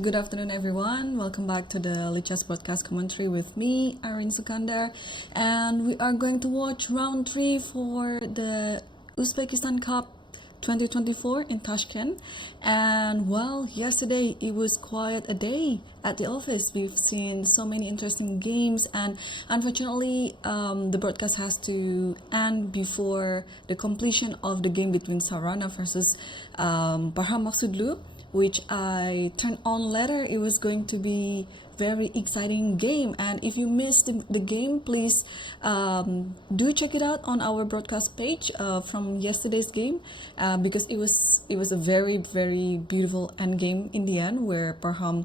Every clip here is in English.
Good afternoon, everyone. Welcome back to the Lichess podcast commentary with me, Irene Sukandar, and we are going to watch round 3 for the UzChess Cup 2024 in Tashkent. And well, yesterday it was quite a day at the office. We've seen so many interesting games, and unfortunately the broadcast has to end before the completion of the game between Sarana versus Baham, which I turned on later. It was going to be very exciting game, and if you missed the game, please do check it out on our broadcast page from yesterday's game, because it was a very beautiful end game in the end, where Baham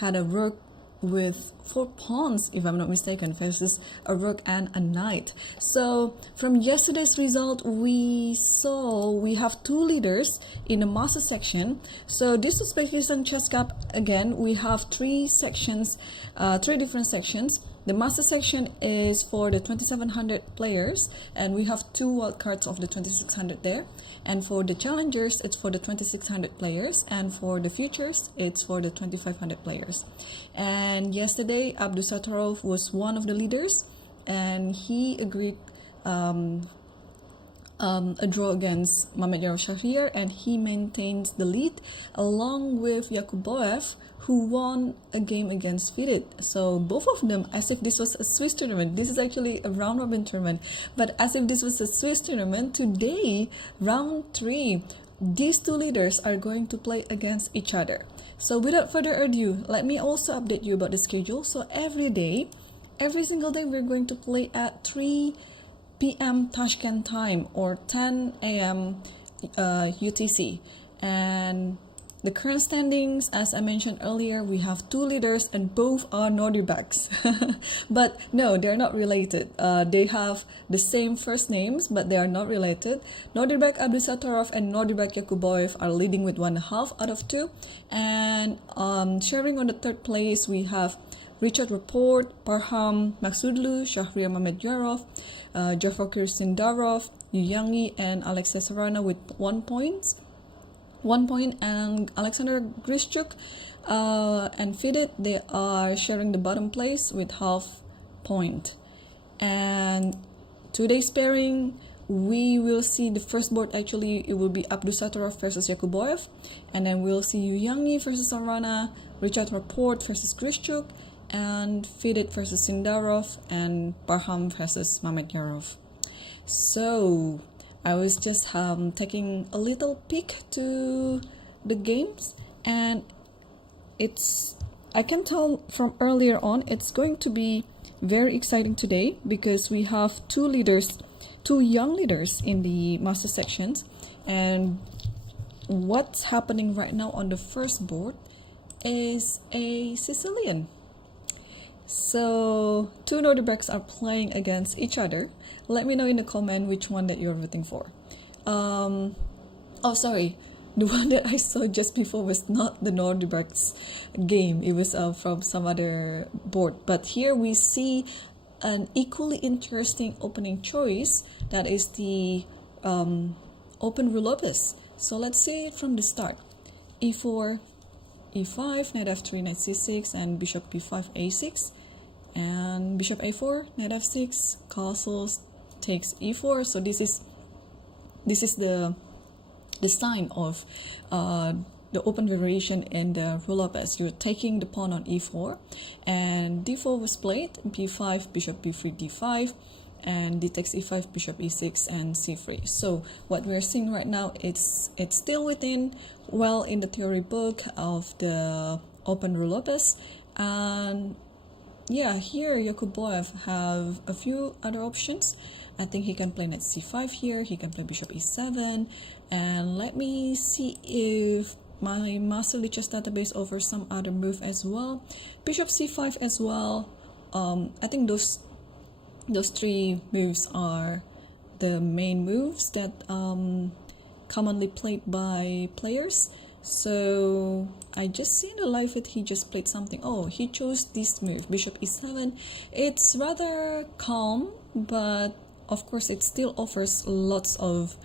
had a rook with 4 pawns, if I'm not mistaken, versus a rook and a knight. So from yesterday's result, we saw we have 2 leaders in the master section. So this Uzbekistan Chess Cup, again, we have 3 sections, 3 different sections. The master section is for the 2700 players, and we have 2 wildcards of the 2600 there. And for the challengers, it's for the 2600 players, and for the futures, it's for the 2500 players. And yesterday, Sarov was one of the leaders, and he agreed a draw against Mamed and he maintains the lead along with Yakuboev, who won a game against FIDE. So both of them, as if this was a Swiss tournament. This is actually a round robin tournament, but as if this was a Swiss tournament, today, round 3, these 2 leaders are going to play against each other. So without further ado, let me also update you about the schedule. So every single day, we're going to play at 3 p.m. Tashkent time, or 10 a.m. UTC. And the current standings, as I mentioned earlier, we have 2 leaders, and both are Nordirbaks. But no, they're not related. They have the same first names, but they are not related. Nordirbak Sarov and Nordirbak Yakuboev are leading with 1.5 out of 2. And sharing on the 3rd place, we have Rapport, Baham, Maksudlu, Shahriar Mamed, Jafar Sindarov, Yuyangi, and Alexei Sarana with 1 point. 1 point, and Alexander Grishuk and FIDE, they are sharing the bottom place with half point. And today's pairing, we will see the first board. Actually, it will be Sarov versus Yakuboev, and then we'll see Yuyangi versus Sarana, Rapport versus Grishuk, and FIDE versus Sindarov, and Baham versus Mamed. So I was just taking a little peek to the games, and I can tell from earlier on, it's going to be very exciting today, because we have 2 leaders, 2 young leaders in the master sections. And what's happening right now on the first board is a Sicilian. So 2 Nordirbaks are playing against each other. Let me know in the comment which one that you're rooting for. Oh, sorry. The one that I saw just before was not the Nordirbaks game. It was from some other board. But here we see an equally interesting opening choice. That is the open Rulopes. So let's see it from the start. E4, E5, Knight F3, Knight C6, and Bishop B5, A6. And Bishop A4, Knight F6, castles, takes E4. So this is the sign of the open variation in the Rulopes. You're taking the pawn on E4, and D4 was played, B5, Bishop B3, D5, and D takes E5, Bishop E6, and C3. So what we're seeing right now, it's still within, well, in the theory book of the open Rulopes. And yeah, here Yakuboev have a few other options. I think he can play Knight C5 here, he can play Bishop E7, and let me see if my Master Lichess database offers some other move as well. Bishop C5 as well. I think those 3 moves are the main moves that commonly played by players. So I just see in the live feed he just played something. Oh, he chose this move, Bishop E7. It's rather calm, but of course it still offers lots of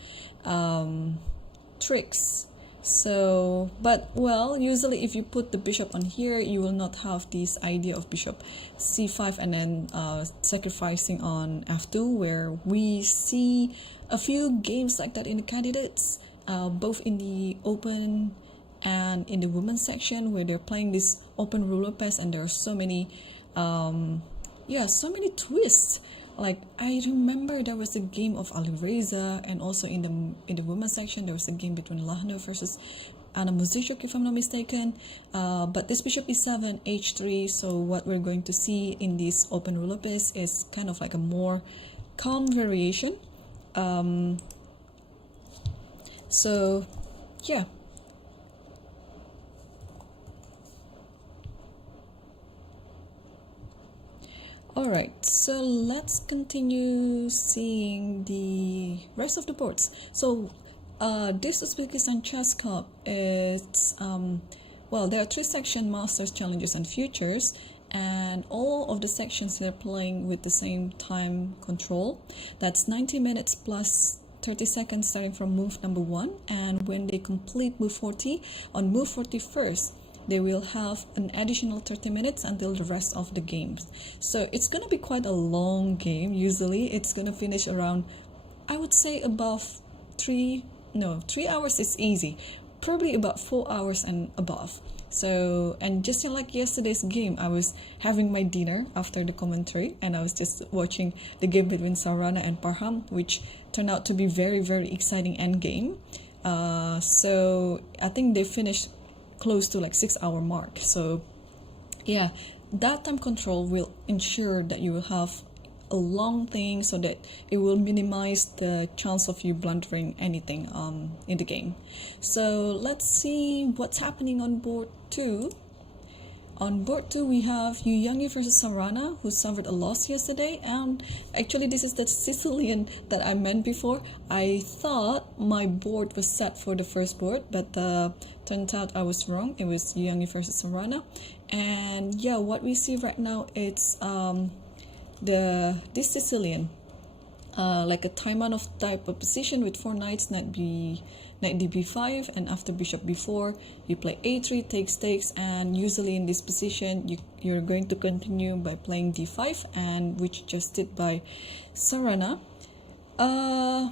tricks. So, but well, usually if you put the bishop on here, you will not have this idea of bishop c5 and then sacrificing on f2, where we see a few games like that in the candidates, both in the open and in the women's section, where they're playing this open ruler pass, and there are so many so many twists. Like, I remember there was a game of Alireza, and also in the women's section there was a game between Lahno versus Anna Muzishuk, if I'm not mistaken. But this bishop e7, h3, so what we're going to see in this open ruler pass is kind of like a more calm variation. So yeah. Alright, so let's continue seeing the rest of the boards. So this Uzbekistan Chess Cup is, there are 3 sections: Masters, Challenges and Futures, and all of the sections they're playing with the same time control. That's 90 minutes plus 30 seconds starting from move number 1, and when they complete move 40, on move 41st, they will have an additional 30 minutes until the rest of the games. So it's going to be quite a long game. Usually it's going to finish around, I would say, above 3 hours is easy. Probably about 4 hours and above. So, and just like yesterday's game, I was having my dinner after the commentary, and I was just watching the game between Sarana and Baham, which turned out to be very, very exciting end game. So I think they finished close to like 6-hour mark. So yeah, that time control will ensure that you will have a long thing, so that it will minimize the chance of you blundering anything in the game. So let's see what's happening on board 2. On board 2, we have Yu Yangi versus Sarana, who suffered a loss yesterday. And actually, this is the Sicilian that I meant before. I thought my board was set for the first board, but turned out I was wrong. It was Yu Yangi versus Sarana. And yeah, what we see right now, it's this Sicilian, like a Taimanov type of position with 4 knights, knight db5, and after bishop b4 you play a3, takes, and usually in this position you're going to continue by playing d5, and which just did by Sarana. I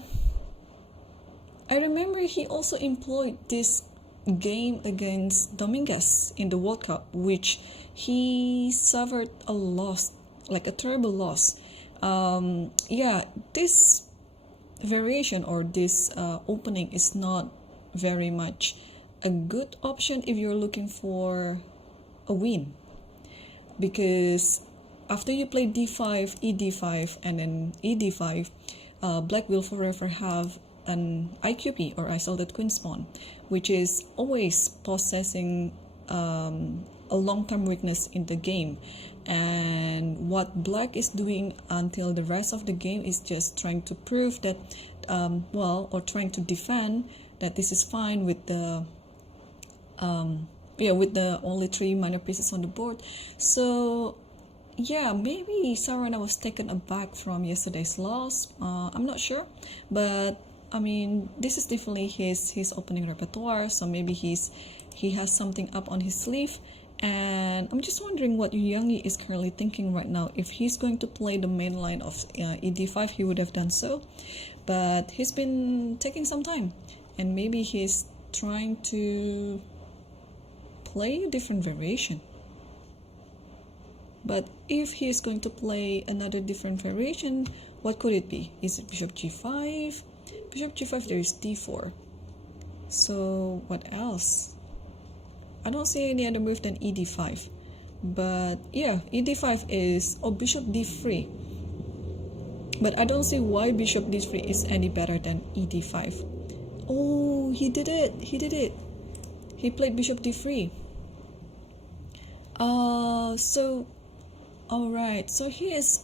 remember he also employed this game against Dominguez in the World Cup, which he suffered a loss, like a terrible loss. This variation or this opening is not very much a good option if you're looking for a win, because after you play d5, ed5, and then ed5, black will forever have an IQP, or isolated queen pawn, which is always possessing a long-term weakness in the game. And what black is doing until the rest of the game is just trying to prove that or trying to defend that this is fine with the with the only 3 minor pieces on the board. So yeah, maybe Sarana was taken aback from yesterday's loss. I'm not sure, but I mean, this is definitely his opening repertoire, so maybe he has something up on his sleeve. And I'm just wondering what Yu Yangi is currently thinking right now. If he's going to play the main line of ed5, he would have done so, but he's been taking some time, and maybe he's trying to play a different variation. But if he is going to play another different variation, what could it be? Is it bishop g5? Bishop g5, there is d4. So what else? I don't see any other move than ed5. But yeah, ed5 is, bishop d3. But I don't see why bishop d3 is any better than ed5. Oh, he did it. He played bishop d3. So alright, so he's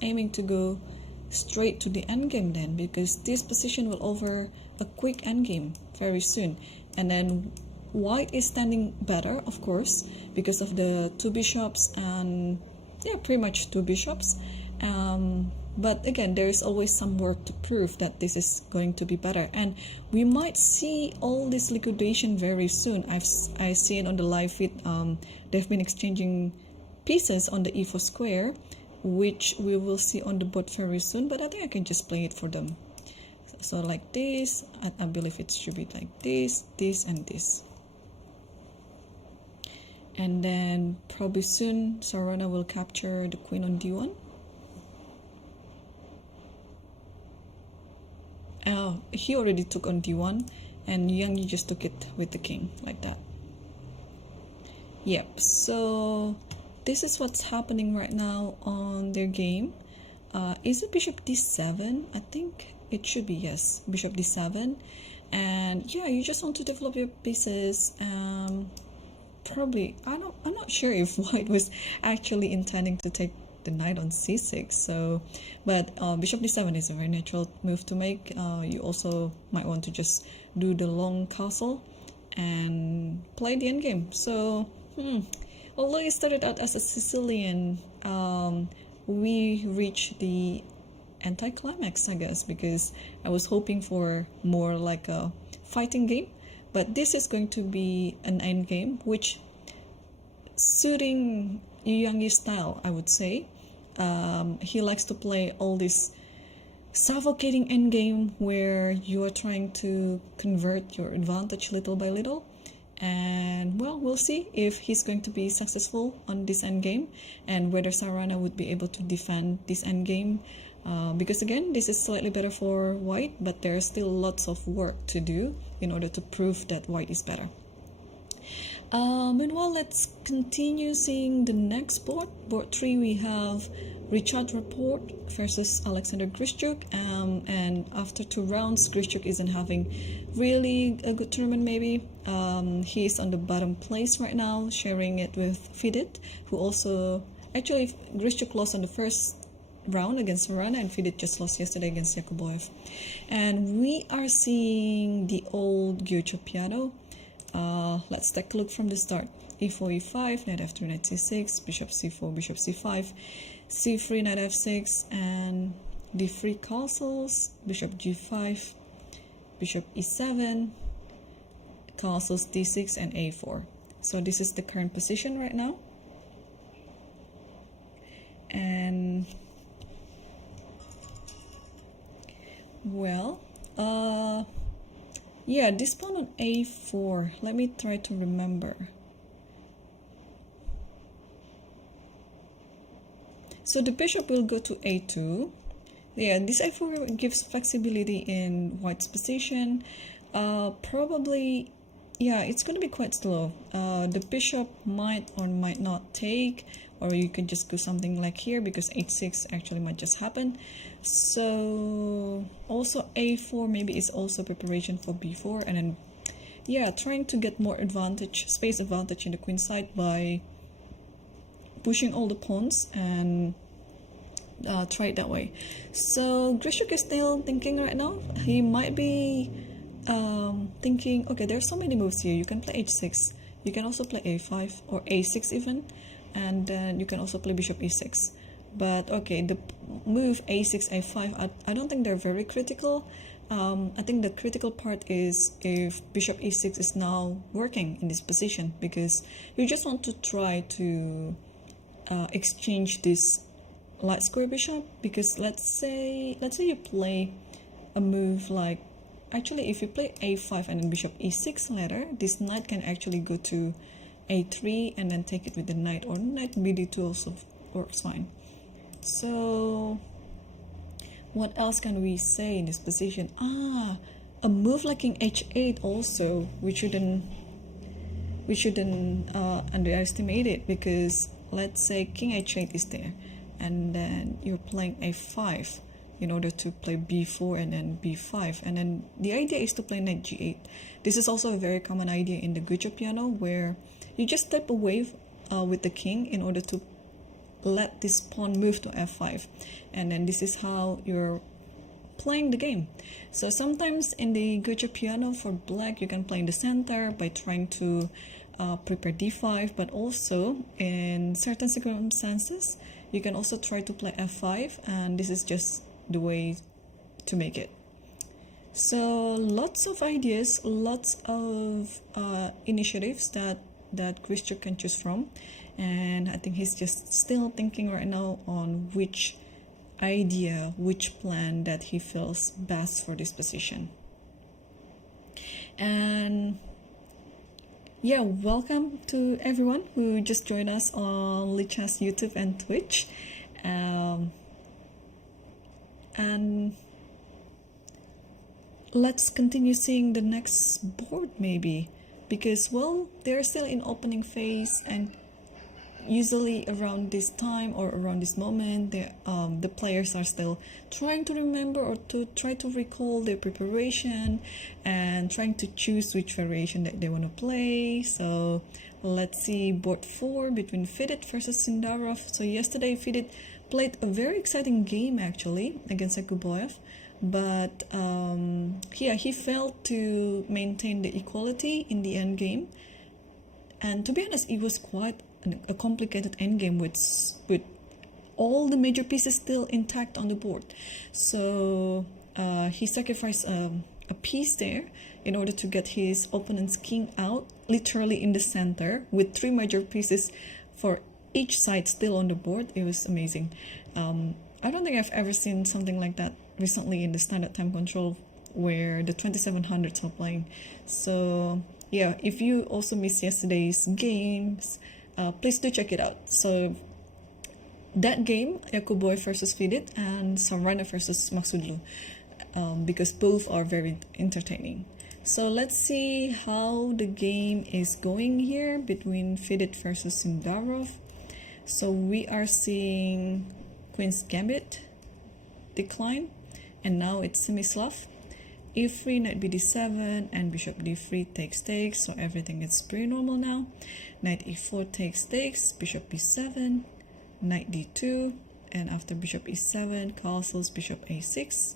aiming to go straight to the endgame then, because this position will offer a quick endgame very soon. And then white is standing better, of course, because of the 2 bishops, and yeah, pretty much 2 bishops. But again, there is always some work to prove that this is going to be better, and we might see all this liquidation very soon. I see it on the live feed. They've been exchanging pieces on the e4 square, which we will see on the board very soon, but I think I can just play it for them. So like this, I believe it should be like this, this, and this. And then probably soon Sarona will capture the queen on d1. Oh, he already took on d1, and Yang just took it with the king like that. Yep, so this is what's happening right now on their game. Is it bishop d7? I think it should be, yes, bishop d7. And yeah, you just want to develop your pieces. Probably, I'm not sure if white was actually intending to take the knight on c6. So, but bishop d7 is a very natural move to make. You also might want to just do the long castle and play the endgame. So, although it started out as a Sicilian, we reached the anticlimax, I guess, because I was hoping for more like a fighting game, but this is going to be an endgame, which suiting Yuyangi's style, I would say. He likes to play all this suffocating endgame where you are trying to convert your advantage little by little. And well, we'll see if he's going to be successful on this endgame and whether Sarana would be able to defend this endgame. Because again, this is slightly better for white, but there are still lots of work to do in order to prove that white is better. Meanwhile, let's continue seeing the next board. Board 3, we have Rapport versus Alexander Grishuk. And after 2 rounds, Grishuk isn't having really a good tournament, maybe. He's on the bottom place right now, sharing it with FIDE, who also... Actually, Grishuk lost on the first round against Sarana, and FIDE just lost yesterday against Yakuboev. And we are seeing the old Gyucho piano. Let's take a look from the start. e4, e5, knight f3, knight c6, bishop c4, bishop c5, c3, knight f6, and d3 castles, bishop g5, bishop e7, castles d6, and a4. So this is the current position right now. And well, yeah, this pawn on a4, let me try to remember. So the bishop will go to a2. Yeah, this a4 gives flexibility in white's position. Probably, yeah, it's going to be quite slow. The bishop might or might not take, or you can just do something like here because h6 actually might just happen. So also a4 maybe is also preparation for b4, and then yeah, trying to get more advantage, space advantage in the queen side by pushing all the pawns and try it that way. So Grishuk is still thinking right now. He might be thinking, okay, there's so many moves here. You can play h6, you can also play a5 or a6 even, and then you can also play bishop e6. But okay, the move a6, a5, I don't think they're very critical. I think the critical part is if bishop e6 is now working in this position, because you just want to try to exchange this light square bishop. Because let's say you play a move like, actually if you play a5 and then bishop e6 later, this knight can actually go to a3 and then take it with the knight, or knight bd2 also works fine. So what else can we say in this position? A move like king h8 also, we shouldn't underestimate it, because let's say king h8 is there and then you're playing a5 in order to play b4 and then b5, and then the idea is to play knight g8. This is also a very common idea in the Gyucho piano, where you just step away with the king in order to let this pawn move to f5, and then this is how you're playing the game. So sometimes in the Gyucho piano for black, you can play in the center by trying to prepare d5, but also in certain circumstances You can also try to play f5, and this is just the way to make it. So lots of ideas, lots of initiatives that Grishuk can choose from, and I think he's just still thinking right now on which idea, which plan that he feels best for this position. And yeah, welcome to everyone who just joined us on Lichess YouTube and Twitch. And let's continue seeing the next board maybe, because well, they're still in opening phase, and usually around this time or around this moment, the players are still trying to remember or to try to recall their preparation and trying to choose which variation that they want to play. So let's see board 4 between FIDE versus Sindarov. So yesterday FIDE played a very exciting game actually against Yakuboev, but yeah, he failed to maintain the equality in the end game, and to be honest, it was quite a complicated endgame with all the major pieces still intact on the board. So he sacrificed a piece there in order to get his opponent's king out, literally in the center, with 3 major pieces for each side still on the board. It was amazing. I don't think I've ever seen something like that recently in the standard time control where the 2700s are playing. So yeah, if you also missed yesterday's games, please do check it out. So that game, Yakuboev versus FIDE and Sarana versus Maksudlu, because both are very entertaining. So let's see how the game is going here between FIDE versus Sindarov. So we are seeing Queen's Gambit decline, and now it's semi-slough. E3, knight bd7, and bishop d3 takes, so everything is pretty normal now. Knight e4 takes, bishop b7, knight d2, and after bishop e7, castles, bishop a6.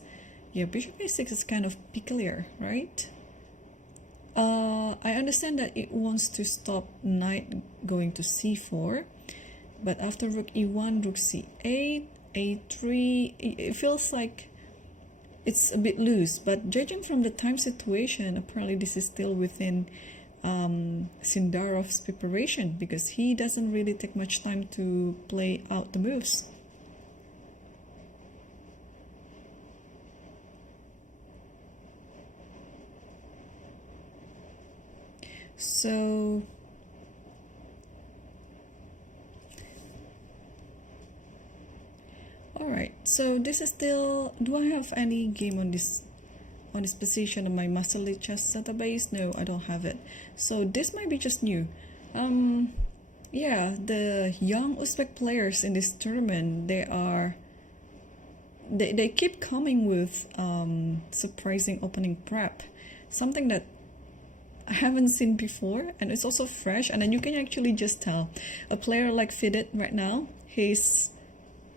Yeah, bishop a6 is kind of peculiar, right? I understand that it wants to stop knight going to c4, but after rook e1, rook c8, a3, it feels like it's a bit loose, but judging from the time situation, apparently this is still within Sindarov's preparation, because he doesn't really take much time to play out the moves. So alright, so this is still, do I have any game on this position on my Master Lichess database? No, I don't have it. So this might be just new. Yeah, the young Uzbek players in this tournament, they keep coming with surprising opening prep, something that I haven't seen before, and it's also fresh. And then you can actually just tell a player like FIDE right now, he's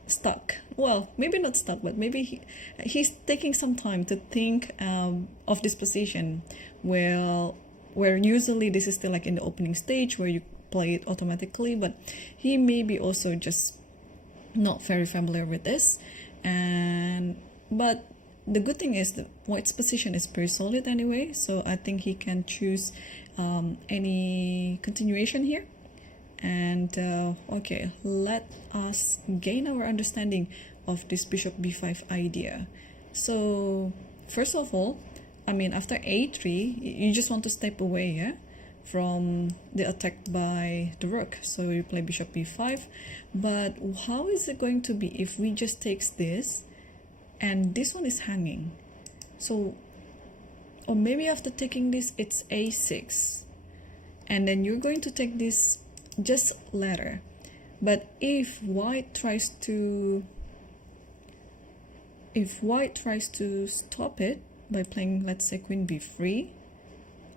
stuck. Well, maybe not stuck, but maybe he's taking some time to think of this position, where usually this is still like in the opening stage where you play it automatically, but he may be also just not very familiar with this. But the good thing is that White's position is pretty solid anyway, so I think he can choose any continuation here. And okay, let us gain our understanding of this bishop b5 idea. So first of all, I mean, after a3, you just want to step away, yeah, from the attack by the rook. So you play bishop b5, but how is it going to be if we just takes this and this one is hanging? So, or maybe after taking this, it's a6, and then you're going to take this just ladder. But if white tries to stop it by playing, let's say, queen b3,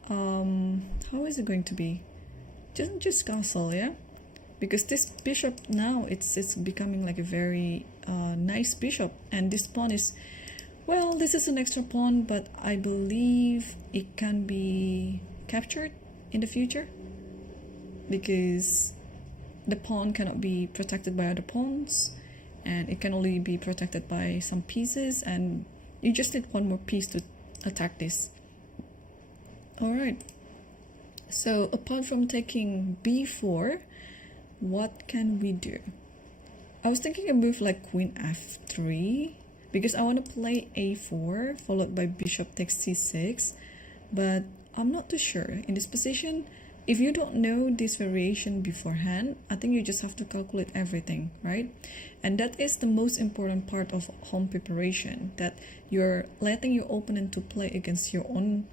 how is it going to be? Just castle, yeah, because this bishop now it's becoming like a very nice bishop, and this pawn is, well, this is an extra pawn, but I believe it can be captured in the future, because the pawn cannot be protected by other pawns, and it can only be protected by some pieces, and you just need one more piece to attack this. Alright, so apart from taking b4, what can we do? I was thinking a move like queen f3, because I want to play a4 followed by bishop takes c6, but I'm not too sure. In this position, if you don't know this variation beforehand, I think you just have to calculate everything, right? And that is the most important part of home preparation, that you're letting your opponent to play against your own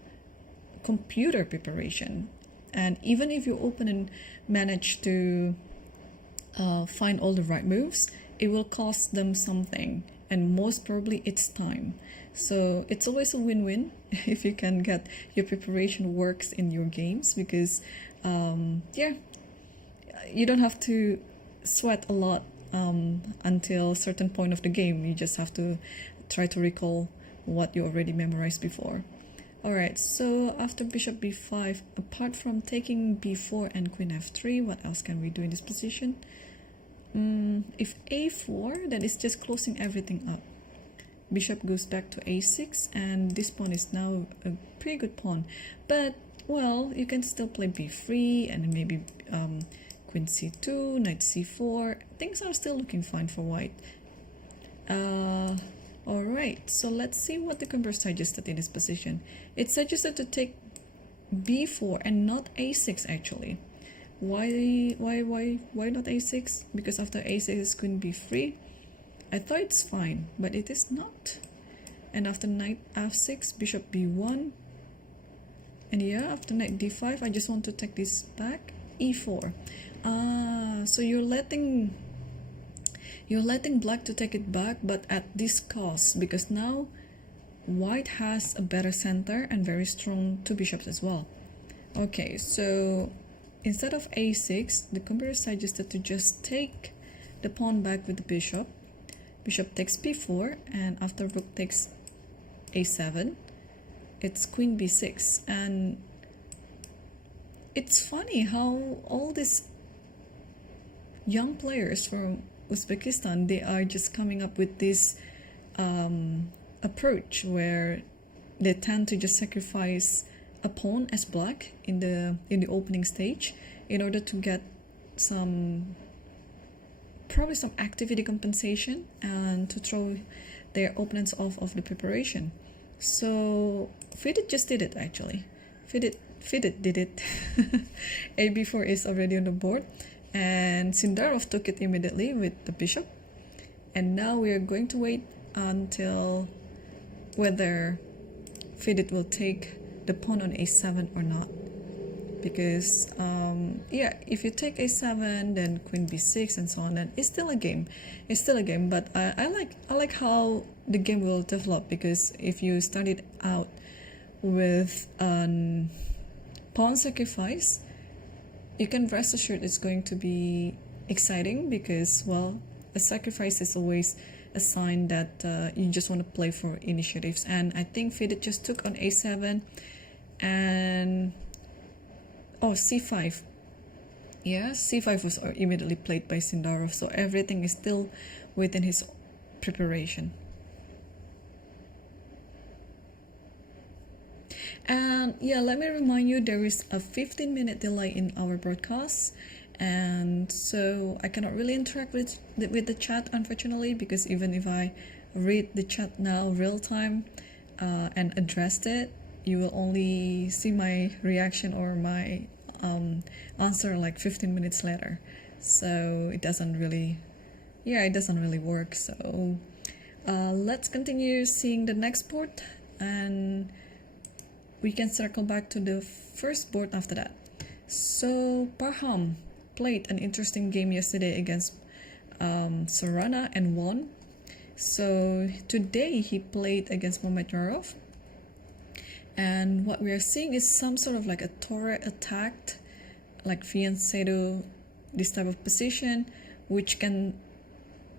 computer preparation. And even if your opponent manage to find all the right moves, it will cost them something, and most probably it's time. So it's always a win-win if you can get your preparation works in your games, because yeah, you don't have to sweat a lot until a certain point of the game. You just have to try to recall what you already memorized before. Alright, so after bishop b5, apart from taking b4 and queen f3, what else can we do in this position? If a4, then it's just closing everything up. Bishop goes back to a6, and this pawn is now a pretty good pawn. But, well, you can still play b3 and maybe queen c2, knight c4. Things are still looking fine for white. Alright, so let's see what the computer suggested in this position. It suggested to take b4 and not a6 actually. Why not a6? Because after a6 is queen b3. I thought it's fine, but it is not. And after knight f6, bishop b1. And yeah, after knight d5, I just want to take this back. e4. So you're letting black to take it back, but at this cost, because now white has a better center and very strong two bishops as well. Okay, so instead of a6, the computer suggested to just take the pawn back with the bishop. Bishop takes b4, and after rook takes a7, it's queen b6. And it's funny how all these young players from Uzbekistan, they are just coming up with this approach where they tend to just sacrifice a pawn as black in the opening stage in order to get probably some activity compensation and to throw their opponents off of the preparation. So FIDE just did it actually. FIDE did it. AB4 is already on the board, and Sindarov took it immediately with the bishop. And now we are going to wait until whether FIDE will take the pawn on a7 or not. Because yeah, if you take a7, then queen b6 and so on, then it's still a game. It's still a game, but I like how the game will develop, because if you start it out with an pawn sacrifice, you can rest assured it's going to be exciting, because, well, a sacrifice is always a sign that you just want to play for initiatives. And I think FIDE just took on a7 and c5. Yeah, c5 was immediately played by Sindarov, so everything is still within his preparation. And yeah, let me remind you, there is a 15-minute delay in our broadcast, and so I cannot really interact with the chat, unfortunately, because even if I read the chat now real time and addressed it, you will only see my reaction or my answer like 15 minutes later. So it doesn't really work. So let's continue seeing the next board, and we can circle back to the first board after that. So Baham played an interesting game yesterday against Sarana and won. So today he played against Mamed, and what we are seeing is some sort of like a turret attack, like fiancado, this type of position, which can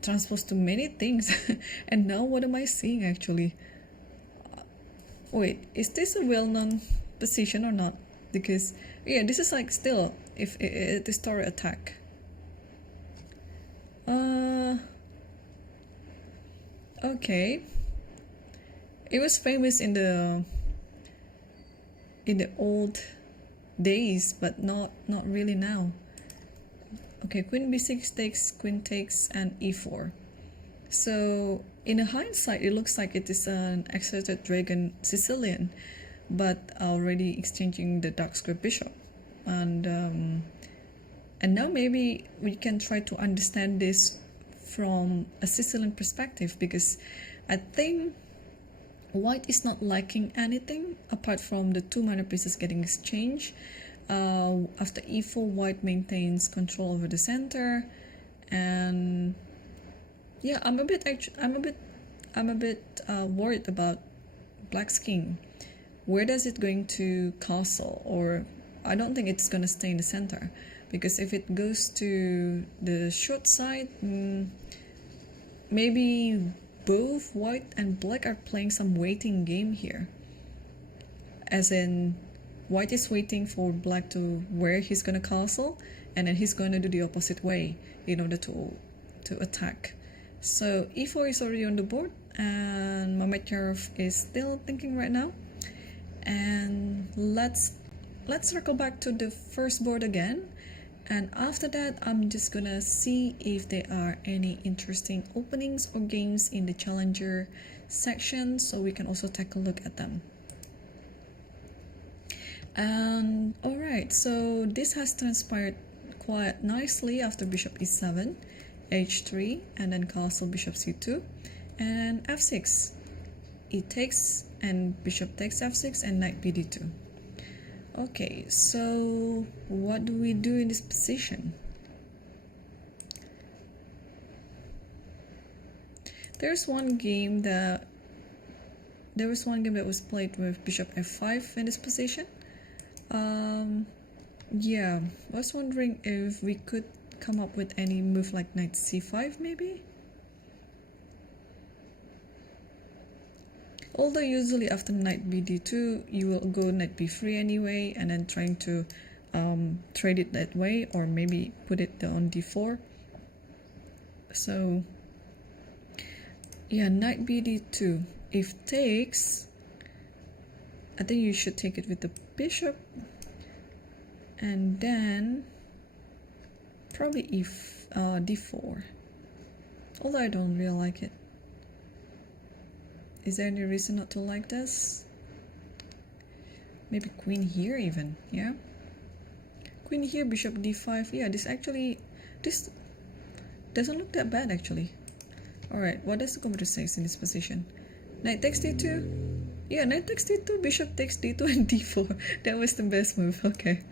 transpose to many things. And now what am I seeing actually? Wait, is this a well-known position or not? Because yeah, this is like still, if it is turret attack. Okay. It was famous in the old days, but not really now. Okay, queen b6 takes, queen takes, and e4. So in a hindsight, it looks like it is an exerted dragon Sicilian, but already exchanging the dark square bishop, and now maybe we can try to understand this from a Sicilian perspective, because I think white is not lacking anything apart from the two minor pieces getting exchanged. After e4, white maintains control over the center, and yeah, I'm a bit worried about black's king. Where does it going to castle? Or I don't think it's gonna stay in the center, because if it goes to the short side, maybe both white and black are playing some waiting game here. As in, white is waiting for black to where he's gonna castle, and then he's gonna do the opposite way in order to attack. So e4 is already on the board, and Mamed is still thinking right now. And let's circle back to the first board again, and after that I'm just gonna see if there are any interesting openings or games in the challenger section, so we can also take a look at them. And alright, so this has transpired quite nicely after bishop e7, h3, and then castle bishop c2, and f6. E takes, and bishop takes f6, and knight bd2. Okay, so what do we do in this position? There was one game that was played with bishop f5 in this position. Yeah, I was wondering if we could come up with any move like knight c5 maybe. Although usually after knight bd2 you will go knight b3 anyway, and then trying to trade it that way, or maybe put it on d4. So yeah, knight bd2. If takes, I think you should take it with the bishop, and then probably d4. Although I don't really like it. Is there any reason not to like this? Maybe queen here even, yeah? Queen here, bishop d5, yeah, this doesn't look that bad actually. Alright, what does the computer say in this position? Knight takes d2? Yeah, knight takes d2, bishop takes d2 and d4. That was the best move, okay.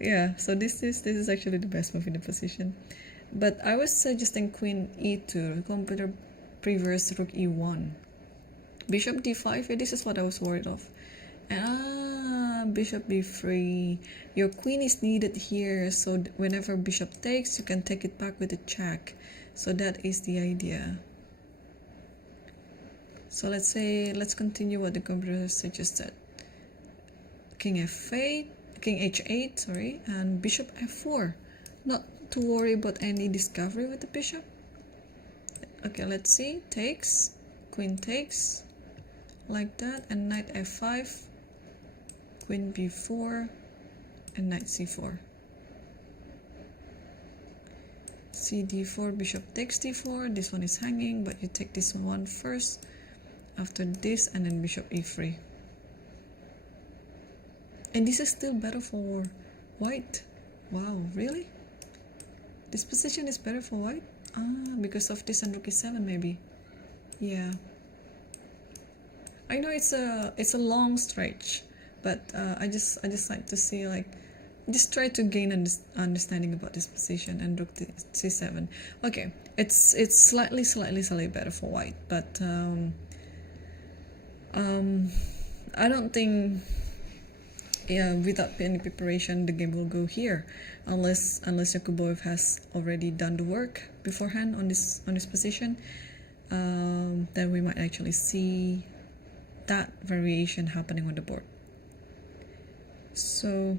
Yeah, so this is actually the best move in the position. But I was suggesting queen e2, computer prefers rook e1. Bishop d5, yeah, this is what I was worried of. Bishop b3. Your queen is needed here, so whenever bishop takes, you can take it back with a check. So that is the idea. So let's continue what the computer suggested. King f8, king h8, sorry, and bishop f4. Not to worry about any discovery with the bishop. Okay, let's see. Takes, queen takes, like that, and knight f5, queen b4, and knight c4. cd4, bishop takes d4. This one is hanging, but you take this one first. After this, and then bishop e3. And this is still better for white. Wow, really? This position is better for white? Because of this and rook e7 maybe. Yeah. I know it's a long stretch, but I just like to see, like, just try to gain understanding about this position and rook c7. Okay, it's slightly better for white, but I don't think, yeah, without any preparation the game will go here, unless Yakuboev has already done the work beforehand on this position. Then we might actually see that variation happening on the board. So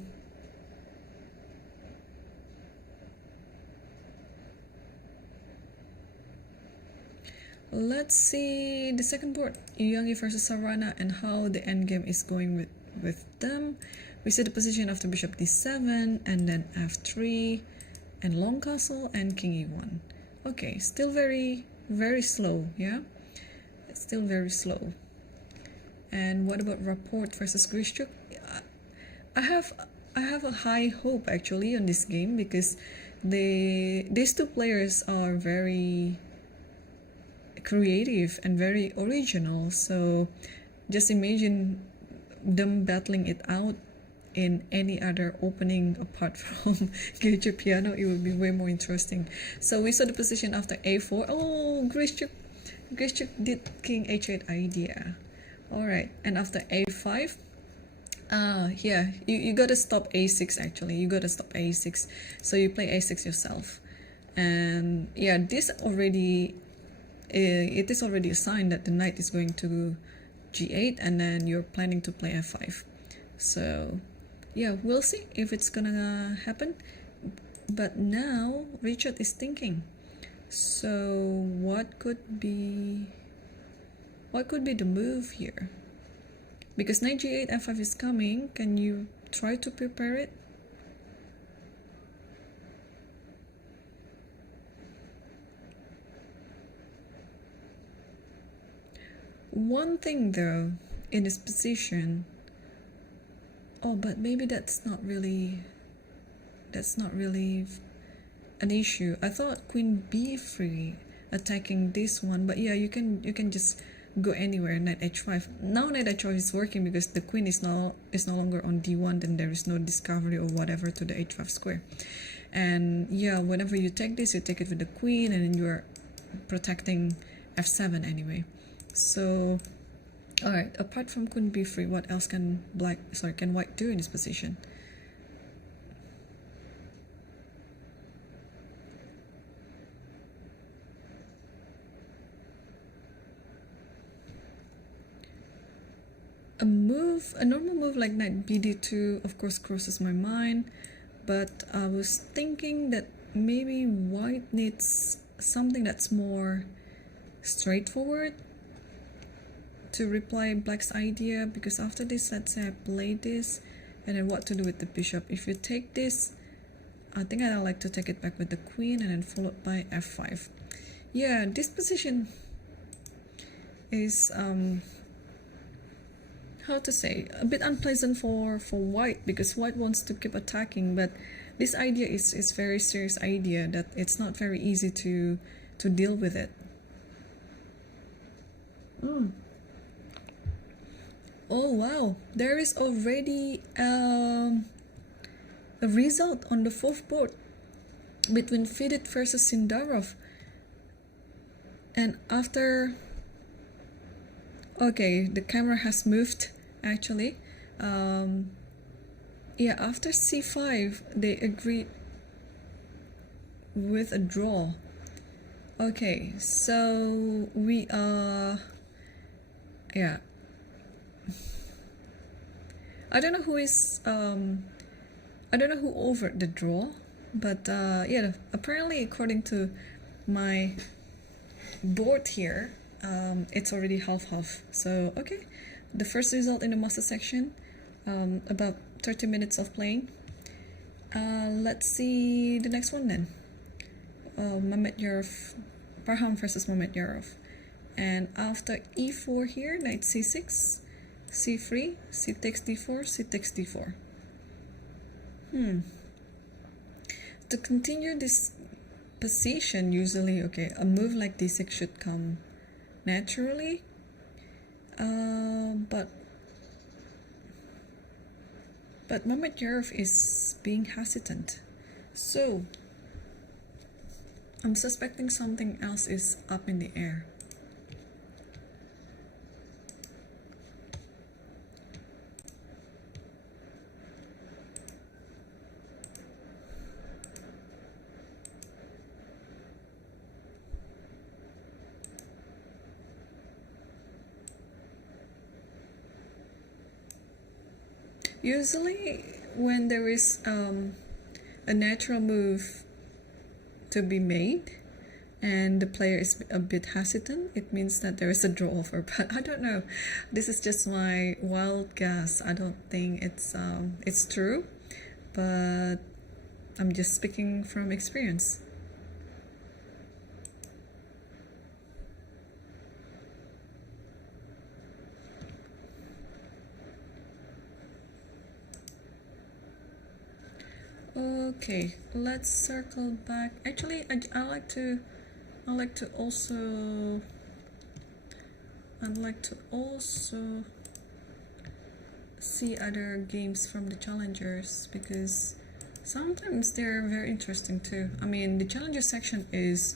Let's see the second board, Youngi versus Sarana, and how the endgame is going with them. We see the position after bishop d7, and then f3, and long castle, and king e1. Okay, still very, very slow, yeah? It's still very slow. And what about Rapport versus Grishuk? I have a high hope actually on this game, because these two players are very creative and very original. So just imagine them battling it out in any other opening apart from Georgia piano. It would be way more interesting. So we saw the position after a4. Oh, Grishuk did king h8 idea. All right, and after a5, yeah, you gotta stop a6. Actually, you gotta stop a6. So you play a6 yourself, and yeah, this already it is already a sign that the knight is going to g8, and then you're planning to play f5. So yeah, we'll see if it's gonna happen. But now Richard is thinking. So what could be the move here? Because knight g8, f5 is coming. Can you try to prepare it? One thing though, in this position, oh, but maybe that's not really an issue. I thought queen b3 attacking this one, but yeah, you can just go anywhere. Knight h5. Now knight h5 is working because the queen is no longer on d1, then there is no discovery or whatever to the h5 square. And yeah, whenever you take this, you take it with the queen, and then you're protecting f7 anyway. So all right, apart from queen b3, what else can white do in this position? A normal move like knight bd2 of course crosses my mind, but I was thinking that maybe white needs something that's more straightforward to reply black's idea, because after this, let's say I play this, and then what to do with the bishop. If you take this, I think I'd like to take it back with the queen, and then followed by f5. Yeah, this position is how to say, a bit unpleasant for white, because white wants to keep attacking, but this idea is very serious idea that it's not very easy to deal with it. Oh wow, there is already a result on the fourth board between FIDE versus Sindarov. And after, okay, the camera has moved actually. Yeah, after c5 they agreed with a draw. Okay, so we are, yeah, I don't know who is I don't know who overed the draw, but yeah, apparently according to my board here, it's already half-half. So okay, the first result in the master section, about 30 minutes of playing. Let's see the next one then. Mamed Yarov, Baham versus Mamed Yarov. And after e4 here, knight c6, c3, c takes d4, c takes d4. To continue this position, usually, okay, a move like d6 should come naturally, but Mamed Yarov is being hesitant, so I'm suspecting something else is up in the air. Usually when there is a natural move to be made and the player is a bit hesitant, it means that there is a draw over. But I don't know. This is just my wild guess. I don't think it's true, but I'm just speaking from experience. Okay, let's circle back. Actually, I like to also see other games from the challengers, because sometimes they're very interesting too. I mean, the challenger section is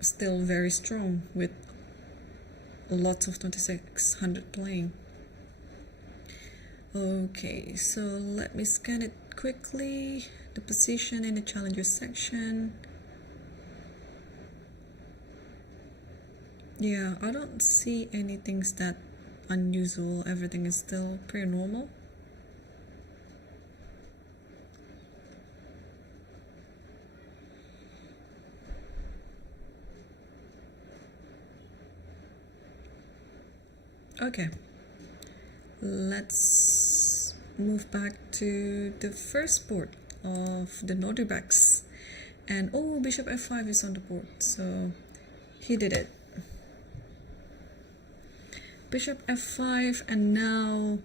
still very strong with lots of 2600 playing. Okay, so let me scan it quickly. The position in the challenger section. Yeah, I don't see anything that unusual. Everything is still pretty normal. Okay, let's move back to the first board of the Nordirbacks. And oh, bishop f5 is on the board, so he did it. Bishop f5, and now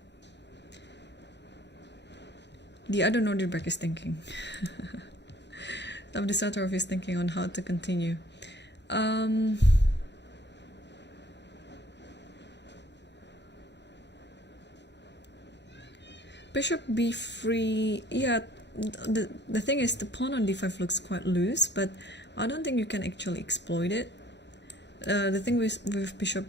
the other Nordirback is thinking. The Sarov is thinking on how to continue. Bishop b3, yeah, the thing is the pawn on d5 looks quite loose, but I don't think you can actually exploit it. The thing with bishop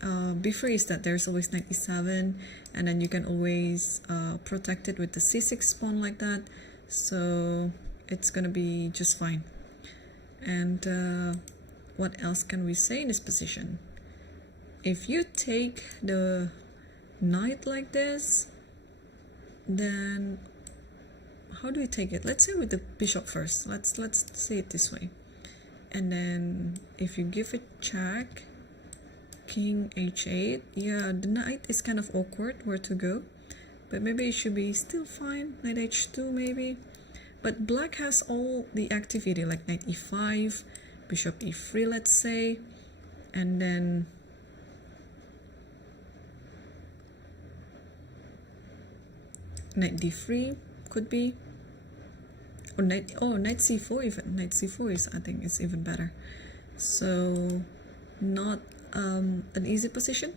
b3 is that there's always knight e7, and then you can always protect it with the c6 pawn like that, so it's gonna be just fine. And what else can we say in this position? If you take the knight like this, then how do we take it? Let's say with the bishop first. Let's say it this way. And then if you give it check, king h8, yeah, the knight is kind of awkward where to go, but maybe it should be still fine. Knight h2 maybe, but black has all the activity like knight e5, bishop e3, let's say, and then knight d3 could be, or knight c4 even. Knight c4 is, I think, is even better. So not an easy position.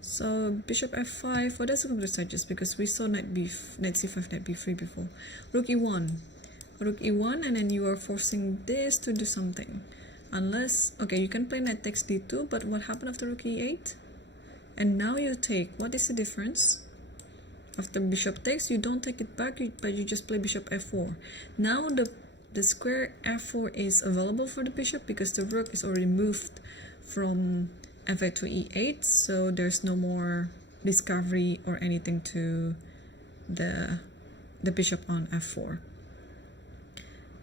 So bishop f5, what does the computer suggest? Because we saw knight c5, knight b3 before. Rook e1, and then you are forcing this to do something. Unless, okay, you can play knight takes d2, but what happened after rook e8? And now you take, what is the difference? After bishop takes, you don't take it back, but you just play bishop f4. Now the square f4 is available for the bishop because the rook is already moved from f8 to e8, so there's no more discovery or anything to the bishop on f4.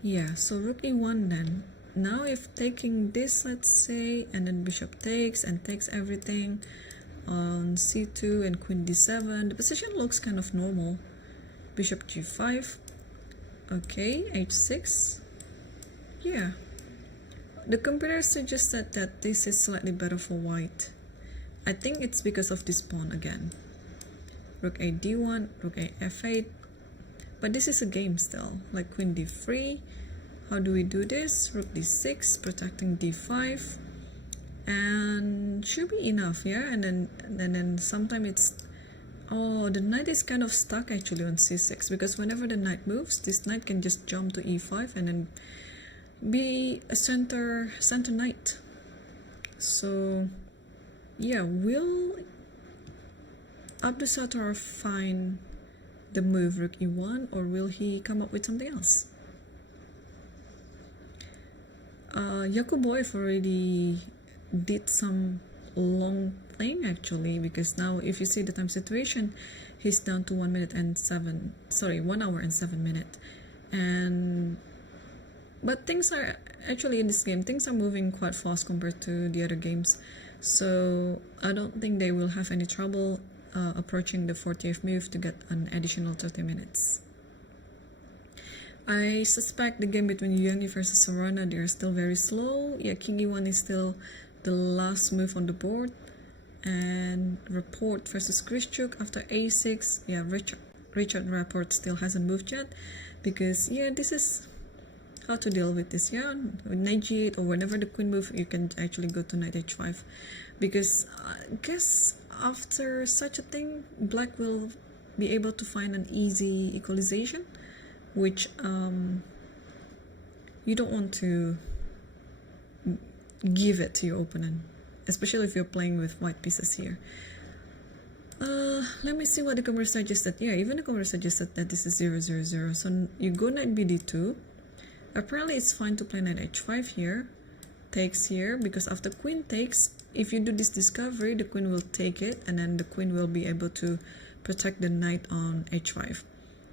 Yeah, so rook e1 then. Now if taking this, let's say, and then bishop takes and takes everything on c2 and queen d7, the position looks kind of normal. Bishop g5, okay, h6, yeah. The computer suggested that this is slightly better for white. I think it's because of this pawn again. Rook a d1, rook a f8, but this is a game still, like queen d3. How do we do this? Rook d6, protecting d5, and should be enough, yeah. And then sometimes it's, oh, the knight is kind of stuck actually on c6, because whenever the knight moves, this knight can just jump to e5 and then be a center knight. So yeah, will Abdusattor find the move rook e1, or will he come up with something else? Yakuboyev already did some long playing actually, because now if you see the time situation, he's down to 1 hour and 7 minutes, and But things are actually in this game, things are moving quite fast compared to the other games. So I don't think they will have any trouble approaching the 40th move to get an additional 30 minutes. I suspect the game between Yuani versus Sorana, they're still very slow. Yeah, King E1 is still the last move on the board. And Rapport versus Grishuk after A6. Yeah, Richard Rapport still hasn't moved yet. Because, yeah, this is how to deal with this. Yeah, with knight g8 or whenever the queen move, you can actually go to knight h5. Because I guess after such a thing, black will be able to find an easy equalization, which you don't want to give it to your opponent, especially if you're playing with white pieces here. Let me see what the computer suggested. Yeah, even the computer suggested that this is 0-0-0. So you go knight bd2. Apparently it's fine to play knight h5 here. Takes here, because after queen takes, if you do this discovery, the queen will take it, and then the queen will be able to protect the knight on h5.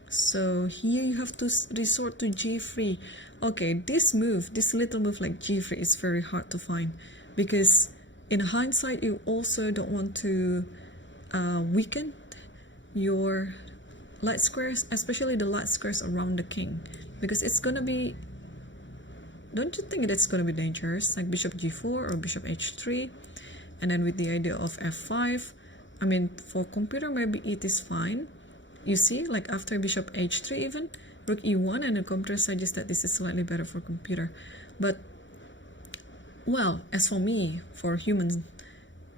So here you have to resort to g3. Okay, this move, this little move like g3 is very hard to find, because in hindsight you also don't want to weaken your light squares, especially the light squares around the king, because it's gonna be, don't you think that's gonna be dangerous, like bishop g4 or bishop h3, and then with the idea of f5. I mean, for computer maybe it is fine. You see, like after bishop h3 even, rook e1, and the computer suggests that this is slightly better for computer. But, well, as for me, for human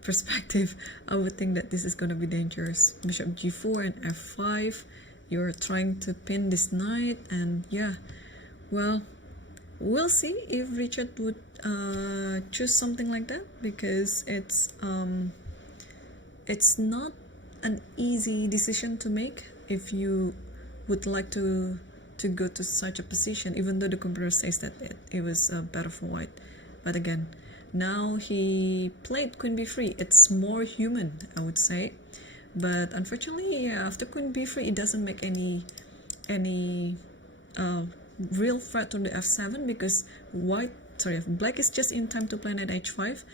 perspective, I would think that this is going to be dangerous. Bishop g4 and f5, you're trying to pin this knight, and yeah, well, we'll see if Richard would choose something like that, because it's not an easy decision to make if you would like to go to such a position, even though the computer says that it was better for white. But again, now he played queen b3. It's more human, I would say. But unfortunately, yeah, after queen b3, it doesn't make any real threat on the f7, because black is just in time to play knight h5,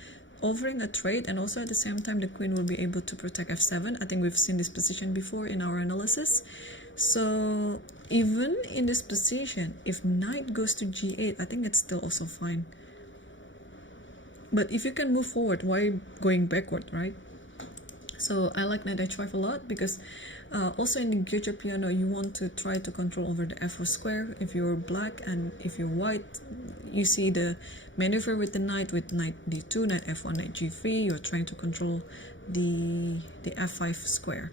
offering a trade, and also at the same time the queen will be able to protect f7. I think we've seen this position before in our analysis. So even in this position, if knight goes to g8, I think it's still also fine. But if you can move forward, why going backward, right? So I like knight h5 a lot, because also in the Gyujo piano, you want to try to control over the f4 square if you're black, and if you're white, you see the maneuver with the knight with knight d2, knight f1, knight g3, you're trying to control the f5 square.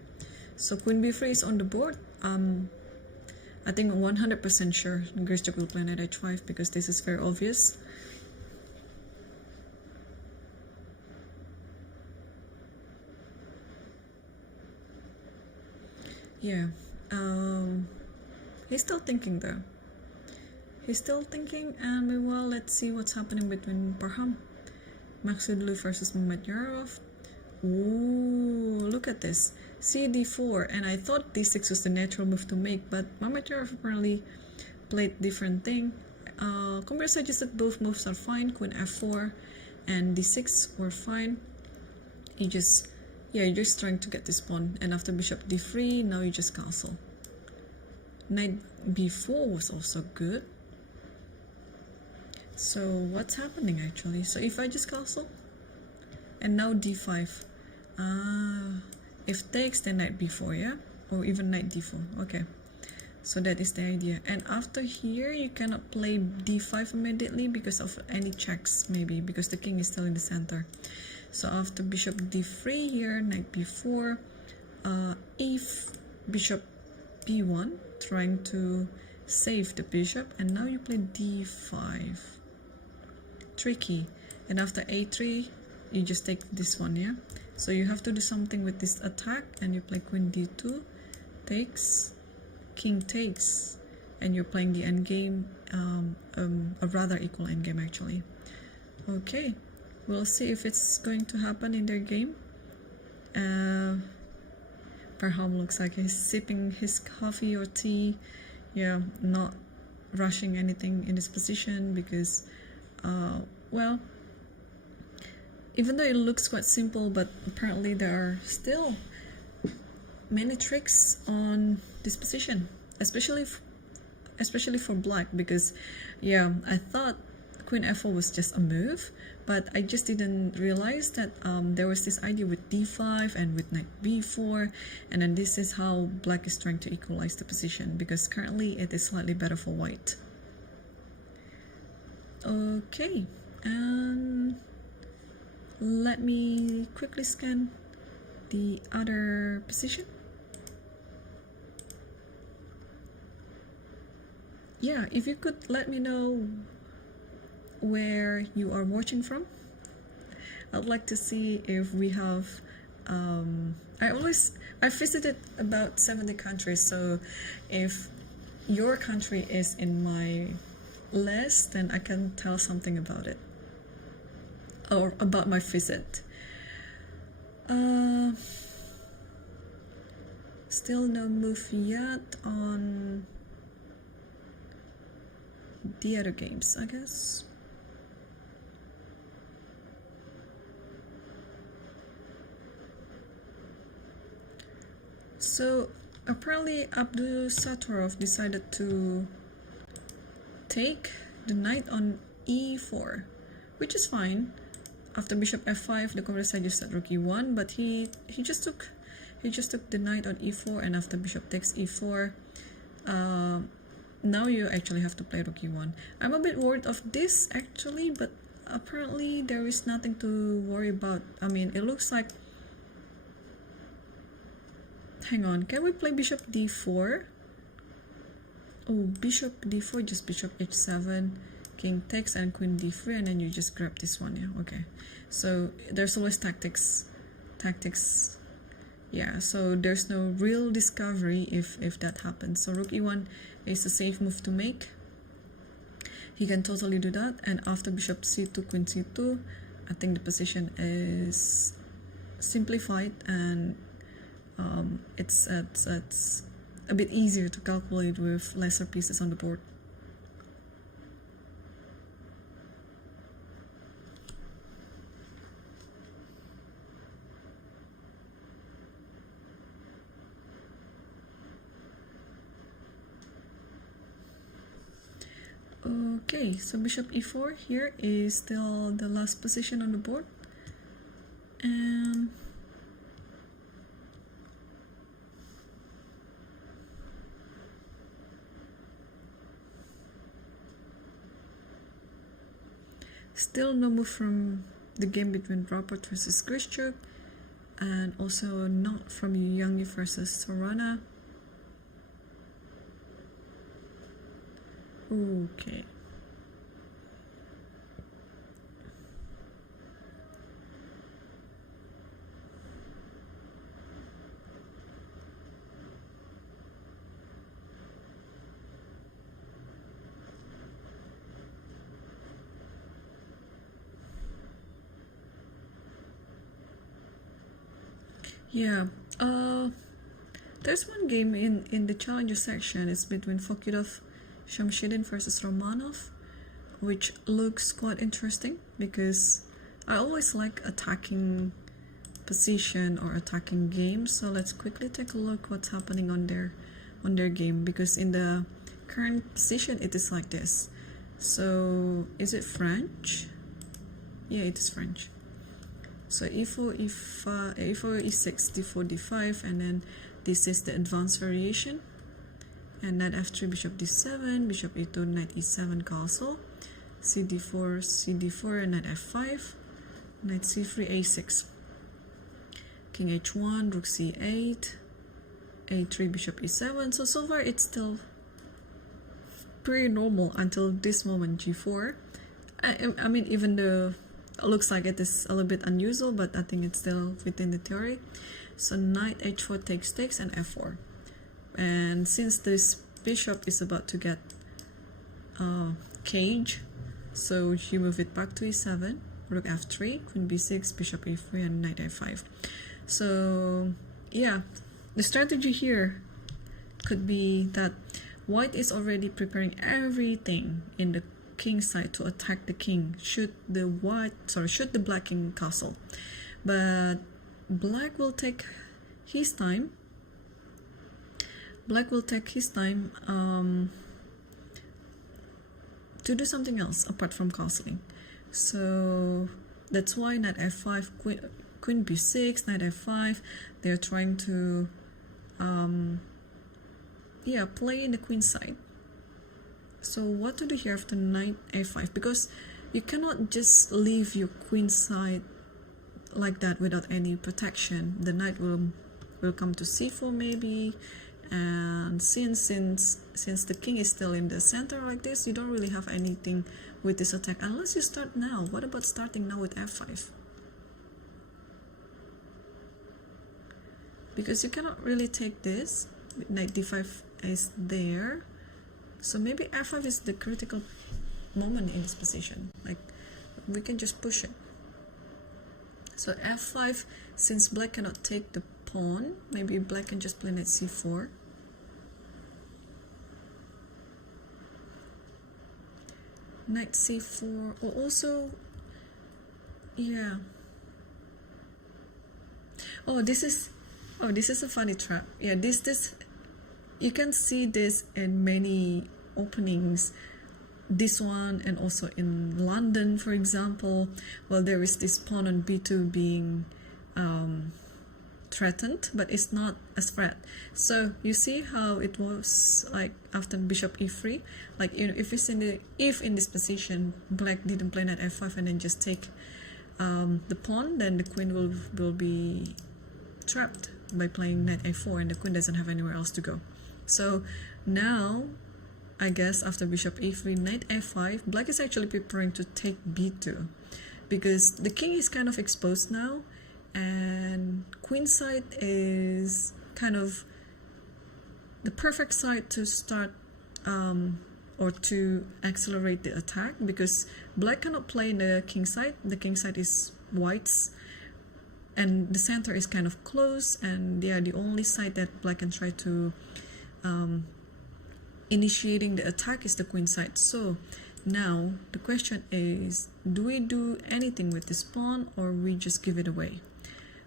So queen b3 is on the board. I think 100% sure Grishuk will play knight h5, because this is very obvious. Yeah, he's still thinking though. He's still thinking, and meanwhile, let's see what's happening between Baham, Maksudlu versus Mamed. Ooh, look at this. CD4, and I thought d6 was the natural move to make, but Mamed apparently played different thing. Computer suggested both moves are fine, queen f4 and d6 were fine. You're just trying to get this pawn, and after bishop d3, now you just castle. Knight b4 was also good. So what's happening actually? So if I just castle, and now d5. If takes, then knight b4, yeah? Or even knight d4, okay. So that is the idea. And after here, you cannot play d5 immediately because of any checks, maybe, because the king is still in the center. So after bishop d3 here, knight b4, if bishop b1, trying to save the bishop, and now you play d5. Tricky. And after a3, you just take this one, yeah? So you have to do something with this attack, and you play queen d2, takes, king takes, and you're playing the endgame, a rather equal endgame actually. Okay. We'll see if it's going to happen in their game. Baham looks like he's sipping his coffee or tea. Yeah, not rushing anything in this position because, well, even though it looks quite simple, but apparently there are still many tricks on this position, especially for black, because yeah, I thought Queen F4 was just a move, but I just didn't realize that there was this idea with d5 and with knight b4, and then this is how black is trying to equalize the position, because currently it is slightly better for white. Okay, and let me quickly scan the other position. Yeah, if you could let me know where you are watching from. I'd like to see if we have I visited about 70 countries, so if your country is in my list, then I can tell something about it or about my visit. Still no move yet on the other games, I guess. So apparently Sarov decided to take the knight on e4, which is fine. After bishop f5, the computer side just said rook e1, but he just took the knight on e4, and after bishop takes e4, now you actually have to play rook e1. I'm a bit worried of this actually, but apparently there is nothing to worry about. I mean, it looks like, hang on, can we play bishop d4? Oh, bishop d4, just bishop h7, king takes, and queen d3, and then you just grab this one. Yeah, okay. So there's always tactics. Yeah, so there's no real discovery if that happens. So rook e1 is a safe move to make. He can totally do that. And after bishop c2, queen c2, I think the position is simplified, and it's a bit easier to calculate with lesser pieces on the board. Okay, so bishop e4 here is still the last position on the board, and still no move from the game between Rapport versus Grishuk, and also not from Youngie versus Sorana. Okay. Yeah, there's one game in the challenger section. It's between Fokidov Shamshidin versus Romanov, which looks quite interesting because I always like attacking position or attacking games. So let's quickly take a look what's happening on their game, because in the current position it is like this. So is it French? Yeah, it is French. So e4, e5, e4, e6, d4, d5, and then this is the advanced variation. And knight f3, bishop d7, bishop e2, knight e7, castle, cd4, cd4, and knight f5, knight c3, a6, king h1, rook c8, a3, bishop e7. So far it's still pretty normal until this moment, g4. I mean, even though it looks like it is a little bit unusual, but I think it's still within the theory. So knight h4 takes, and f4. And since this bishop is about to get cage, so you move it back to e7, rook f3, queen b6, bishop e3, and knight f5. So yeah, the strategy here could be that White is already preparing everything in the king side to attack the king should the black king castle, but black will take his time. To do something else apart from castling. So that's why knight f5, queen b6, knight f5. They're trying to play in the queen side. So what to do here after knight a5? Because you cannot just leave your queen side like that without any protection. The knight will come to c4 maybe, and since the king is still in the center like this, you don't really have anything with this attack unless you start now. What about starting now with f5? Because you cannot really take this. Knight d5 is there, so maybe f5 is the critical moment in this position. Like, we can just push it. So f5, since black cannot take the pawn, maybe black can just play knight c4. Knight c4, or also, yeah. This is a funny trap. Yeah, this you can see this in many openings. This one, and also in London, for example. Well, there is this pawn on b2 being threatened, but it's not a threat. So you see how it was like after bishop e3, like, you know, if in this position black didn't play knight f5 and then just take the pawn, then the queen will be trapped by playing knight a4, and the queen doesn't have anywhere else to go. So now, I guess after bishop e3, knight f5, black is actually preparing to take b2, because the king is kind of exposed now, and queen side is kind of the perfect side to start or to accelerate the attack, because black cannot play in the king side. The king side is white's, and the center is kind of close, and they are the only side that black can try to initiating the attack is the queen side. So now the question is, do we do anything with this pawn, or we just give it away?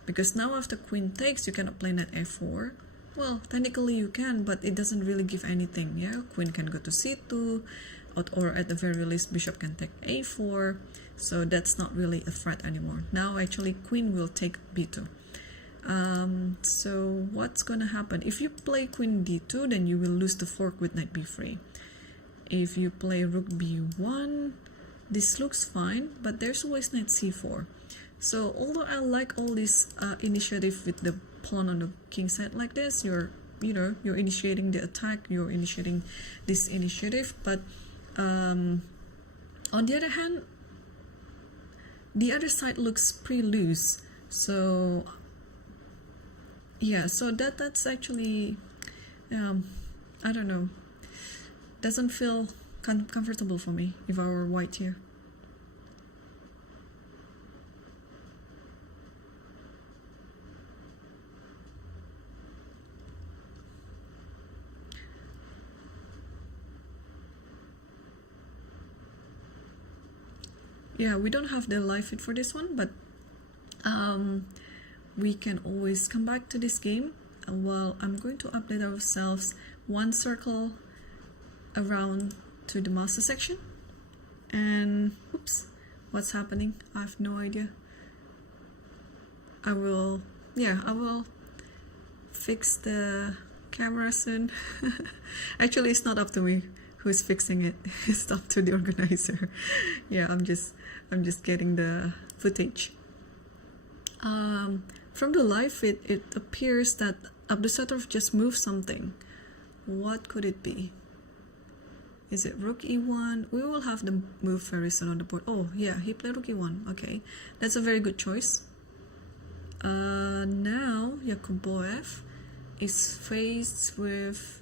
Because now after queen takes, you cannot play knight f4. Well, technically you can, but it doesn't really give anything. Yeah, queen can go to c2, or at the very least bishop can take a4. So that's not really a threat anymore. Now actually queen will take b2. So what's gonna happen? If you play queen d2, then you will lose the fork with knight b3. If you play rook b1, this looks fine, but there's always knight c4. So although I like all this initiative with the pawn on the king side like this, you're initiating the attack, you're initiating this initiative, but on the other hand, the other side looks pretty loose. So yeah, so that's actually I don't know, doesn't feel comfortable for me if I were white here. Yeah, we don't have the live feed for this one, but we can always come back to this game. Well, I'm going to update ourselves one circle around to the master section, and oops, what's happening? I have no idea. I will fix the camera soon. Actually, it's not up to me who's fixing it. It's up to the organizer. Yeah, I'm just getting the footage. From the live feed, it appears that Abdusattorov just moved something. What could it be? Is it rook e1? We will have the move very soon on the board. Oh yeah, he played rook e1. Okay, that's a very good choice. Now Yakuboev is faced with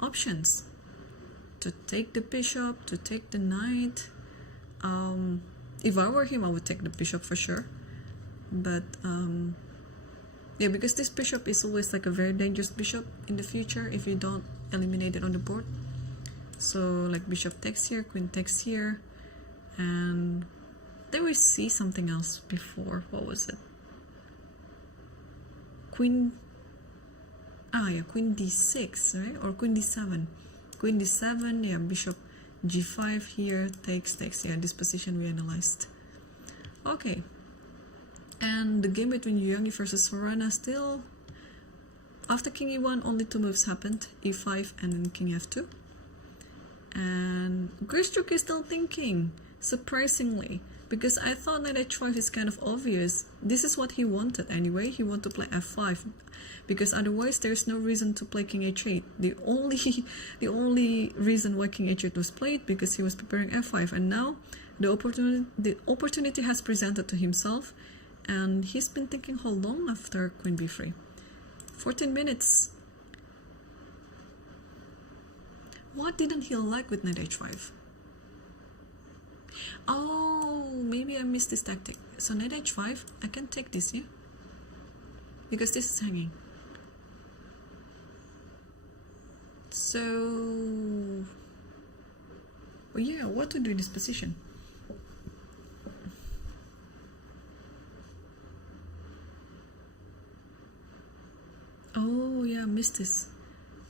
options to take the bishop, to take the knight. If I were him, I would take the bishop for sure. But Yeah, because this bishop is always like a very dangerous bishop in the future if you don't eliminate it on the board. So like bishop takes here, queen takes here, and then we see something else before. What was it? Queen, yeah, queen d6, right? Or queen d7. Queen d7, yeah, bishop g5 here, takes, yeah, this position we analyzed. Okay. And the game between Yuyangi versus Sorana still, after king e1, only 2 moves happened, e5 and then king f2. And Grishuk is still thinking, surprisingly, because I thought knight h5 is kind of obvious. This is what he wanted anyway. He wanted to play f5, because otherwise there's no reason to play king h8. The only reason why king h8 was played because he was preparing f5, and now the opportunity has presented to himself, and he's been thinking how long after queen b3? 14 minutes. What didn't he like with knight h5? Oh, maybe I missed this tactic. So knight h5, I can take this here, because this is hanging. So, oh yeah, what to do in this position? Oh yeah, I missed this.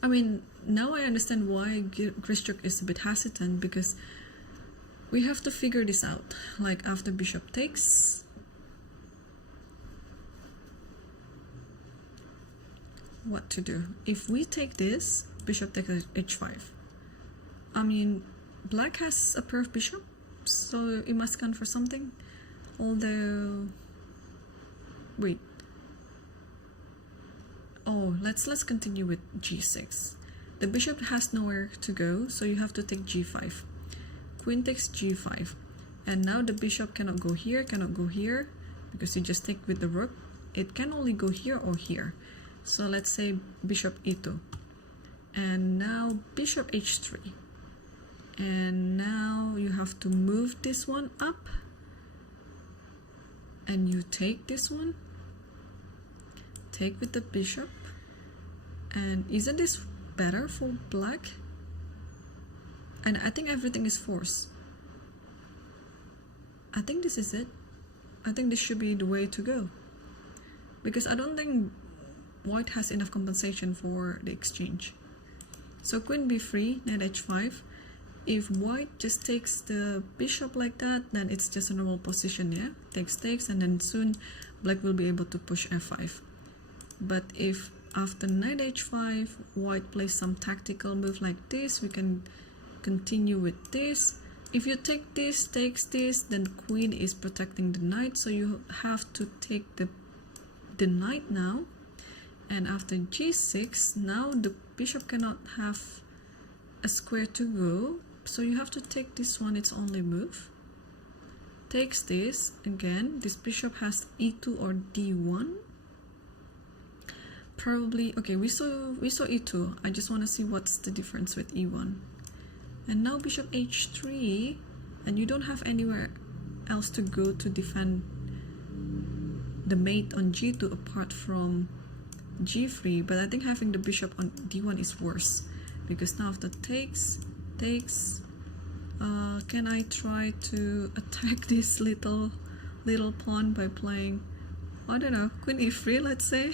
I mean, now I understand why Grishuk is a bit hesitant, because we have to figure this out. Like after bishop takes, what to do? If we take this, bishop takes h5. I mean, black has a pair of bishops, so it must count for something. Although, wait. Oh, let's continue with g6. The bishop has nowhere to go, so you have to take g5. Queen takes g5, and now the bishop cannot go here, because you just take with the rook. It can only go here or here. So let's say bishop e2, and now bishop h3, and now you have to move this one up, and you take this one, take with the bishop. And isn't this better for black? And I think everything is forced. I think this is it. I think this should be the way to go, because I don't think white has enough compensation for the exchange. So queen b3, knight h5. If white just takes the bishop like that, then it's just a normal position, yeah? Takes, and then soon black will be able to push f5. But if after knight h5, white plays some tactical move like this, we can continue with this. If you take this, takes this, then queen is protecting the knight, so you have to take the knight now. And after g6, now the bishop cannot have a square to go, so you have to take this one, its only move. Takes this, again, this bishop has e2 or d1. Probably, okay, we saw e2. I just want to see what's the difference with e1. And now bishop h3, and you don't have anywhere else to go to defend the mate on g2 apart from g3. But I think having the bishop on d1 is worse, because now after takes, can I try to attack this little pawn by playing, I don't know, queen e3, let's say,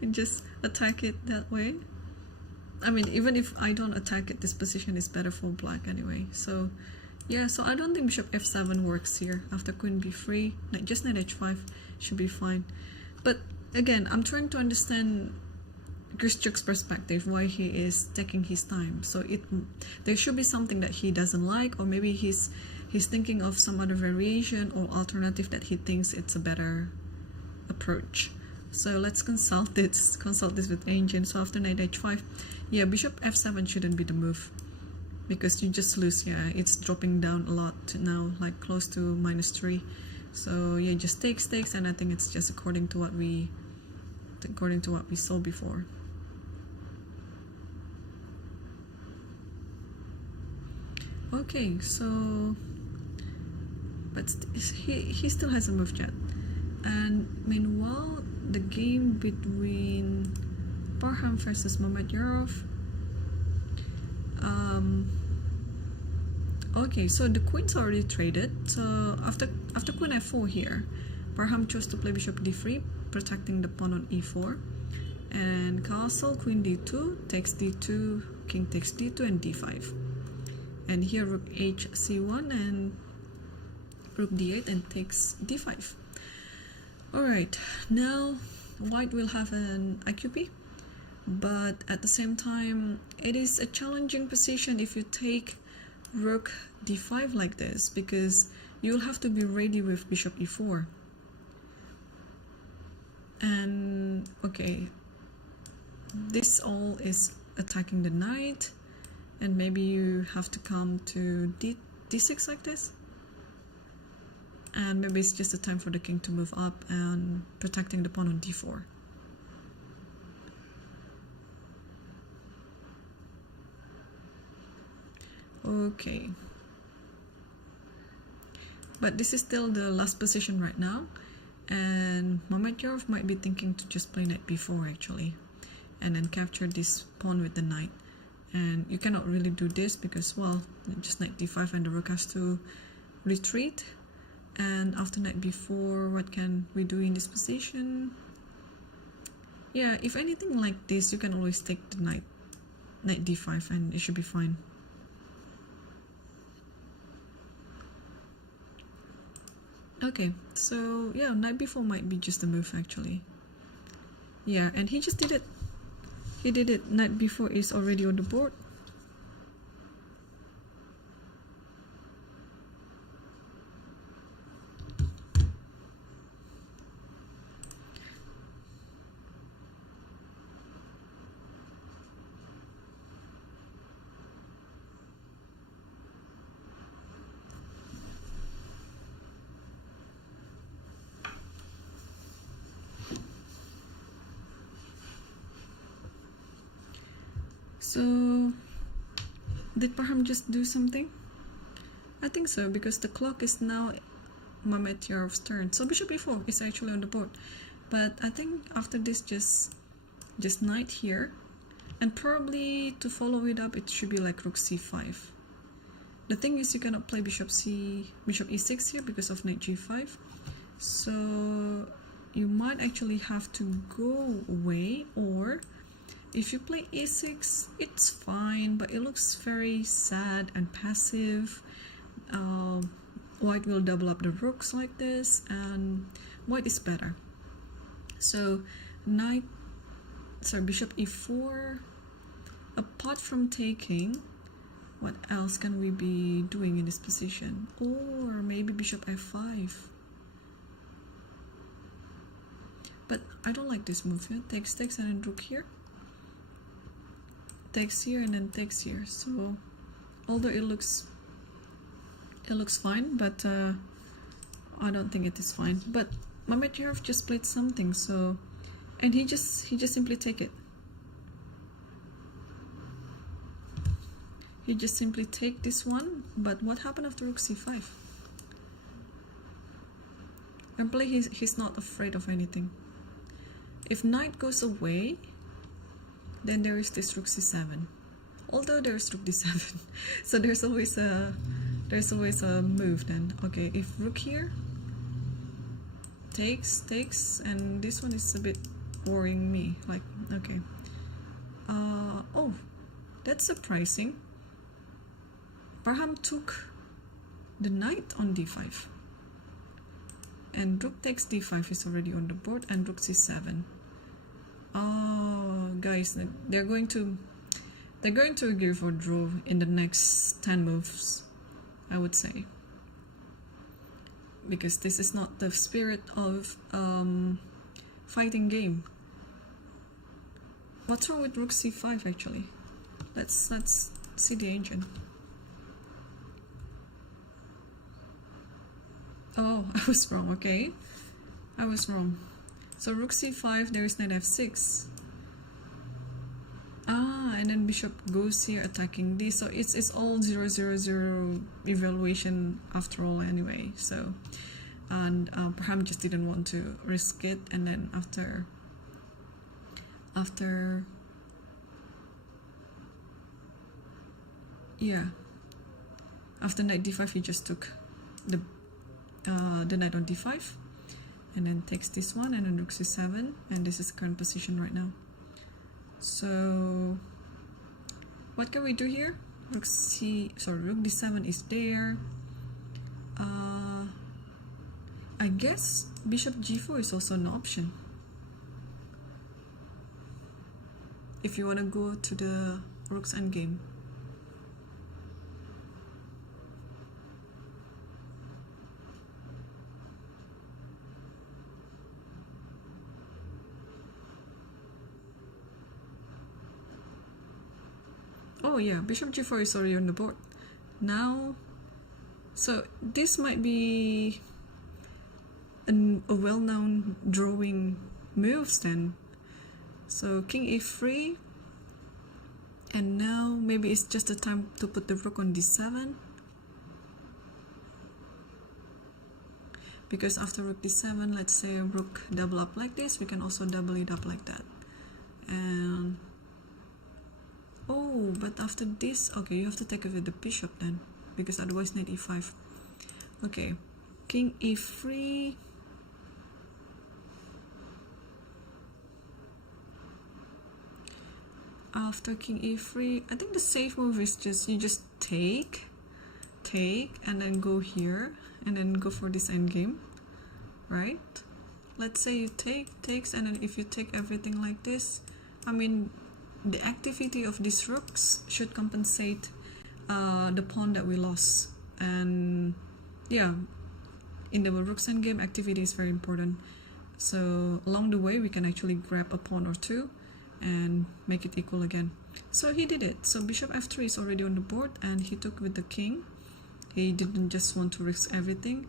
and just attack it that way? I mean, even if I don't attack it, this position is better for black anyway. So yeah, so I don't think bishop f7 works here. After queen b3, just knight h5 should be fine. But again, I'm trying to understand Grishuk's perspective, why he is taking his time. So there should be something that he doesn't like, or maybe he's thinking of some other variation or alternative that he thinks it's a better approach. So let's consult this with engine. So after knight h5, yeah, bishop f7 shouldn't be the move, because you just lose. Yeah, it's dropping down a lot now, like close to -3. So yeah, just takes, and I think it's just according to what we saw before. Okay, so but he still hasn't moved yet, and meanwhile the game between Baham versus Mamed. Okay, so the queen's already traded. So after queen f4 here, Baham chose to play bishop d3, protecting the pawn on e4, and castle, queen d2, takes d2, king takes d2, and d5. And here rook h c1 and rook d8 and takes d5. Alright, now white will have an IQP, but at the same time it is a challenging position if you take rook d5 like this, because you'll have to be ready with bishop e4. And okay, this all is attacking the knight, and maybe you have to come to d6 like this, and maybe it's just a time for the king to move up and protecting the pawn on d4. Okay, but this is still the last position right now, and Mamed might be thinking to just play knight b4 actually, and then capture this pawn with the knight. And you cannot really do this because, well, just knight d5 and the rook has to retreat. And after knight b4, what can we do in this position? Yeah, if anything like this, you can always take the knight d5 and it should be fine. Okay, so yeah, knight b4 might be just a move actually. Yeah, and he just did it. He did it. Knight b4 is already on the board. So, did Baham just do something? I think so, because the clock is now Mamed turn. So bishop e4 is actually on the board. But I think after this, just knight here, and probably to follow it up, it should be like rook c5. The thing is, you cannot play bishop e6 here because of knight g5. So you might actually have to go away, or if you play e6, it's fine, but it looks very sad and passive. White will double up the rooks like this, and white is better. So bishop e4. Apart from taking, what else can we be doing in this position? Or maybe bishop f5. But I don't like this move here. Takes, and then rook here. Takes here and then takes here. So although it looks fine, but I don't think it is fine. But Mamed just played something, so, and he just simply take it. He just simply take this one. But what happened after rook c5? And play he's not afraid of anything. If knight goes away, then there is this rook c7. Although there's rook d7, so there's always a move then. Okay, if rook here takes, and this one is a bit worrying me. Like, okay, oh, that's surprising. Baham took the knight on d5, and rook takes d5 is already on the board, and rook c7. Oh, guys, they're going to agree for draw in the next 10 moves, I would say, because this is not the spirit of fighting game. What's wrong with rook c5 actually? Let's see the engine. Oh, I was wrong. Okay, I was wrong. So rook c5, there is knight f6. And then bishop goes here attacking this. So it's all 0-0-0 evaluation after all anyway. So and Baham just didn't want to risk it, and then after knight d5 he just took the knight on d5 and then takes this one, and then rook c7, and this is current position right now. So what can we do here? Rook d7 is there. I guess bishop g4 is also an option if you want to go to the rook's endgame. Oh yeah, bishop g4 is already on the board now, so this might be a well-known drawing moves then. So king e3, and now maybe it's just the time to put the rook on d7, because after rook d7, let's say rook double up like this, we can also double it up like that. And oh, but after this, okay, you have to take it with the bishop then, because otherwise knight e5. Okay, king e3. After king e3, I think the safe move is you just take, and then go here, and then go for this endgame, right? Let's say you takes, and then if you take everything like this, I mean, the activity of these rooks should compensate the pawn that we lost. And yeah, in the rook's endgame, activity is very important. So along the way, we can actually grab a pawn or two and make it equal again. So he did it. So bishop f3 is already on the board, and he took with the king. He didn't just want to risk everything.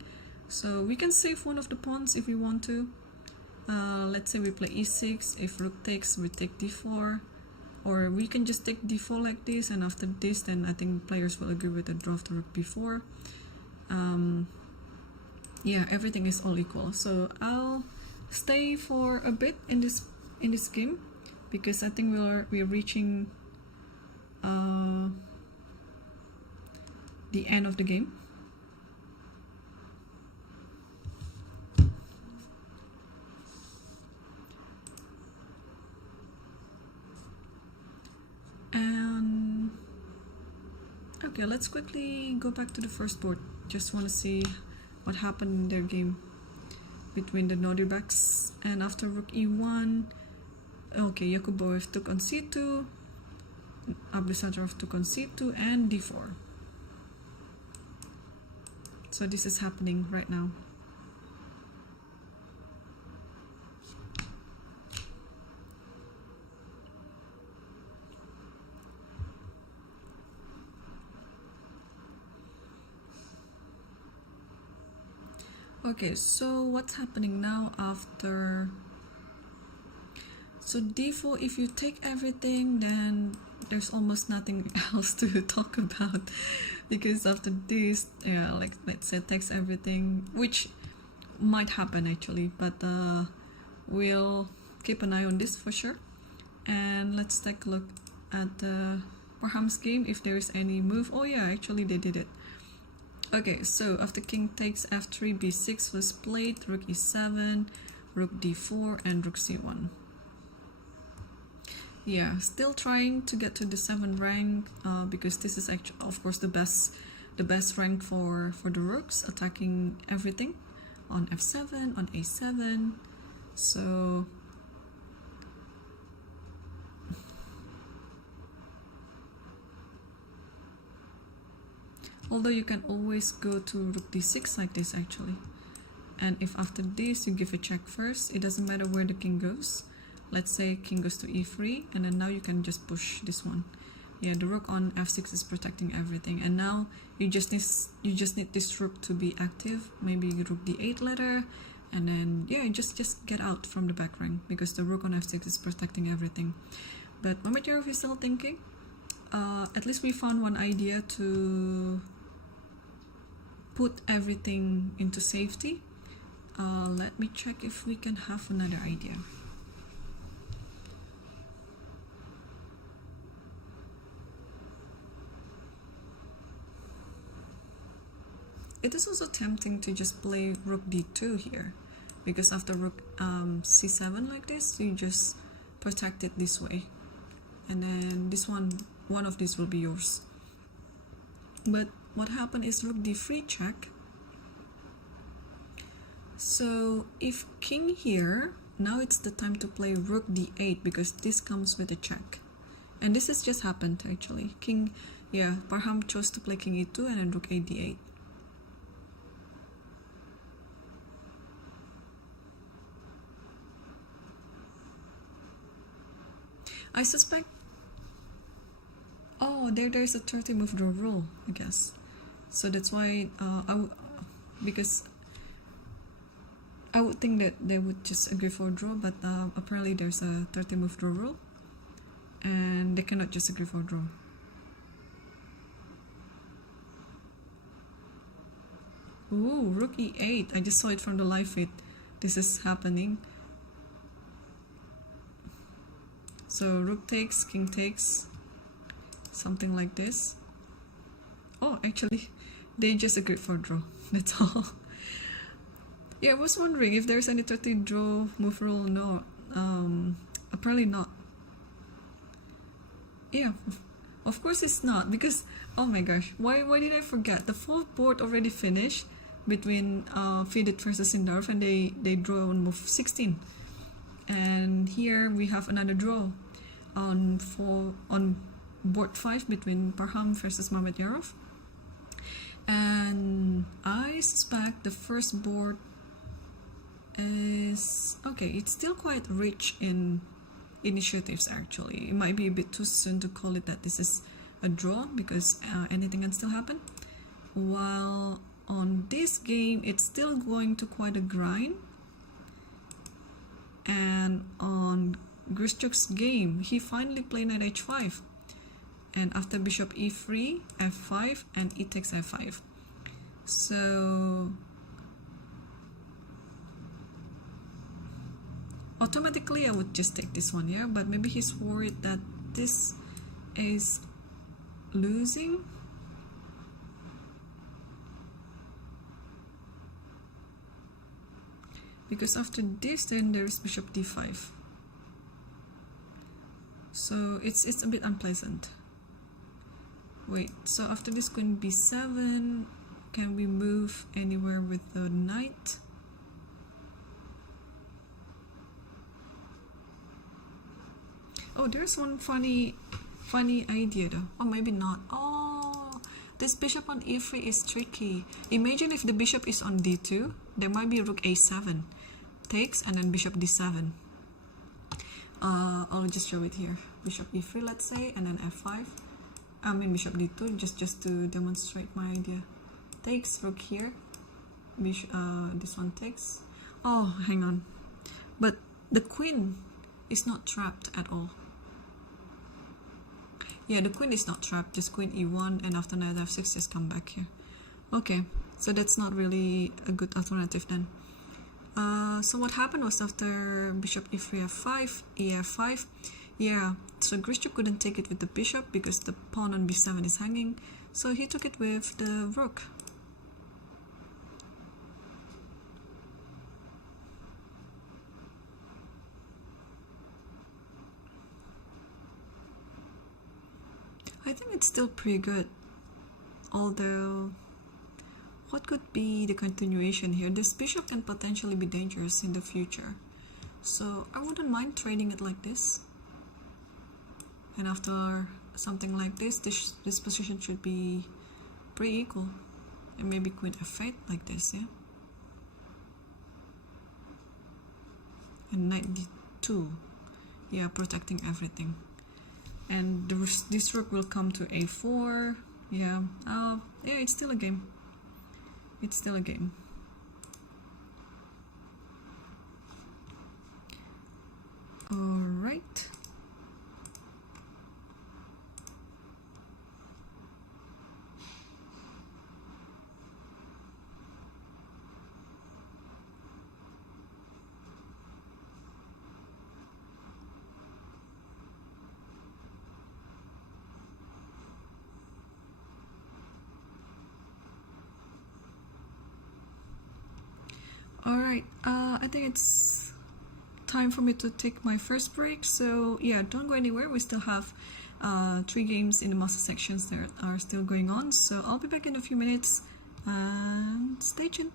So we can save one of the pawns if we want to. Let's say we play e6. If rook takes, we take d4. Or we can just take d4 like this, and after this, then I think players will agree with the draw of the rook b4. Yeah, everything is all equal. So I'll stay for a bit in this game, because I think we're reaching the end of the game. And okay, let's quickly go back to the first board. Just want to see what happened in their game between the Nordirbacks. And after rook e1, okay, Yakuboev took on c2, Sarov took on c2, and d4. So this is happening right now. Okay, so what's happening now after? So d4, if you take everything, then there's almost nothing else to talk about, because after this, yeah, like let's say takes everything, which might happen actually, but we'll keep an eye on this for sure. And let's take a look at the Baham's game if there is any move. Oh yeah, actually they did it. Okay, so after king takes f3, b6 was played, rook e7, rook d4, and rook c1. Yeah, still trying to get to the 7th rank, because this is actually, of course, the best rank for the rooks, attacking everything on f7, on a7. So although you can always go to rook d6 like this actually, and if after this you give a check first, it doesn't matter where the king goes. Let's say king goes to e3, and then now you can just push this one. Yeah, the rook on f6 is protecting everything, and now you just need this rook to be active. Maybe rook d8 later, and then yeah, just get out from the back rank, because the rook on f6 is protecting everything. But Mamed is still thinking. At least we found one idea to put everything into safety. Let me check if we can have another idea. It is also tempting to just play rook d2 here, because after rook c7 like this, you just protect it this way, and then this one of these will be yours. But what happened is rook d3 check. So if king here, now it's the time to play rook d8, because this comes with a check. And this has just happened actually. Baham chose to play king e2 and then rook a d8. I suspect, there's a 30 move draw rule, I guess. So that's why because I would think that they would just agree for a draw, but apparently there's a 30 move draw rule, and they cannot just agree for a draw. Ooh, rook e8. I just saw it from the live feed. This is happening. So rook takes, king takes, something like this. Oh, actually, they just agreed for draw. That's all. Yeah, I was wondering if there's any 30 draw move rule. No, apparently not. Yeah, of course it's not, because oh my gosh, why did I forget? The fourth board already finished between FIDE versus Sindarov, and they draw on move 16. And here we have another draw on board 5 between Baham versus Mamed. And I suspect the first board is okay. It's still quite rich in initiatives actually. It might be a bit too soon to call it that this is a draw, because anything can still happen. While on this game it's still going to quite a grind. And on Grishuk's game, he finally played knight h5, and after bishop e3, f5, and e takes f5. So automatically I would just take this one here, but maybe he's worried that this is losing. Because after this, then there's bishop d5. So it's a bit unpleasant. Wait, so after this queen b7, can we move anywhere with the knight? Oh, there's one funny idea though. Or maybe not. Oh, this bishop on e3 is tricky. Imagine if the bishop is on d2, there might be rook a7 takes, and then bishop d7. I'll just show it here. Bishop e3, let's say, and then f5. I mean bishop d2, just to demonstrate my idea. Takes, rook here. Bishop, this one takes. Oh, hang on. But the queen is not trapped at all. Yeah, the queen is not trapped. Just queen e1, and after knight f6, just come back here. Okay, so that's not really a good alternative then. So what happened was after bishop e3 f5, ef5, yeah, so Grishuk couldn't take it with the bishop because the pawn on b7 is hanging, so he took it with the rook. I think it's still pretty good, although what could be the continuation here? This bishop can potentially be dangerous in the future, so I wouldn't mind trading it like this. And after something like this, this position should be pretty equal. And maybe queen f8 like this, yeah? And knight d2, yeah, protecting everything. And this rook will come to a4, yeah. Yeah, it's still a game. It's still a game. Alright. Alright, I think it's time for me to take my first break. So yeah, don't go anywhere. We still have 3 games in the master sections that are still going on. So I'll be back in a few minutes and stay tuned.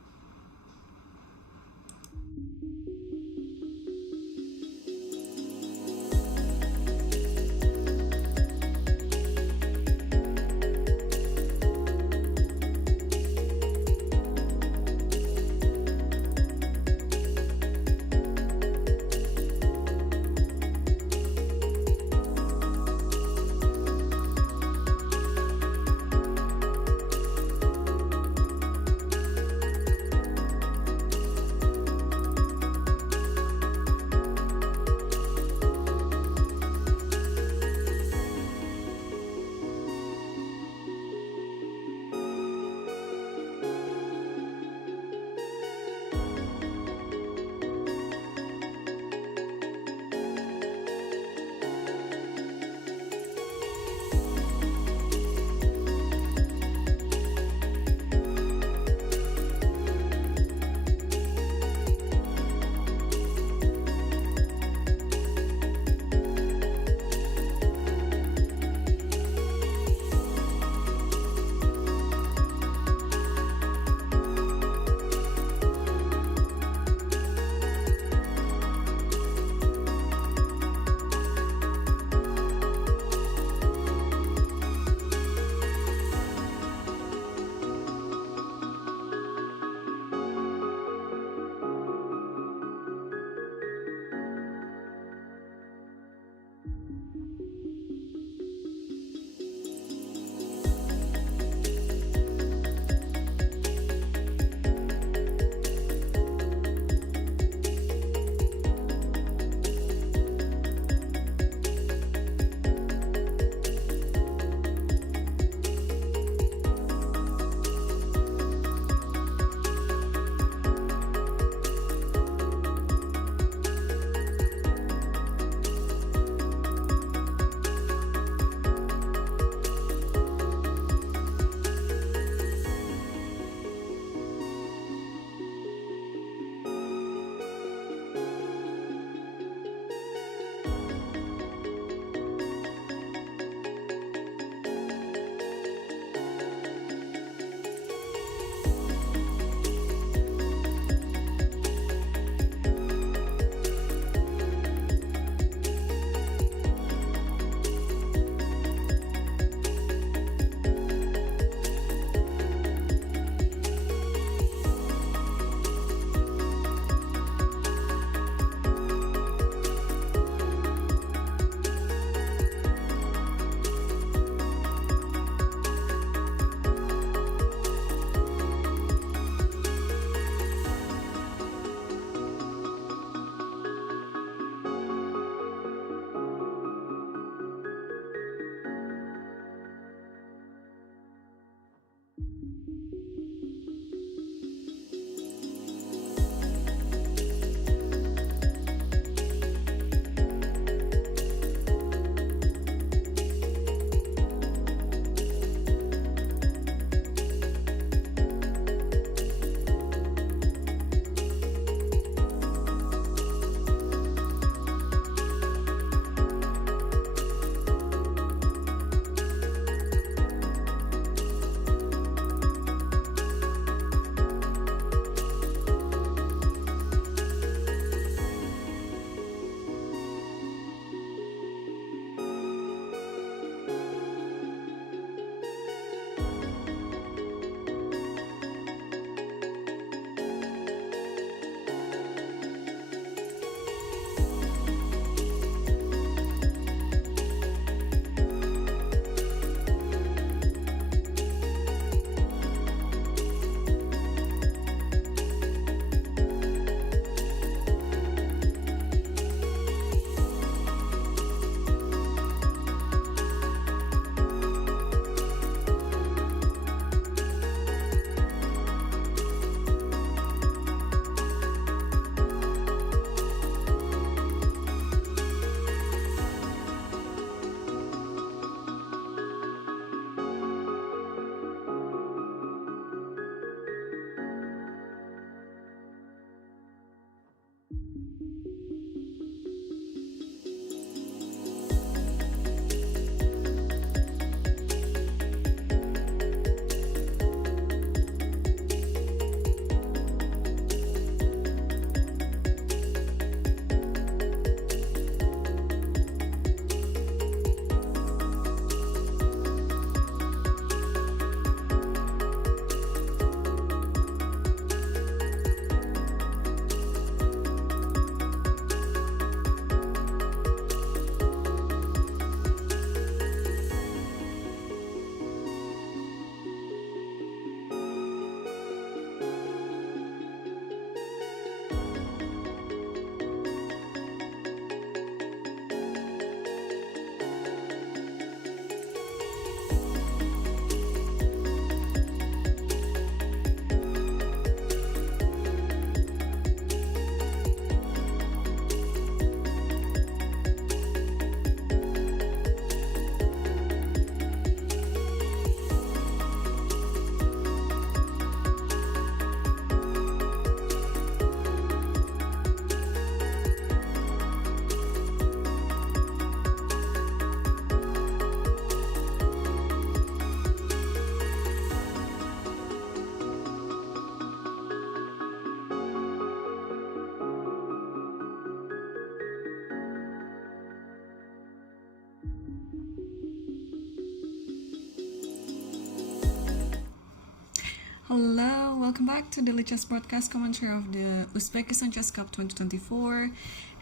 Hello, welcome back to the Lichess broadcast commentary of the Uzbekistan Chess Cup 2024,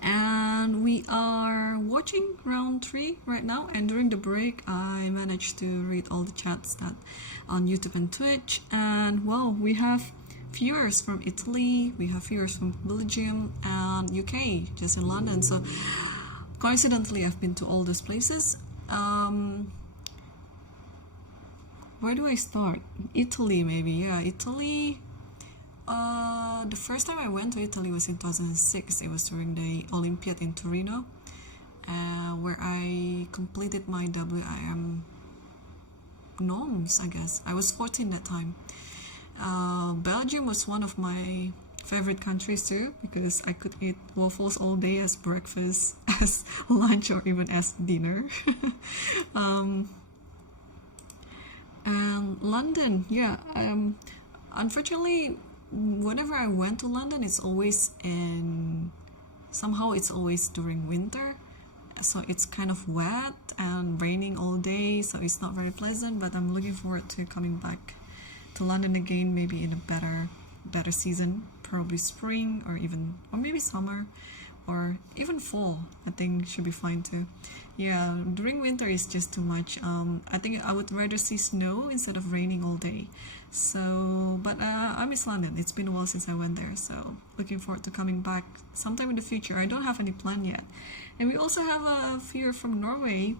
and we are watching round 3 right now. And during the break I managed to read all the chats that on YouTube and Twitch, and well, we have viewers from Italy, we have viewers from Belgium and UK, just in London. So coincidentally I've been to all those places. Where do I start? Italy, maybe. Yeah, Italy. The first time I went to Italy was in 2006. It was during the Olympiad in Torino, where I completed my WIM norms, I guess. I was 14 that time. Belgium was one of my favorite countries too, because I could eat waffles all day as breakfast, as lunch, or even as dinner. And London, yeah. Unfortunately, whenever I went to London, it's always during winter, so it's kind of wet and raining all day, so it's not very pleasant. But I'm looking forward to coming back to London again, maybe in a better season, probably spring or maybe summer, or even fall. I think should be fine too. Yeah, during winter is just too much. I think I would rather see snow instead of raining all day. So, but I miss London. It's been a while since I went there, so looking forward to coming back sometime in the future. I don't have any plan yet. And we also have a viewer from Norway.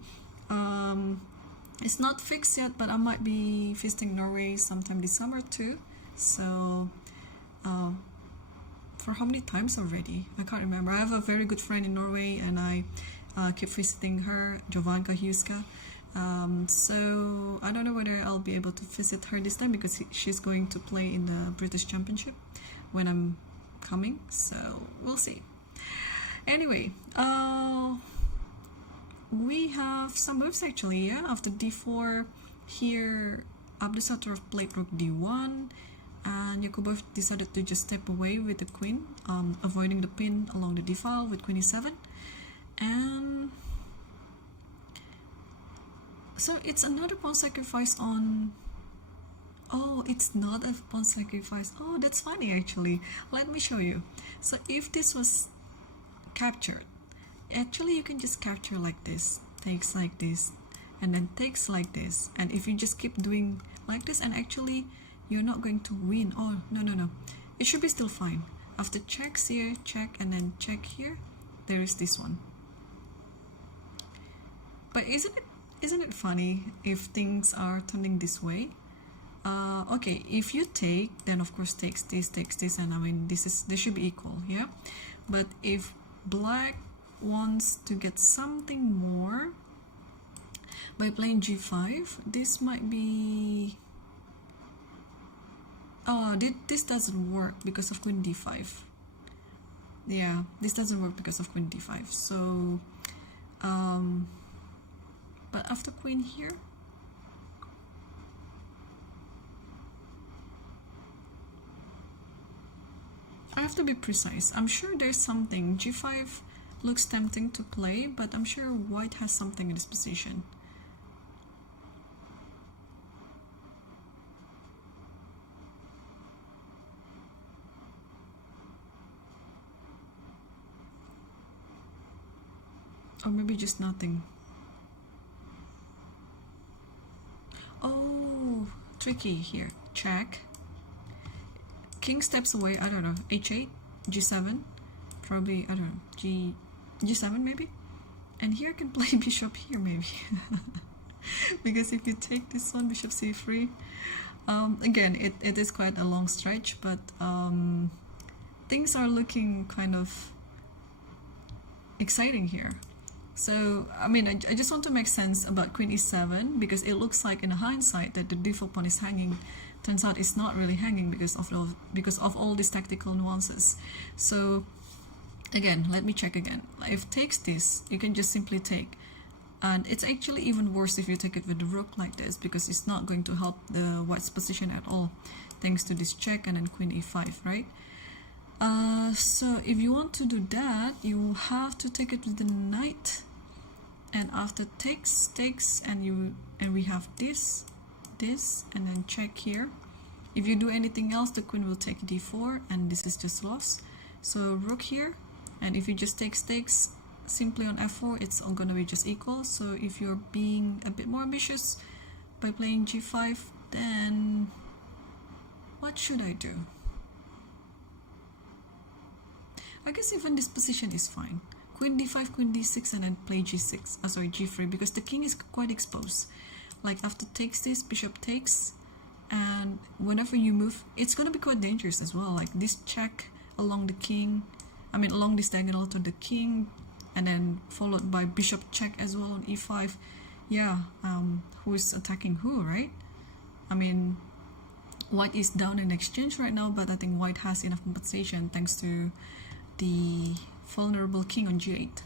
It's not fixed yet, but I might be visiting Norway sometime this summer too. So, for how many times already? I can't remember. I have a very good friend in Norway, and I keep visiting her, Jovanka Huska. So I don't know whether I'll be able to visit her this time, because she's going to play in the British Championship when I'm coming. So we'll see. Anyway, we have some moves actually. Yeah, after d4 here, Abdusattorov played rook d1. And Yakubov decided to just step away with the queen, avoiding the pin along the d-file with queen e7. And so it's another pawn sacrifice on... Oh, it's not a pawn sacrifice. Oh, that's funny actually. Let me show you. So if this was captured, actually you can just capture like this, takes like this, and then takes like this. And if you just keep doing like this, and actually you're not going to win. Oh, no. It should be still fine. After checks here, check, and then check here, there is this one. But isn't it funny if things are turning this way? Okay, if you take, then of course takes this, and I mean this should be equal, yeah? But if black wants to get something more by playing g5, this might be... Oh, this doesn't work because of queen d5. Yeah, this doesn't work because of queen d5. So, but after queen here, I have to be precise. I'm sure there's something. g5 looks tempting to play, but I'm sure white has something in this position. Or maybe just nothing. Oh, tricky here. Check. King steps away. I don't know. h8, g7, probably. I don't know. g7 maybe. And here I can play bishop here maybe. Because if you take this one, bishop c3. Again, it is quite a long stretch, but things are looking kind of exciting here. So, I mean, I just want to make sense about queen e7, because it looks like in hindsight that the d4 pawn is hanging. Turns out it's not really hanging because of all these tactical nuances. So, again, let me check again. If takes this, you can just simply take. And it's actually even worse if you take it with the rook like this, because it's not going to help the white's position at all, thanks to this check and then queen e5, right? So if you want to do that, you have to take it with the knight, and after takes, and we have this, and then check here. If you do anything else, the queen will take d4, and this is just lost. So rook here, and if you just take stakes simply on f4, it's all gonna be just equal. So if you're being a bit more ambitious by playing g5, then what should I do? I guess even this position is fine. Queen d5, queen d6, and then play g6. Sorry, g3, because the king is quite exposed. Like after takes this, bishop takes, and whenever you move, it's gonna be quite dangerous as well. Like this check along the king, along this diagonal to the king, and then followed by bishop check as well on e5. Yeah, who is attacking who, right? I mean, white is down in exchange right now, but I think white has enough compensation thanks to the vulnerable king on g8.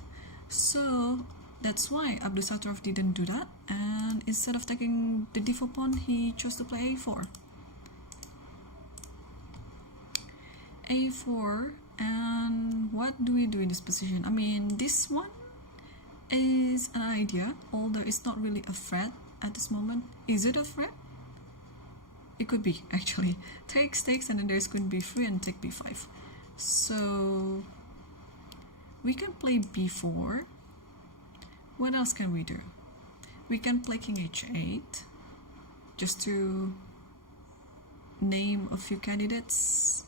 So that's why Sarov didn't do that, and instead of taking the d4 pawn, he chose to play a4. a4, and what do we do in this position? I mean, this one is an idea, although it's not really a threat at this moment. Is it a threat? It could be, actually. Take stakes, and then there's queen b3 and take b5. So we can play b4. What else can we do? We can play king h8, just to name a few candidates,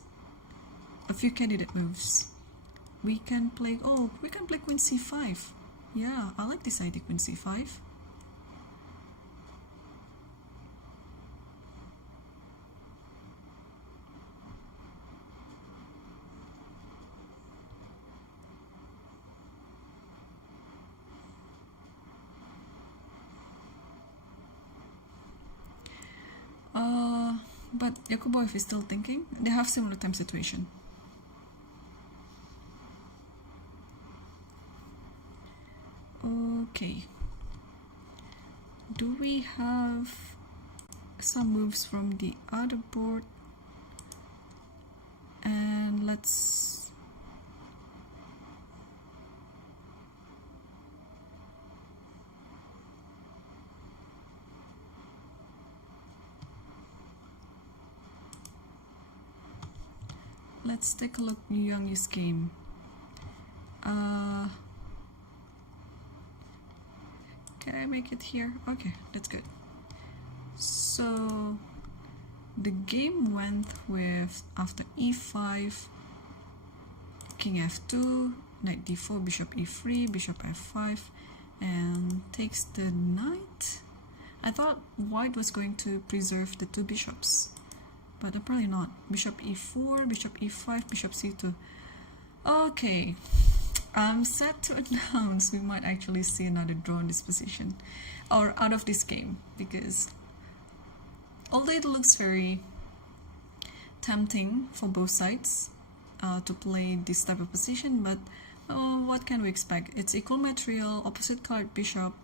a few candidate moves. We can play queen c5. Yeah, I like this idea, queen c5. But Yakubov is still thinking. They have similar time situation. Okay. Do we have some moves from the other board? And let's take a look at Young's game. Can I make it here? Okay, that's good. So the game went with after e5, king f2, knight d4, bishop e3, bishop f5, and takes the knight. I thought white was going to preserve the two bishops, but apparently not. Bishop e4, bishop e5, bishop c2. Okay, I'm sad to announce we might actually see another draw in this position, or out of this game, because although it looks very tempting for both sides to play this type of position, but what can we expect? It's equal material, opposite colored bishop,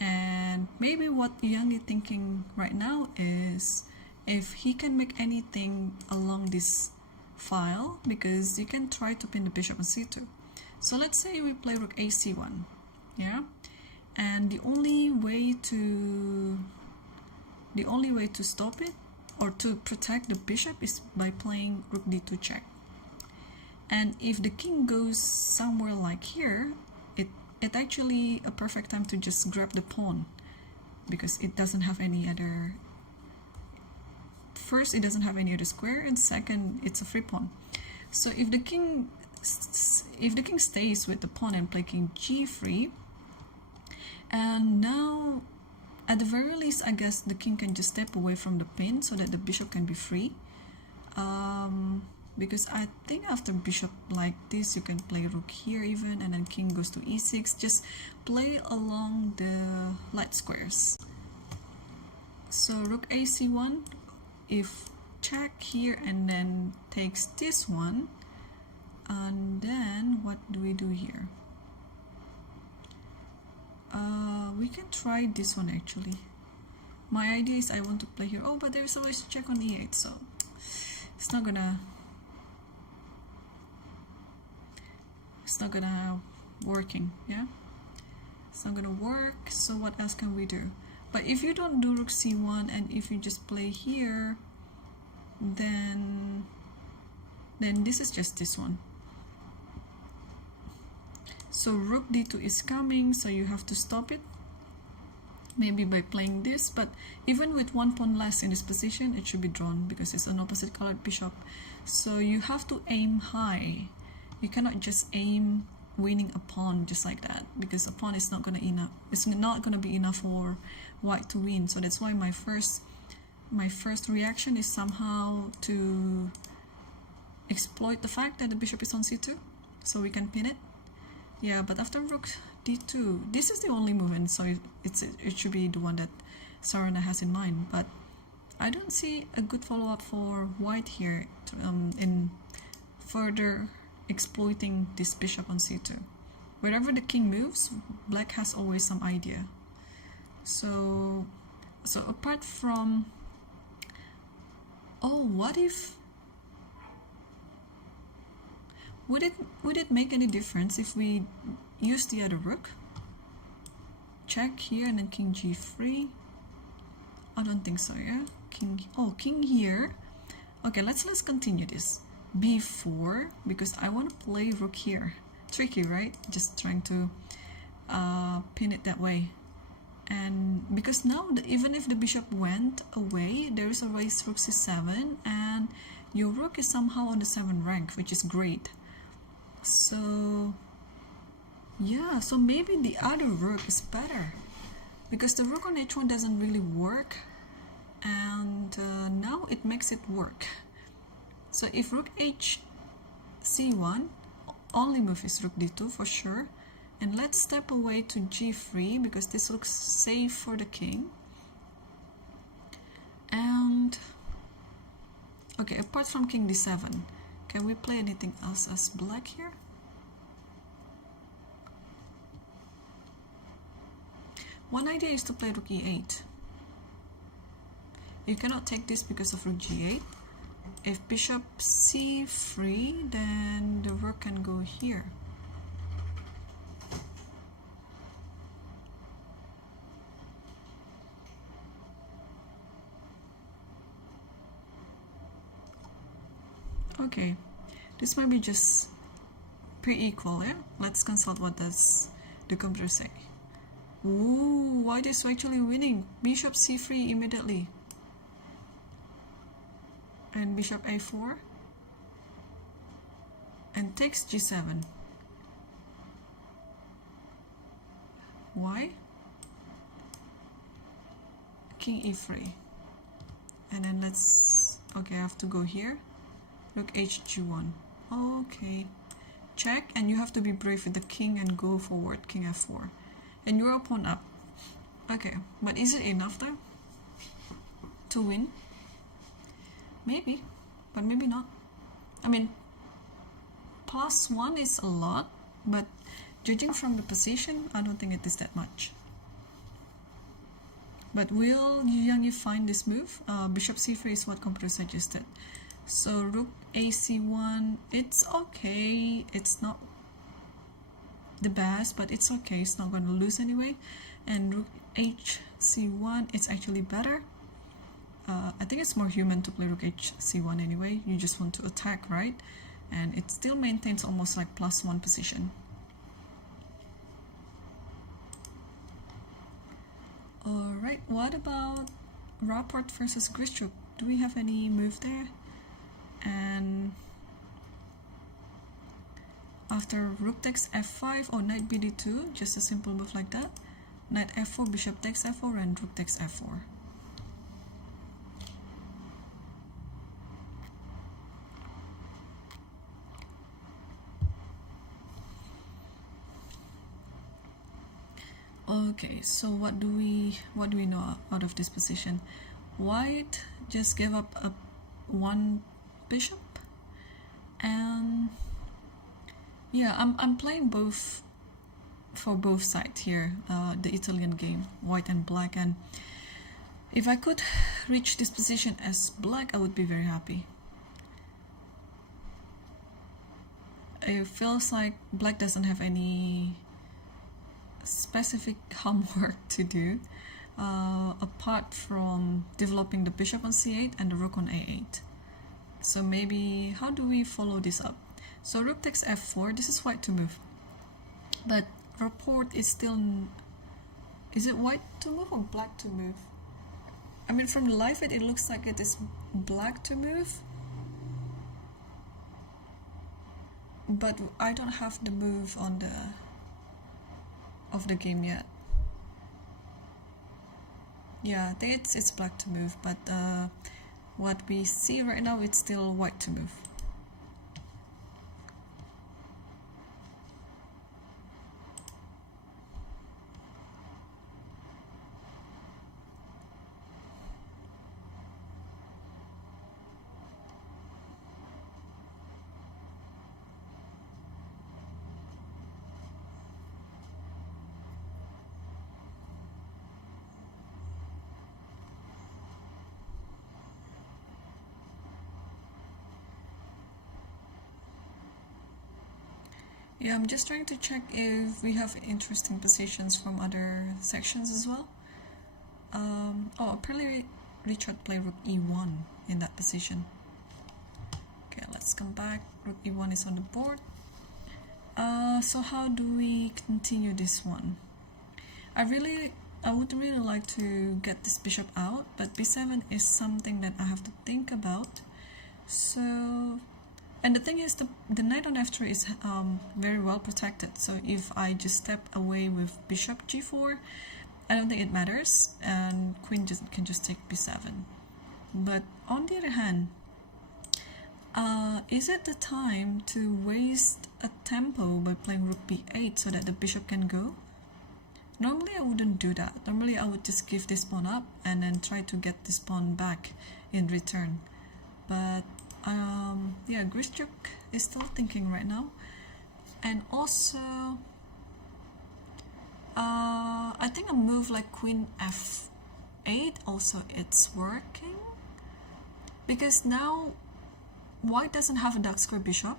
and maybe what Yang is thinking right now is if he can make anything along this file, because you can try to pin the bishop on c2. So let's say we play rook ac1, yeah, and the only way to stop it or to protect the bishop is by playing rook d2 check. And if the king goes somewhere like here, it's actually a perfect time to just grab the pawn, because it doesn't have any other. First, it doesn't have any other square, and second, it's a free pawn. So if the king stays with the pawn and play king g3, and now at the very least, I guess the king can just step away from the pin so that the bishop can be free. Because I think after bishop like this, you can play rook here even, and then king goes to e6. Just play along the light squares. So rook ac1, if check here and then takes this one, and then what do we do here? We can try this one actually. My idea is I want to play here. Oh, but there's always check on e8, so it's not gonna working, yeah? It's not gonna work, so what else can we do? But if you don't do rook c1 and if you just play here, then this is just this one. So rook d2 is coming, so you have to stop it, maybe by playing this, but even with one pawn less in this position, it should be drawn because it's an opposite colored bishop. So you have to aim high. You cannot just aim winning a pawn just like that, because a pawn is not gonna be enough for white to win. So that's why my first reaction is somehow to exploit the fact that the bishop is on c2, so we can pin it. Yeah, but after rook d2, this is the only move, and so it should be the one that Sarana has in mind. But I don't see a good follow-up for white here in further exploiting this bishop on c2. Wherever the king moves, black has always some idea. So apart from, oh, what if, would it make any difference if we use the other rook? Check here and then king g3. I don't think so. Yeah, king here. Okay, let's continue this. b4, because I want to play rook here. Tricky, right? Just trying to pin it that way. And because now even if the bishop went away, there is always rook c7, and your rook is somehow on the 7th rank, which is great. So yeah, so maybe the other rook is better, because the rook on h1 doesn't really work, and now it makes it work. So if rook c1, only move is rook d2 for sure. And let's step away to g3 because this looks safe for the king. And okay, apart from king d7, can we play anything else as black here? One idea is to play rook e8. You cannot take this because of rook g8. If bishop c3, then the rook can go here. Okay, this might be just pre-equal, yeah? Let's consult what does the computer say. Ooh, white is actually winning. Bishop c3 immediately. And bishop a4. And takes g7. Why? King e3. And then let's... okay, I have to go here. Rook hg1. Okay. Check, and you have to be brave with the king and go forward, king f4. And you're a pawn up. Okay, but is it enough though to win? Maybe, but maybe not. I mean, +1 is a lot, but judging from the position, I don't think it is that much. But will Yang find this move? Bishop c3 is what computer suggested. So rook ac1, it's okay. It's not the best, but it's okay. It's not going to lose anyway. And rook hc1, it's actually better. I think it's more human to play rook hc1 anyway. You just want to attack, right? And it still maintains almost like +1 position. Alright, what about Rapport versus Grishuk? Do we have any move there? And after rook takes f5 or knight bd2, just a simple move like that. Knight f4, bishop takes f4, and rook takes f4. Okay, so what do we know out of this position? White just gave up one bishop, and yeah, I'm playing both for both sides here, the Italian game, white and black, and if I could reach this position as black, I would be very happy. It feels like black doesn't have any specific homework to do apart from developing the bishop on c8 and the rook on a8. So maybe, how do we follow this up? So rook takes f4, this is white to move. But Rapport is still, is it white to move or black to move? I mean, from the live feed, it looks like it is black to move. But I don't have the move on the game yet. Yeah, I think it's black to move, but what we see right now, it's still white to move. Yeah, I'm just trying to check if we have interesting positions from other sections as well. Oh, apparently Richard played rook e1 in that position. Okay, let's come back. Rook e1 is on the board. So how do we continue this one? I would really like to get this bishop out, but b7 is something that I have to think about. So, and the thing is, the knight on f3 is very well protected. So if I just step away with bishop g4, I don't think it matters, and queen can just take b7. But on the other hand, is it the time to waste a tempo by playing rook b8 so that the bishop can go? Normally I wouldn't do that. Normally I would just give this pawn up and then try to get this pawn back in return. But yeah, Grishuk is still thinking right now. And also, I think a move like queen f8 also it's working. Because now white doesn't have a dark square bishop.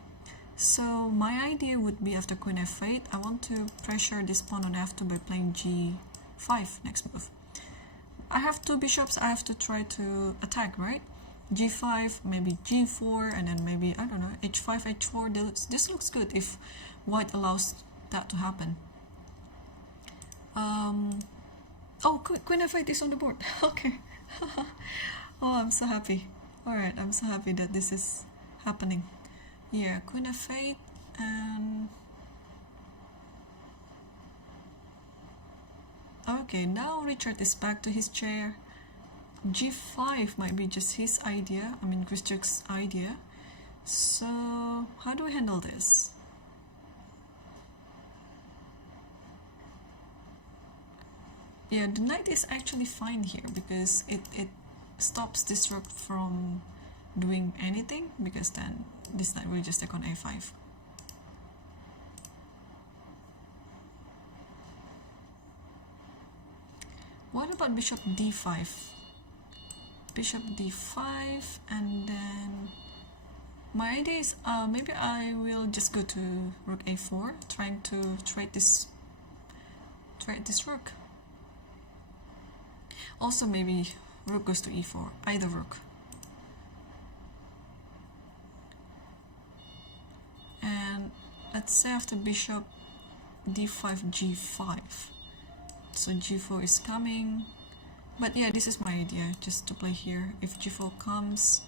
So my idea would be after queen f8, I want to pressure this pawn on f2 by playing g5 next move. I have two bishops, I have to try to attack, right? g5, maybe g4, and then maybe, I don't know, h5, h4. This looks good if white allows that to happen. Oh, queen f8 is on the board. Okay. Oh, I'm so happy. Alright, I'm so happy that this is happening. Yeah, queen f8 and... Okay, now Richard is back to his chair. g5 might be just his idea, I mean Grishuk's idea. So, how do we handle this? Yeah, the knight is actually fine here because it stops this rook from doing anything, because then this knight will just take on a5. What about bishop d5? Bishop d5, and then my idea is maybe I will just go to rook a4, trying to trade this rook. Also maybe rook goes to e4, either rook. And let's say after bishop d5, g5. So g4 is coming. But yeah, this is my idea, just to play here. If g4 comes...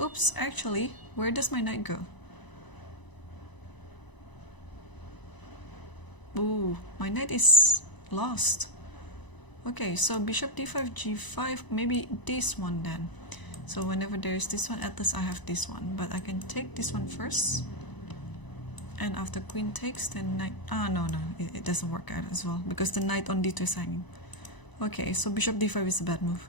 Oops, actually, where does my knight go? Ooh, my knight is lost. Okay, so bishop d5, g5, maybe this one then. So whenever there is this one, at least I have this one. But I can take this one first. And after queen takes, then knight... no, it doesn't work out as well, because the knight on d2 is hanging. Okay, so bishop d5 is a bad move.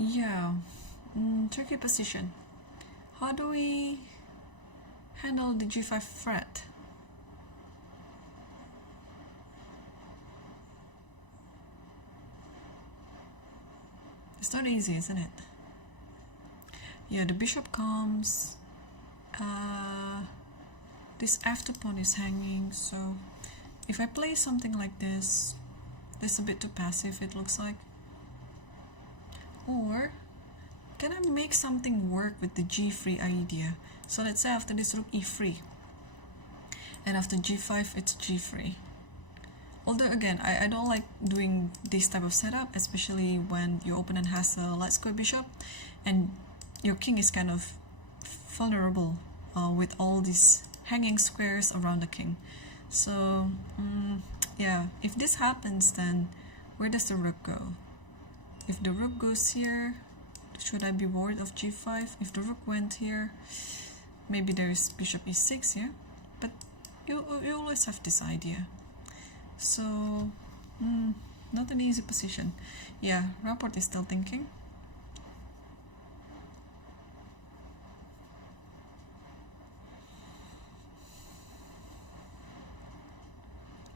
Yeah, tricky position. How do we handle the g5 threat? It's not easy, isn't it? Yeah, the bishop comes. This f2 pawn is hanging, so if I play something like this is a bit too passive, it looks like. Or can I make something work with the g3 idea? So let's say after this rook e3, and after g5 it's g3. Although again, I don't like doing this type of setup, especially when your opponent has a light square bishop and your king is kind of vulnerable with all these hanging squares around the king. So yeah, if this happens, then where does the rook go? If the rook goes here, should I be worried of g5? If the rook went here, maybe there is bishop e6 here, but you always have this idea. So not an easy position. Yeah, Rapport is still thinking.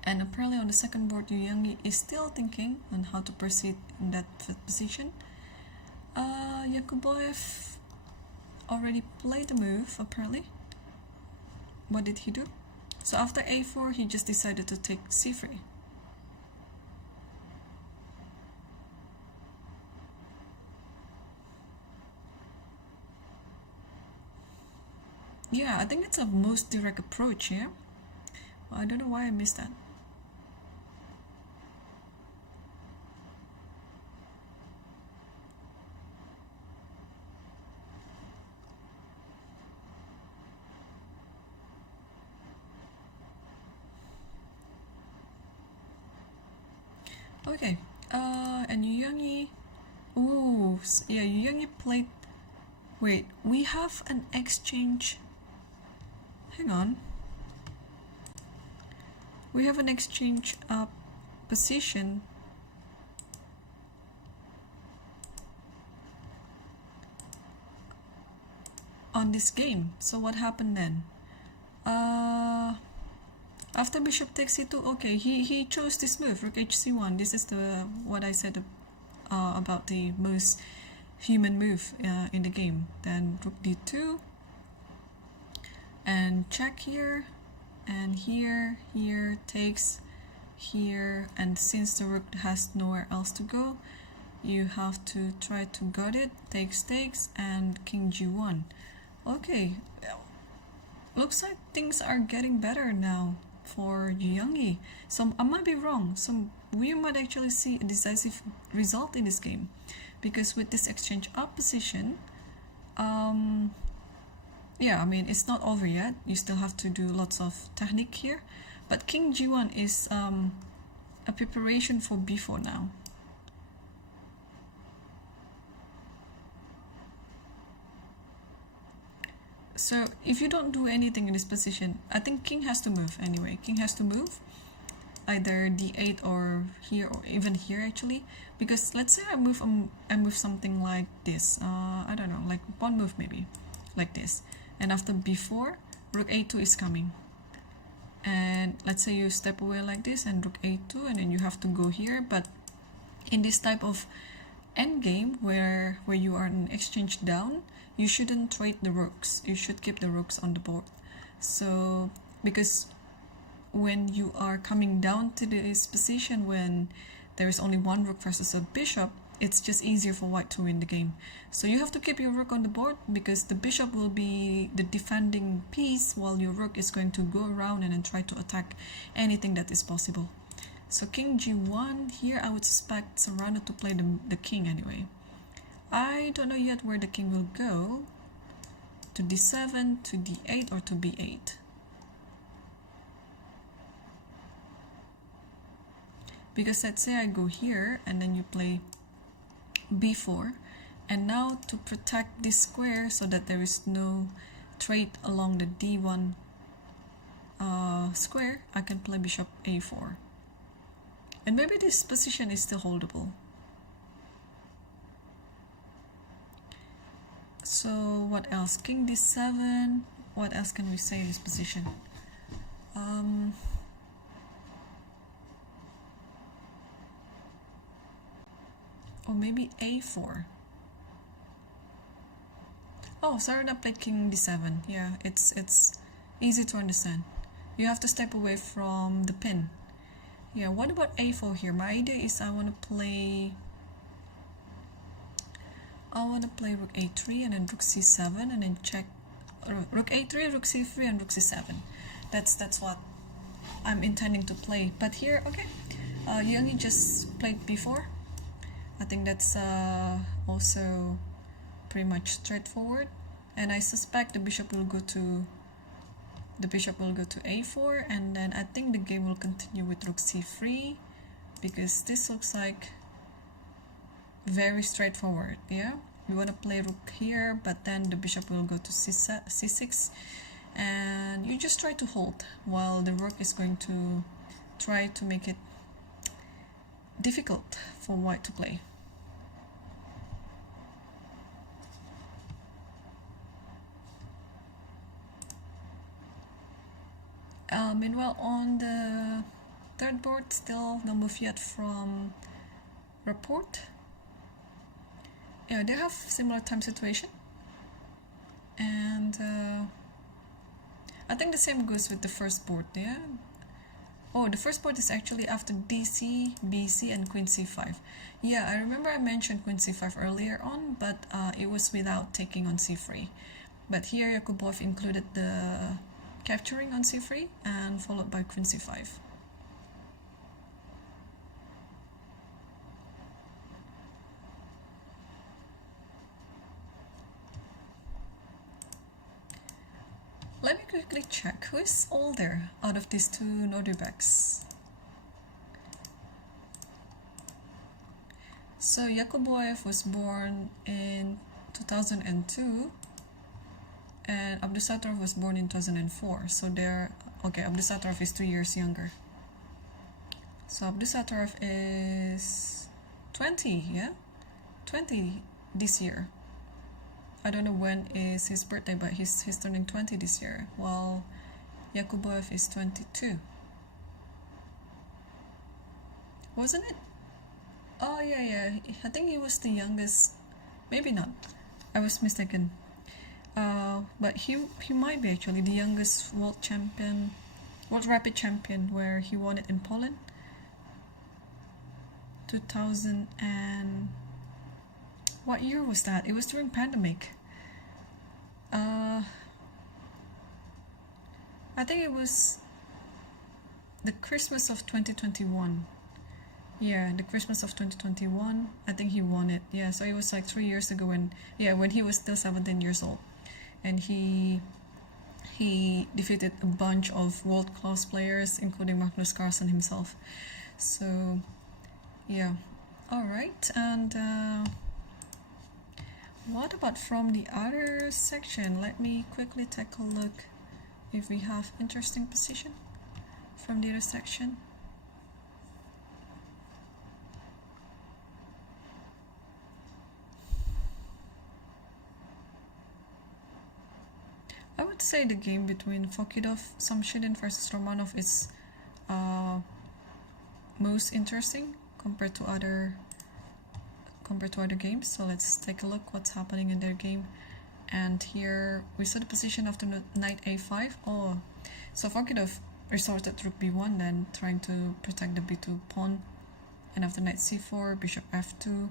And apparently on the second board, Yu Yangi is still thinking on how to proceed in that position. Yakuboev already played the move, apparently. What did he do? So after a4, he just decided to take c3. Yeah, I think it's a most direct approach here. Well, I don't know why I missed that. Okay, and Yu Yangi, ooh, yeah, Yu Yangi played, wait, we have an exchange, hang on, we have an exchange position on this game. So what happened then? After bishop takes c2, okay, he chose this move, rook hc1. This is the what I said about the most human move in the game. Then rook d2, and check here, and here takes here, and since the rook has nowhere else to go, you have to try to guard it. Takes, and king g1. Okay, looks like things are getting better now for Yu Yangi. So I might be wrong. So we might actually see a decisive result in this game, because with this exchange up position, yeah, I mean, it's not over yet. You still have to do lots of technique here, but king g1 is a preparation for b4 now. So if you don't do anything in this position, I think king has to move anyway. King has to move either d8 or here, or even here actually, because let's say I move something like this. I don't know, like pawn move maybe, like this. And after b4, rook a2 is coming. And let's say you step away like this and rook a2, and then you have to go here. But in this type of endgame where you are in exchange down, you shouldn't trade the rooks. You should keep the rooks on the board. So because when you are coming down to this position, when there is only one rook versus a bishop, it's just easier for white to win the game. So you have to keep your rook on the board, because the bishop will be the defending piece, while your rook is going to go around and then try to attack anything that is possible. So king g1 here, I would suspect Serrano to play the king anyway. I don't know yet where the king will go, to d7, to d8, or to b8. Because let's say I go here and then you play b4, and now to protect this square so that there is no trade along the d1 square, I can play bishop a4. And maybe this position is still holdable. So what else? King d7. What else can we say in this position? Or maybe a4. Oh, Sarov played king d7. Yeah, it's easy to understand. You have to step away from the pin. Yeah, what about a4 here? My idea is I want to play rook a3 and then rook c7 and then check rook a3, rook c3 and rook c7. That's what I'm intending to play. But here, okay, Youngie just played b4. I think that's also pretty much straightforward, and I suspect the bishop will go to a4, and then I think the game will continue with rook c3 because this looks like very straightforward. Yeah, we want to play rook here, but then the bishop will go to c6, and you just try to hold while the rook is going to try to make it difficult for white to play. Meanwhile, on the third board, still no move yet from Rapport. Yeah, they have similar time situation, and I think the same goes with the first board. Yeah. Oh, the first board is actually after DC, BC, and Queen C5. Yeah, I remember I mentioned Queen C5 earlier on, but it was without taking on C3. But here Yakubov included the capturing on C3 and followed by Queen C5. Let me quickly check who is older out of these two Nordirbecks. So Yakuboev was born in 2002 and Abdusattorov was born in 2004. So they're okay. Abdusattorov is 2 years younger. So Abdusattorov is 20, yeah, 20 this year. I don't know when is his birthday, but he's turning 20 this year, while Yakuboev is 22. Wasn't it? Oh yeah. I think he was the youngest. Maybe not. I was mistaken. But he might be actually the youngest world rapid champion, where he won it in Poland. 2000 and what year was that? It was during pandemic. I think it was the Christmas of 2021. Yeah, the Christmas of 2021. I think he won it. Yeah, so it was like 3 years ago when he was still 17 years old, and he defeated a bunch of world-class players, including Magnus Carlsen himself. So yeah, all right. And what about from the other section? Let me quickly take a look if we have interesting position from the other section. I would say the game between Fokidov, Samshidin versus Romanov is most interesting compared to other games. So let's take a look what's happening in their game. And here we saw the position after knight a5. Oh, so Fokidov resorted to rook b1, then trying to protect the b2 pawn. And after knight c4, bishop f2,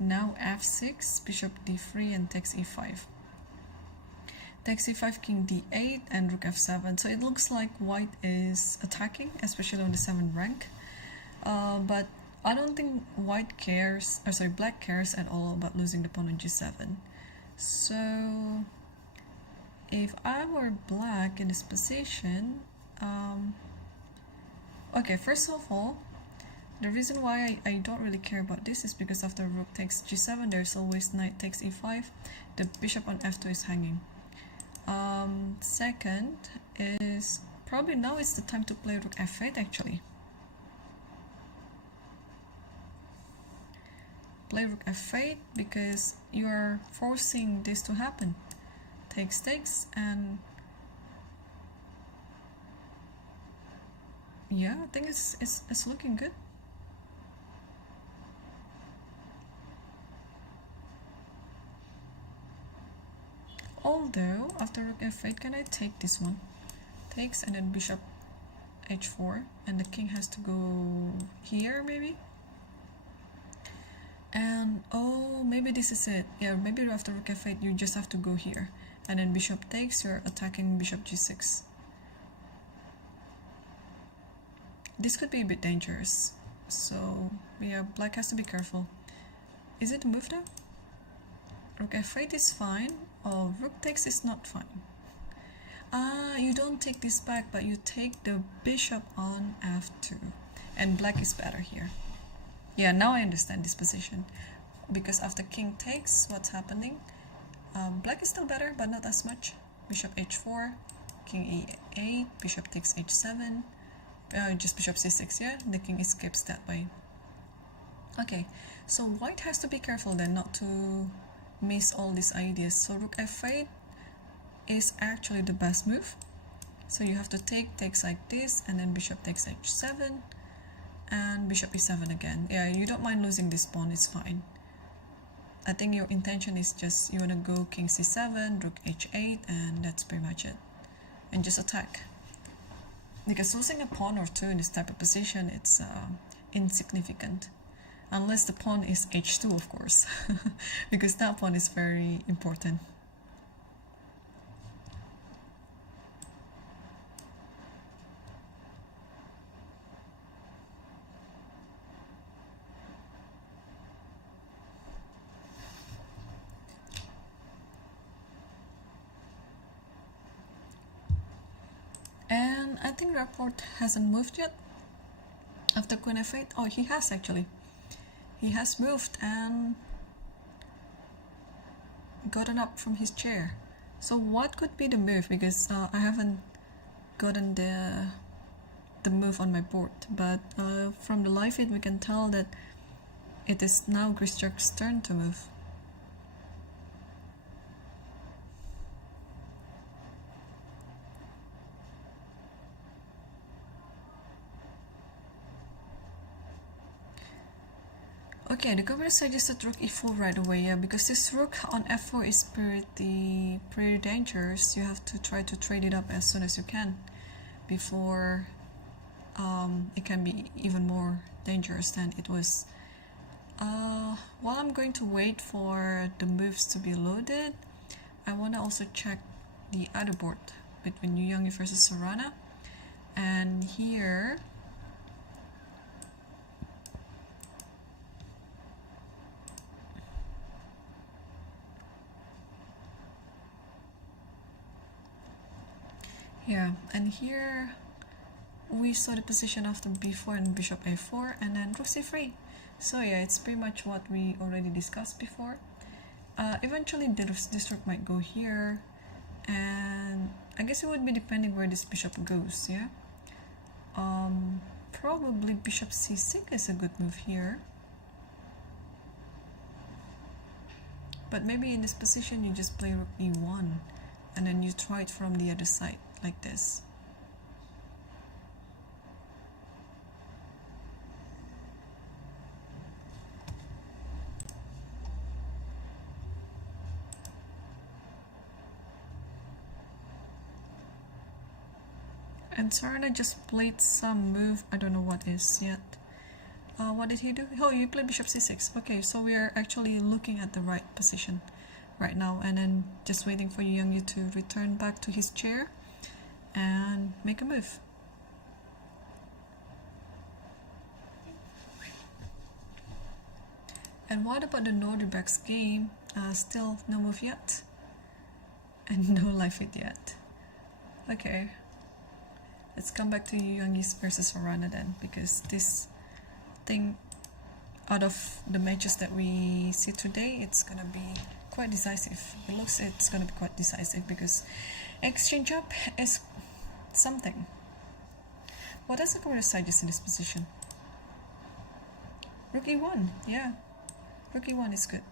now f6, bishop d3, and takes e5. Takes e5, king d8, and rook f7. So it looks like white is attacking, especially on the 7th rank. But I don't think black cares at all about losing the pawn on g7. So if I were black in this position, okay, first of all, the reason why I don't really care about this is because after rook takes g7, there's always knight takes e5. The bishop on f2 is hanging. Second is probably now it's the time to play rook f8 actually. Play rook f8 because you are forcing this to happen. Takes, and yeah, I think it's looking good. though, after rook f8, can I take this one? Takes, and then bishop h4, and the king has to go here, maybe? And oh, maybe this is it. Yeah, maybe after rook f8 you just have to go here, and then bishop takes, you're attacking bishop g6. This could be a bit dangerous, so yeah, black has to be careful. Is it a move though? Rook f8 is fine. Oh, rook takes is not fine. Ah, you don't take this back, but you take the bishop on f2, and black is better here. Yeah, now I understand this position, because after king takes, what's happening? Black is still better, but not as much. Bishop h4, king e8, bishop takes h7, just bishop c6, yeah? The king escapes that way. Okay, so white has to be careful then not to miss all these ideas. So rook f8 is actually the best move. So you have to takes like this, and then bishop takes h7, and bishop e7 again. Yeah, you don't mind losing this pawn, it's fine. I think your intention is just you want to go king c7, rook h8, and that's pretty much it. And just attack. Because losing a pawn or two in this type of position, it's insignificant. Unless the pawn is h2, of course. Because that pawn is very important. And I think Rapport hasn't moved yet after queen f8. Oh, he has actually. He has moved and gotten up from his chair. So what could be the move? Because I haven't gotten the move on my board. But from the live feed we can tell that it is now Grishuk's turn to move. Okay, the governor suggested rook e4 right away, yeah, because this rook on f4 is pretty dangerous. You have to try to trade it up as soon as you can before it can be even more dangerous than it was. While I'm going to wait for the moves to be loaded, I want to also check the other board between Yu Yangyi versus Sarana. And here and here we saw the position after b4 and bishop a4, and then rook c3. So yeah, it's pretty much what we already discussed before. Eventually this rook might go here, and I guess it would be depending where this bishop goes, yeah. Probably bishop c6 is a good move here. But maybe in this position you just play rook e1, and then you try it from the other side, like this. And Sarana just played some move, I don't know what is yet. What did he do? Oh, he played bishop c6. Okay, so we are actually looking at the right position right now, and then just waiting for Yu Yangyi to return back to his chair and make a move. And what about the Norderbeck's game? Still no move yet, and no live feed yet. Okay, let's come back to Yu Yangyi versus Sarana then, because this thing, out of the matches that we see today, it's gonna be quite decisive. It looks it's gonna be quite decisive because exchange up is something. What does the corner suggest in this position? Rook e1, yeah. Rook e1 is good.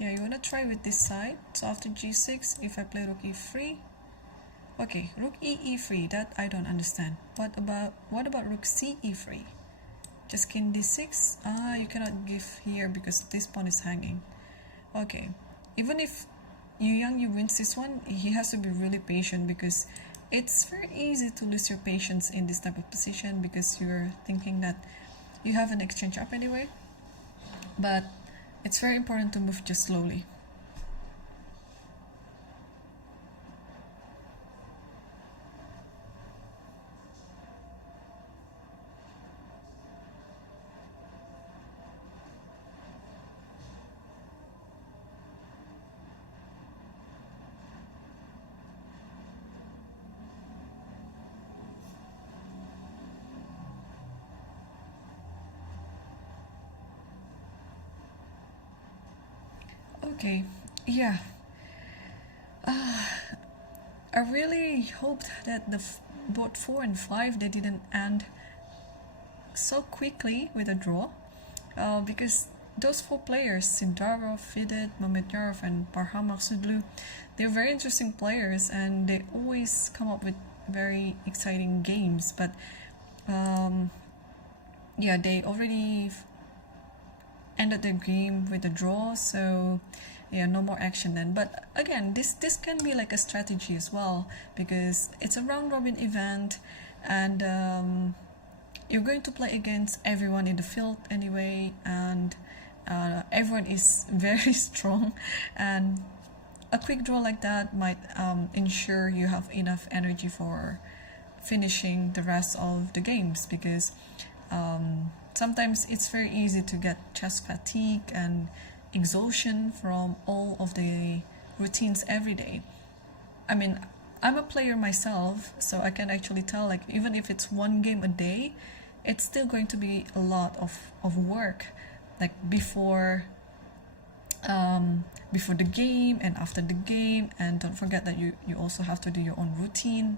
Yeah, you wanna try with this side. So after g6, if I play rook e3, okay, rook e3, that I don't understand. What about rook c3? Just king d6. You cannot give here because this pawn is hanging. Okay, even if Yu wins this one, he has to be really patient because it's very easy to lose your patience in this type of position because you're thinking that you have an exchange up anyway. But it's very important to move just slowly. Okay, yeah. I really hoped that the both 4 and 5 they didn't end so quickly with a draw, because those 4 players, Sarov, FIDE, Mamed, and Baham, they're very interesting players and they always come up with very exciting games. But yeah, they already ended their game with a draw, so yeah, no more action then. But again, this can be like a strategy as well because it's a round robin event and you're going to play against everyone in the field anyway, and everyone is very strong, and a quick draw like that might ensure you have enough energy for finishing the rest of the games because sometimes it's very easy to get chess fatigue and exhaustion from all of the routines every day. I mean, I'm a player myself, so I can actually tell, like, even if it's one game a day, it's still going to be a lot of work, like before the game and after the game. And don't forget that you also have to do your own routine.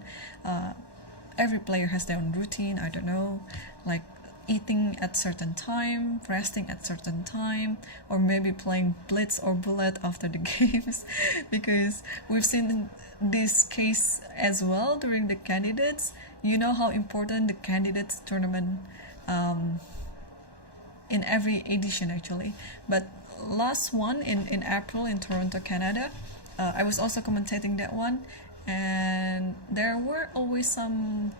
Every player has their own routine, I don't know, like eating at certain time, resting at certain time, or maybe playing blitz or bullet after the games because we've seen this case as well during the candidates. You know how important the candidates tournament in every edition actually. But last one in April in Toronto, Canada, I was also commentating that one, and there were always some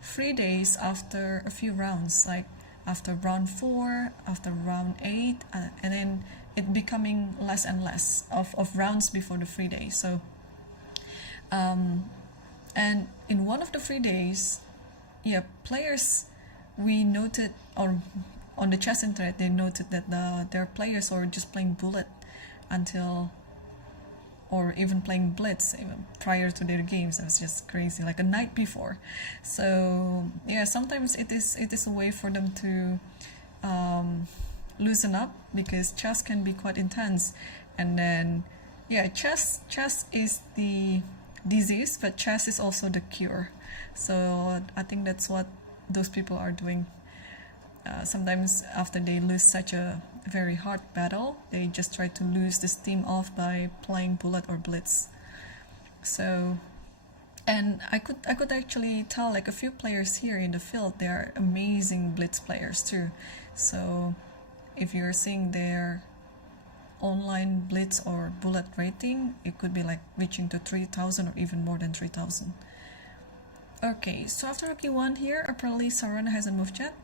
free days after a few rounds, like after round 4, after round 8, and then it becoming less and less of rounds before the free day. So and in one of the free days, yeah, players, we noted, or on the chess internet they noted that their players are just playing bullet until, or even playing blitz even prior to their games. It was just crazy, like a night before. So yeah, sometimes it is a way for them to loosen up because chess can be quite intense. And then yeah, chess is the disease, but chess is also the cure. So I think that's what those people are doing. Sometimes after they lose such a very hard battle, they just try to lose the steam off by playing bullet or blitz. So, and I could actually tell, like, a few players here in the field, they are amazing blitz players too. So if you're seeing their online blitz or bullet rating, it could be like reaching to 3,000 or even more than 3,000. Okay, so after Rook E1 here, apparently Sarona hasn't moved yet.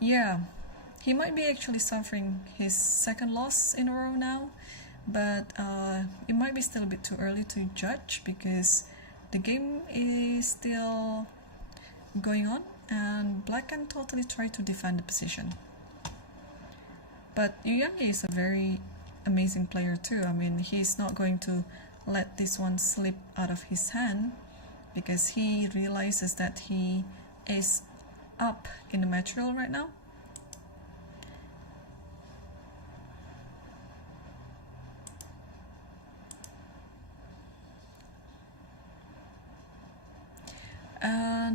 Yeah, he might be actually suffering his second loss in a row now, but it might be still a bit too early to judge because the game is still going on and Black can totally try to defend the position. But Yu is a very amazing player too. I mean, he's not going to let this one slip out of his hand because he realizes that he is up in the material right now.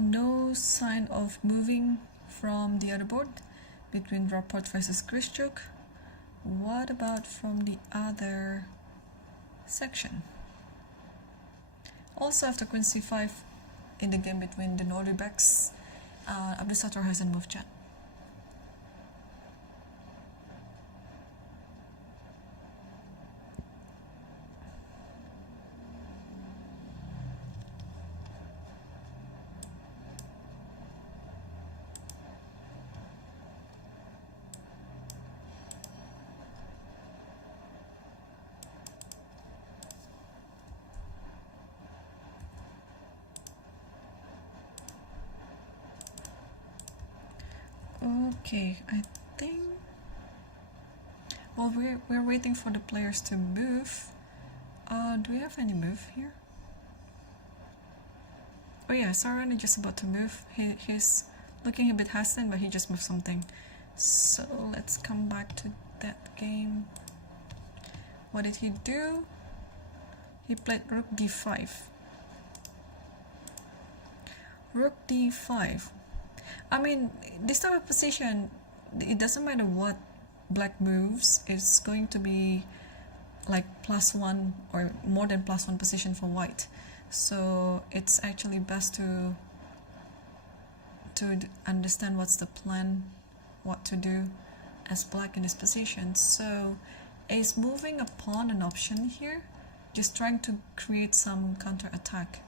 No sign of moving from the other board between Rapport versus Grishuk. What about from the other section? Also after Queen C5 in the game between the Nordibex, Abdusattor hasn't moved yet. Okay, I think... Well, we're waiting for the players to move. Do we have any move here? Oh yeah, Sarov is just about to move. He's looking a bit hesitant, but he just moved something. So let's come back to that game. What did he do? He played rook d5. Rook d5. I mean, this type of position, it doesn't matter what black moves, it's going to be like +1 or more than +1 position for white. So it's actually best to understand what's the plan, what to do as black in this position. So ace moving a pawn an option here, just trying to create some counter attack.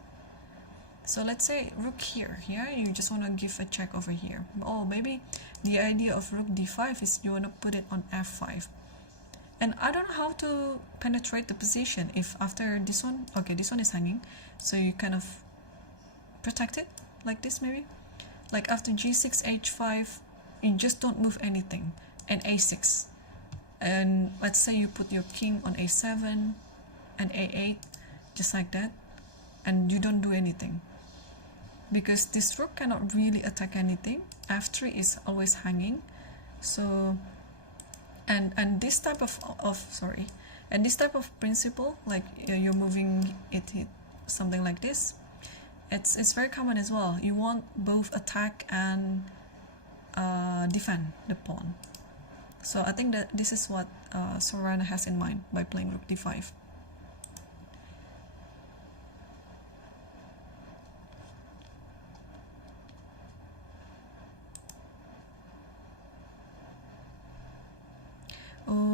So let's say rook here, you just want to give a check over here. Oh, maybe the idea of rook d5 is you want to put it on f5. And I don't know how to penetrate the position if after this one, okay, this one is hanging, so you kind of protect it like this maybe. Like after g6, h5, you just don't move anything, and a6. And let's say you put your king on a7 and a8, just like that, and you don't do anything. Because this rook cannot really attack anything. f3 is always hanging. So and this type of this type of principle, like you're moving it something like this, it's very common as well. You want both attack and defend the pawn. So I think that this is what Sarov has in mind by playing rook d5.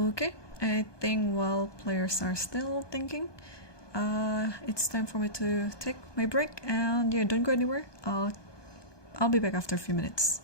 Okay, I think while players are still thinking, it's time for me to take my break, and yeah, don't go anywhere. I'll be back after a few minutes.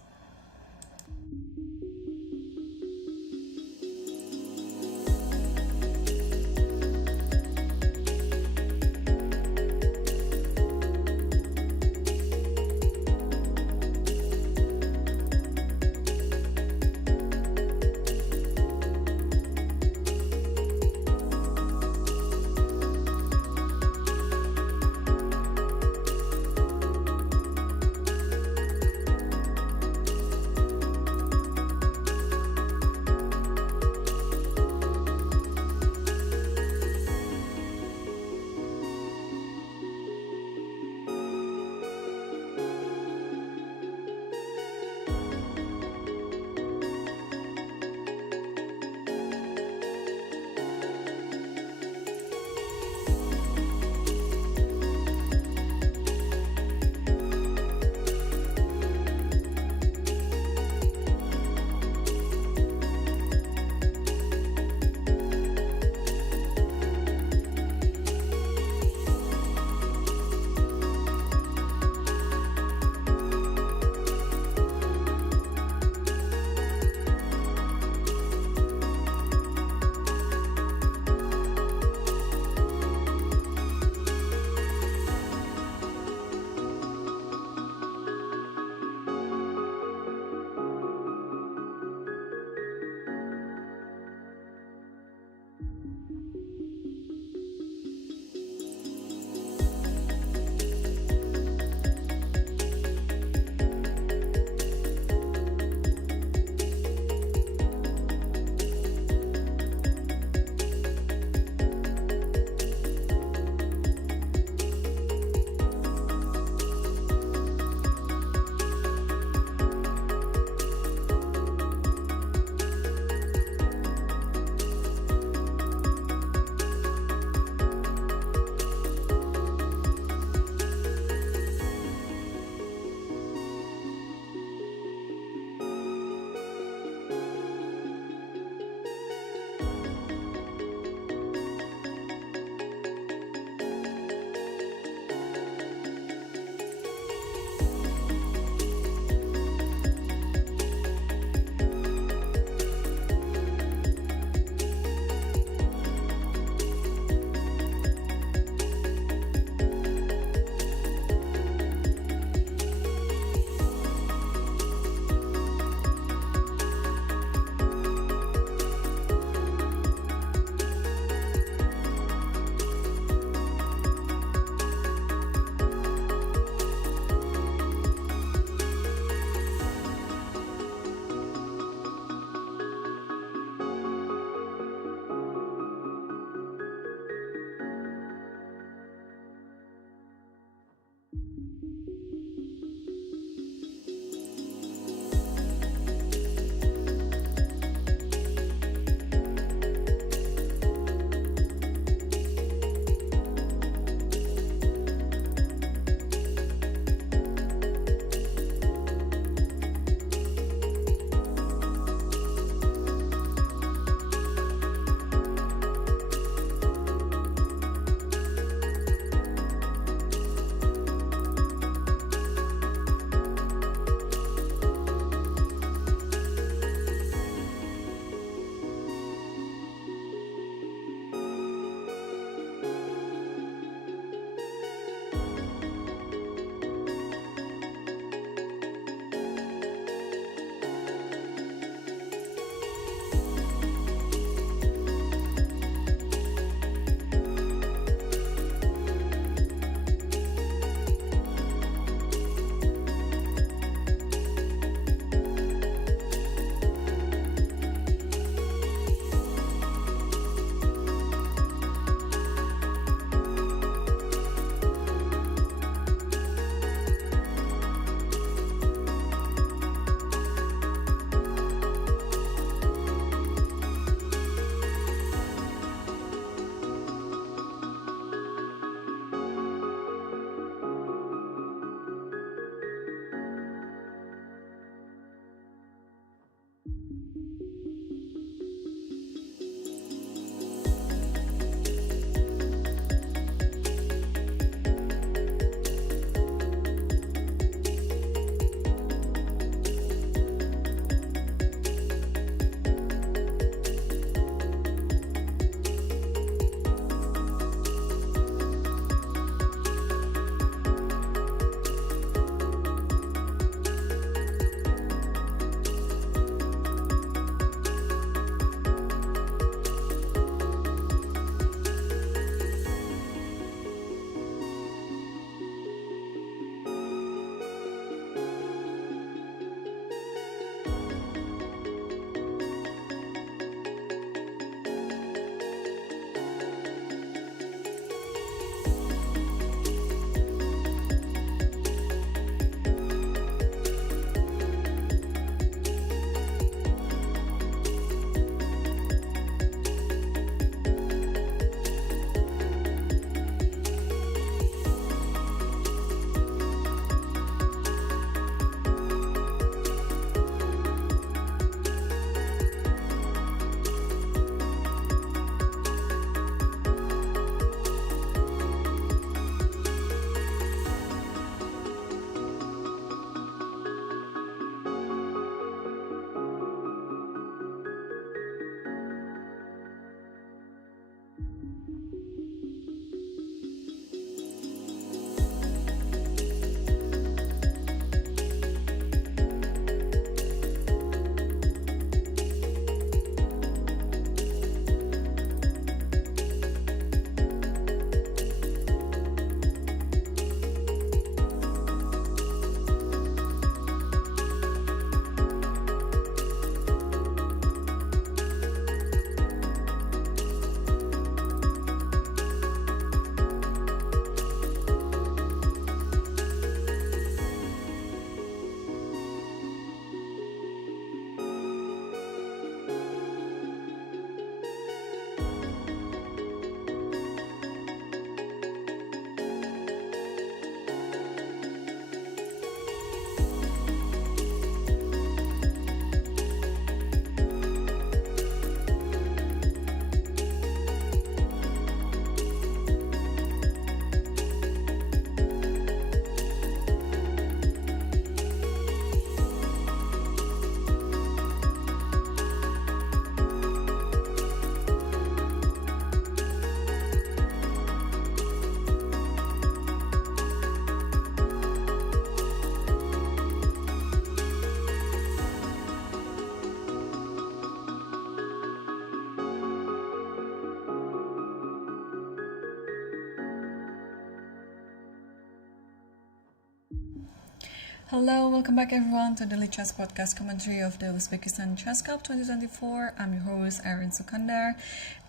Hello, welcome back everyone to the Lichess podcast commentary of the Uzbekistan Chess Cup 2024. I'm your host Irene Sukandar,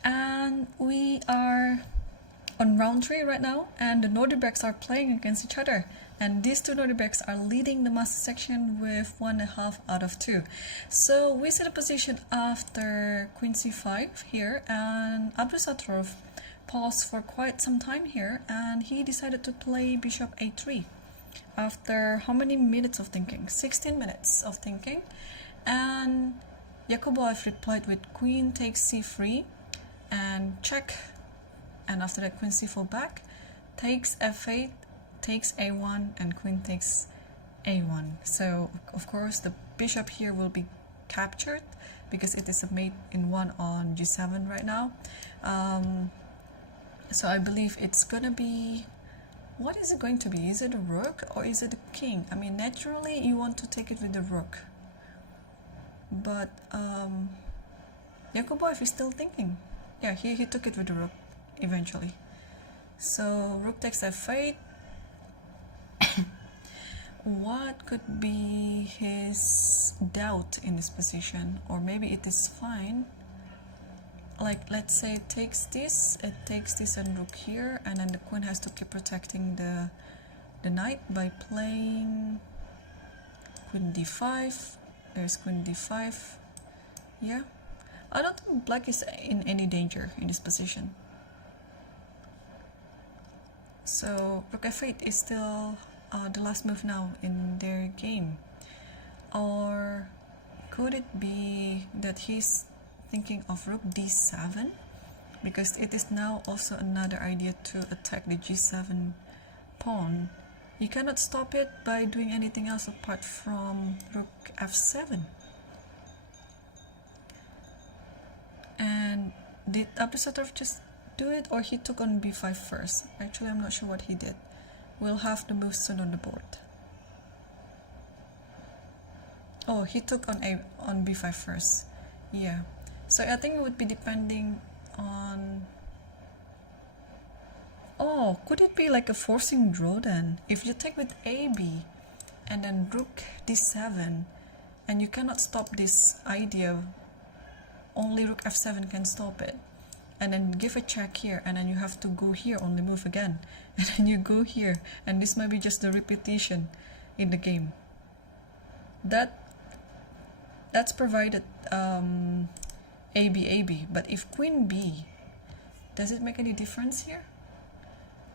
and we are on round 3 right now, and the Nordic are playing against each other. And these two Nordic are leading the master section with 1.5 out of 2. So we see the position after Queen c5 here, and Abdusattorov paused for quite some time here, and he decided to play Bishop a3. After how many minutes of thinking? 16 minutes of thinking. And Yakubov replied with Queen takes c3 and check. And after that, Queen c4 back, takes f8, takes a1, and Queen takes a1. So of course the bishop here will be captured because it is a mate in 1 on g7 right now. So I believe it's gonna be, what is it going to be? Is it a rook or is it a king? I mean, naturally you want to take it with the rook, but Yakubov is still thinking. Yeah, he took it with the rook eventually. So rook takes f8. What could be his doubt in this position? Or maybe it is fine. Like, let's say it takes this and rook here, and then the queen has to keep protecting the knight by playing queen d5. There's queen d5. Yeah, I don't think black is in any danger in this position. So rook f8 is still the last move now in their game. Or could it be that he's thinking of rook d7, because it is now also another idea to attack the g7 pawn. You cannot stop it by doing anything else apart from rook f7. And did Abdusattorov just do it, or he took on b5 first? Actually, I'm not sure what he did. We'll have the move soon on the board. Oh, he took on b5 first. Yeah. So I think it would be depending on... Oh, could it be like a forcing draw then? If you take with AB and then rook d7, and you cannot stop this idea, only rook f7 can stop it. And then give a check here, and then you have to go here, only move again. And then you go here, and this might be just the repetition in the game. That's provided AB, but if queen B, does it make any difference here?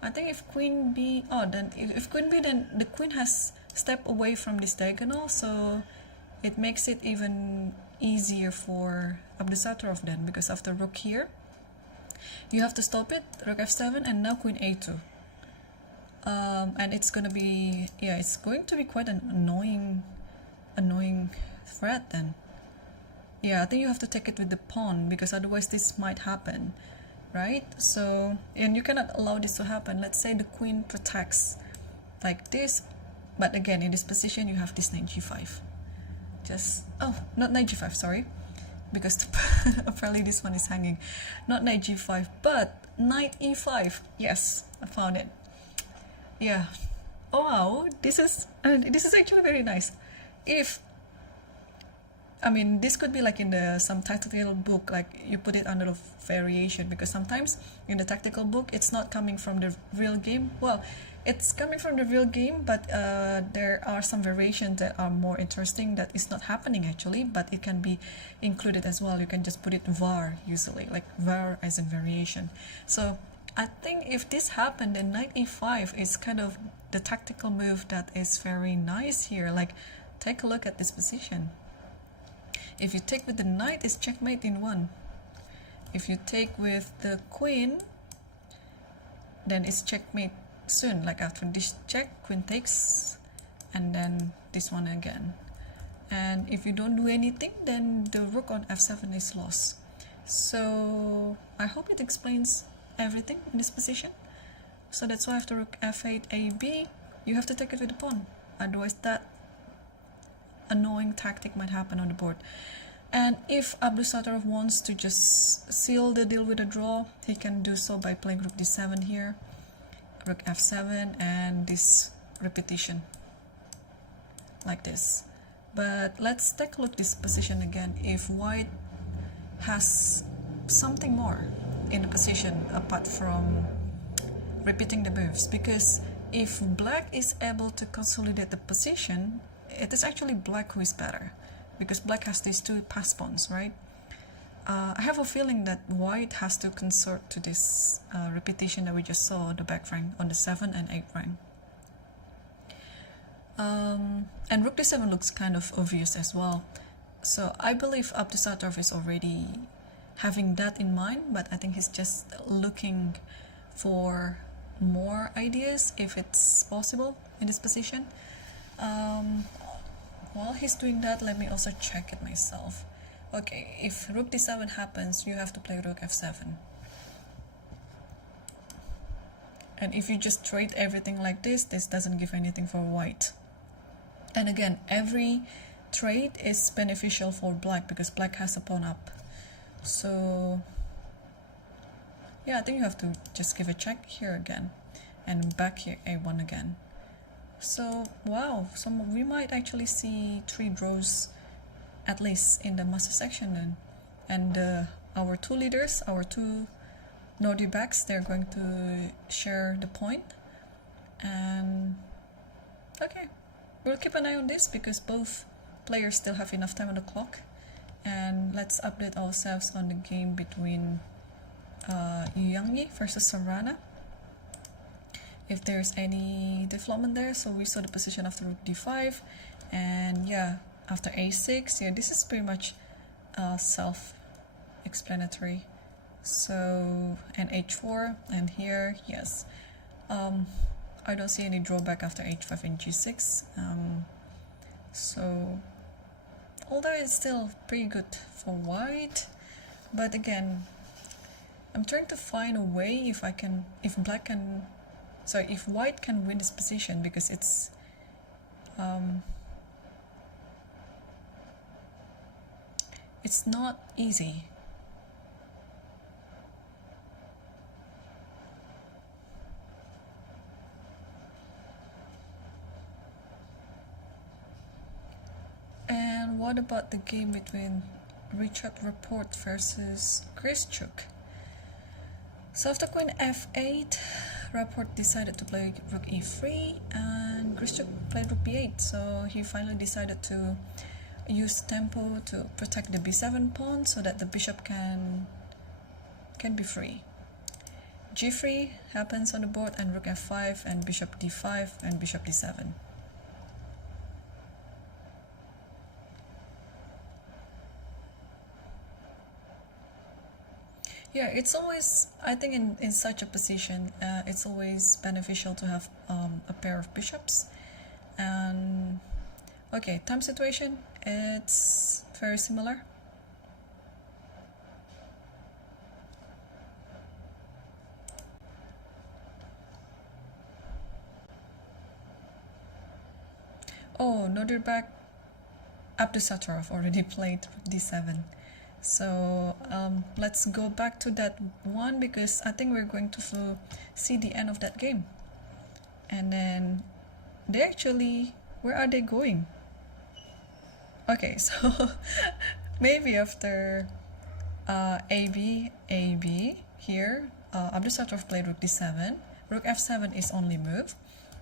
I think if queen B, then if queen B, then the queen has stepped away from this diagonal, so it makes it even easier for Abdusattorov then, because after rook here, you have to stop it, rook f7, and now queen a2. And it's gonna be, yeah, it's going to be quite an annoying threat then. Yeah, I think you have to take it with the pawn, because otherwise this might happen, right? So, and you cannot allow this to happen. Let's say the queen protects like this, but again, in this position, you have this knight g5. Not knight g5, sorry, because apparently this one is hanging. Not knight g5, but knight e5. Yes, I found it. Yeah. Oh, wow, this is actually very nice. This could be like in some tactical book, like you put it under a variation, because sometimes in the tactical book it's not coming from the real game. Well, it's coming from the real game, but there are some variations that are more interesting that is not happening actually, but it can be included as well. You can just put it var usually, like var as in variation. So I think if this happened, then knight e5 is kind of the tactical move that is very nice here. Like, take a look at this position. If you take with the knight, it's checkmate in 1. If you take with the queen, then it's checkmate soon. Like after this check, queen takes, and then this one again. And if you don't do anything, then the rook on f7 is lost. So I hope it explains everything in this position. So that's why after rook f8 ab, you have to take it with the pawn. Otherwise that annoying tactic might happen on the board. And if Abdusattorov wants to just seal the deal with a draw, he can do so by playing rook d7 here, rook f7, and this repetition. like this. But let's take a look this position again. If white has something more in the position apart from repeating the moves, because if black is able to consolidate the position, it is actually black who is better, because black has these two pass pawns, right? I have a feeling that white has to consort to this repetition that we just saw, the back rank on the 7 and 8 rank. And rook d7 looks kind of obvious as well. So I believe Sarov is already having that in mind, but I think he's just looking for more ideas if it's possible in this position. While he's doing that, let me also check it myself. Okay, if rook d7 happens, you have to play rook f7. And if you just trade everything like this doesn't give anything for white. And again, every trade is beneficial for black because black has a pawn up. So yeah, I think you have to just give a check here again and back here a1 again. So wow, we might actually see 3 draws at least in the master section then. And our two leaders, our two Nordic backs, they're going to share the point. And okay, we'll keep an eye on this because both players still have enough time on the clock. And let's update ourselves on the game between Yang versus Sarana, if there's any development there. So we saw the position after rook d5, and yeah, after a6, yeah, this is pretty much self-explanatory. So, and h4, and here, yes, I don't see any drawback after h5 and g6. So although it's still pretty good for white, but again, I'm trying to find a way if white can win this position, because it's not easy. And what about the game between Rapport versus Grishuk? So after queen f8, Rapport decided to play rook e3 and Grishuk played rook b8. So he finally decided to use tempo to protect the b7 pawn so that the bishop can be free. g3 happens on the board, and rook f5 and bishop d5 and bishop d7. Yeah, it's always, I think in such a position, it's always beneficial to have a pair of bishops. And okay, time situation, it's very similar. Oh, Nordirback Sarov already played d7. So let's go back to that one, because I think we're going to see the end of that game. And then they actually, where are they going? Okay, so maybe after AB here, Sarov played rook d7, rook f7 is only move,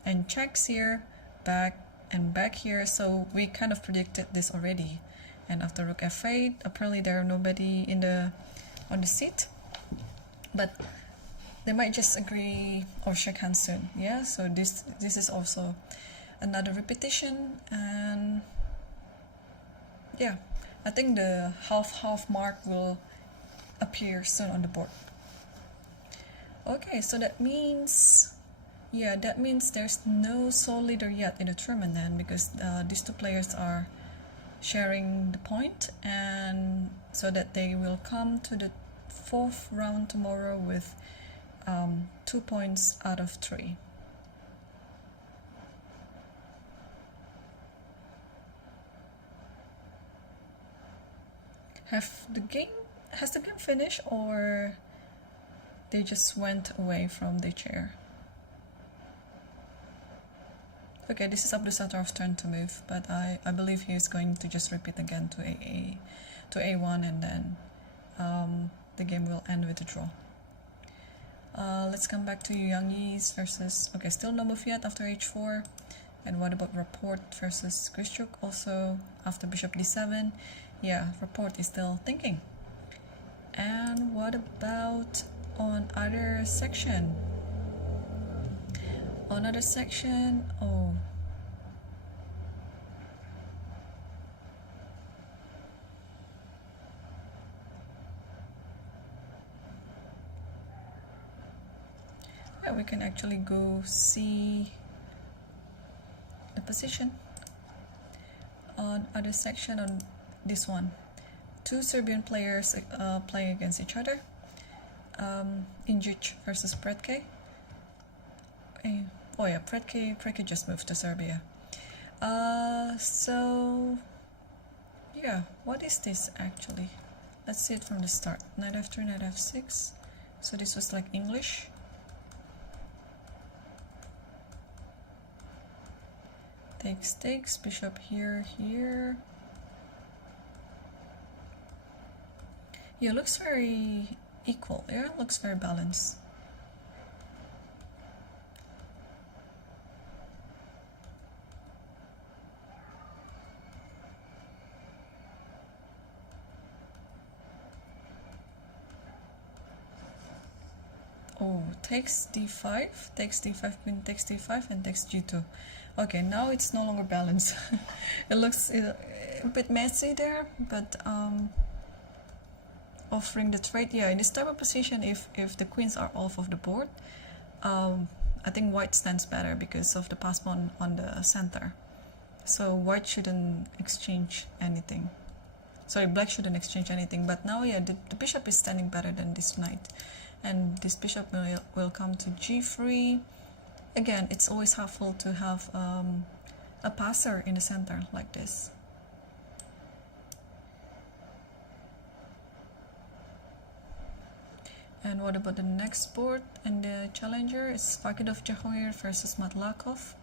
and checks here, back and back here. So we kind of predicted this already. And after rook f8, apparently there are nobody on the seat, but they might just agree or shake hands soon. Yeah, so this is also another repetition, and yeah, I think the half mark will appear soon on the board. Okay, so that means, yeah, there's no sole leader yet in the tournament then, because these two players are sharing the point, and so that they will come to the 4th round tomorrow with 2 points out of 3. Has the game finished, or they just went away from the chair? Okay, this is Sarov's turn to move, but I believe he is going to just repeat again to A1, and then the game will end with a draw. Let's come back to Yang Yi's versus, okay, still no move yet after H4. And what about Rapport versus Grishuk, also after bishop d7? Yeah, Rapport is still thinking. And what about on other section? On other section, oh. Yeah, we can actually go see the position on other section on this one. Two Serbian players playing against each other. Injic versus Pretke. Oh yeah, Pretke just moved to Serbia. So yeah, what is this actually? Let's see it from the start. Knight f3, knight f6. So this was like English. Takes, bishop here. Yeah, looks very equal. Yeah, looks very balanced. Oh, takes d5, queen takes d5, and takes g2. Okay, now it's no longer balanced. It looks a bit messy there, but offering the trade, yeah, in this type of position, if the queens are off of the board, I think white stands better because of the pass pawn on the center. So white shouldn't exchange anything. Sorry, black shouldn't exchange anything. But now, yeah, the bishop is standing better than this knight. And this bishop will come to g3. Again, it's always helpful to have a passer in the center like this. And what about the next board? And the challenger is Fakidov Jahongir versus Matlakov.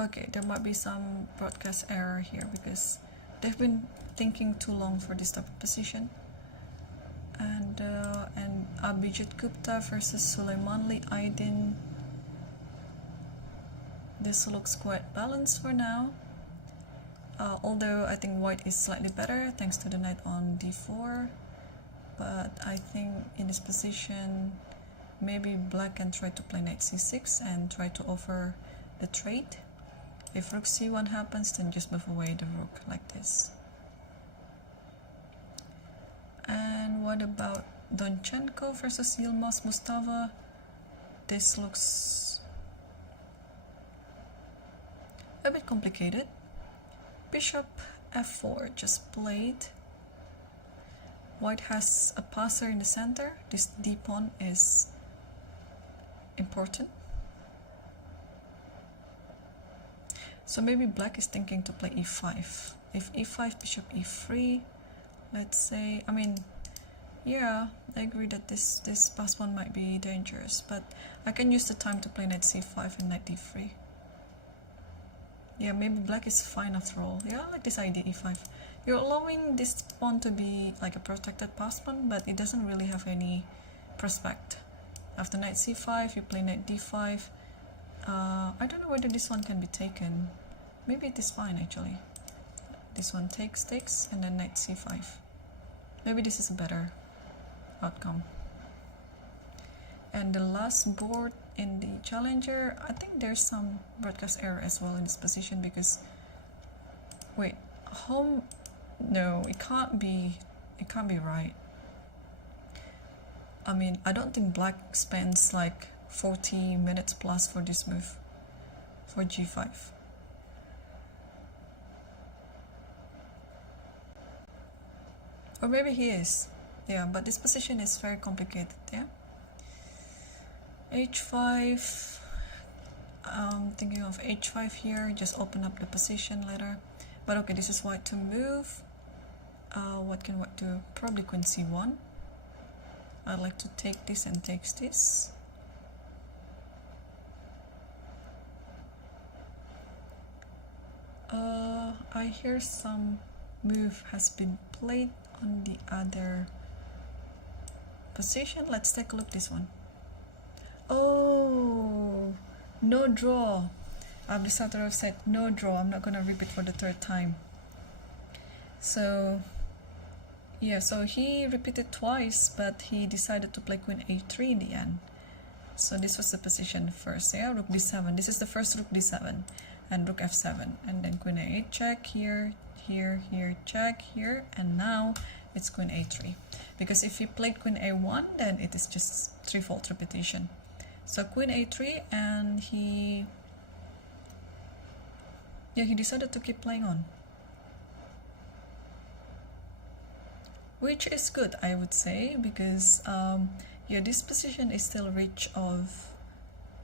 Okay, there might be some broadcast error here because they've been thinking too long for this type of position. And Abhijit Gupta versus Sulaimanli Aydin. This looks quite balanced for now. Although I think white is slightly better thanks to the knight on d4. But I think in this position, maybe black can try to play knight c6 and try to offer the trade. If rook c1 happens, then just move away the rook like this. And what about Donchenko versus Yilmaz Mustafa? This looks a bit complicated. Bishop f4 just played. White has a passer in the center. This d pawn is important. So maybe black is thinking to play e5. If e5, bishop e3, let's say, I mean, yeah, I agree that this pass pawn might be dangerous, but I can use the time to play knight c5 and knight d3. Yeah, maybe black is fine after all. Yeah, I like this idea, e5. You're allowing this pawn to be like a protected pass pawn, but it doesn't really have any prospect. After knight c5, you play knight d5. I don't know whether this one can be taken. Maybe it is fine actually. This one takes, and then knight c5. Maybe this is a better outcome. And the last board in the challenger, I think there's some broadcast error as well in this position because, wait, home, no, it can't be right. I mean, I don't think black spends like 40 minutes plus for this move, for g5. Or maybe he is. Yeah, but this position is very complicated, yeah? h5, thinking of h5 here, just open up the position later. But okay, this is white to move. What can white do? Probably queen c1. I'd like to take this and takes this. I hear some move has been played on the other position. Let's take a look this one. Oh, no draw. The Sarov said no draw. I'm not gonna repeat for the third time. So yeah, so he repeated twice, but he decided to play queen a3 in the end. So this was the position first, yeah, rook d7. This is the first rook d7 and rook f7, and then queen a8 check here, here, here, check here, and now it's queen a3. Because if he played queen a1, then it is just threefold repetition. So queen a3, and he decided to keep playing on, which is good, I would say, because yeah, this position is still rich of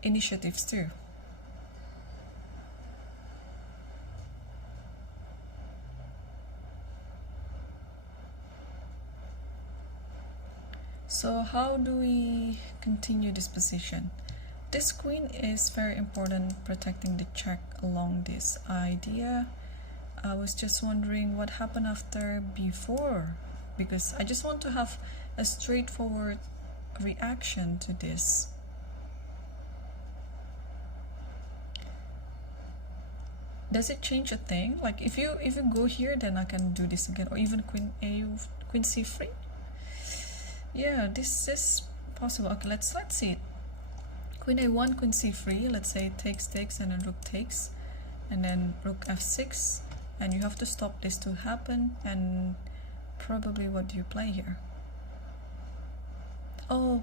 initiatives too. So how do we continue this position? This queen is very important, protecting the check along this idea. I was just wondering what happened after b4, because I just want to have a straightforward reaction to this. Does it change a thing? Like if you go here, then I can do this again, or even queen c3. Yeah, this is possible. Okay, let's see it. Queen a1, queen c3. Let's say takes, and then rook takes, and then rook f6, and you have to stop this to happen. And probably, what do you play here? Oh,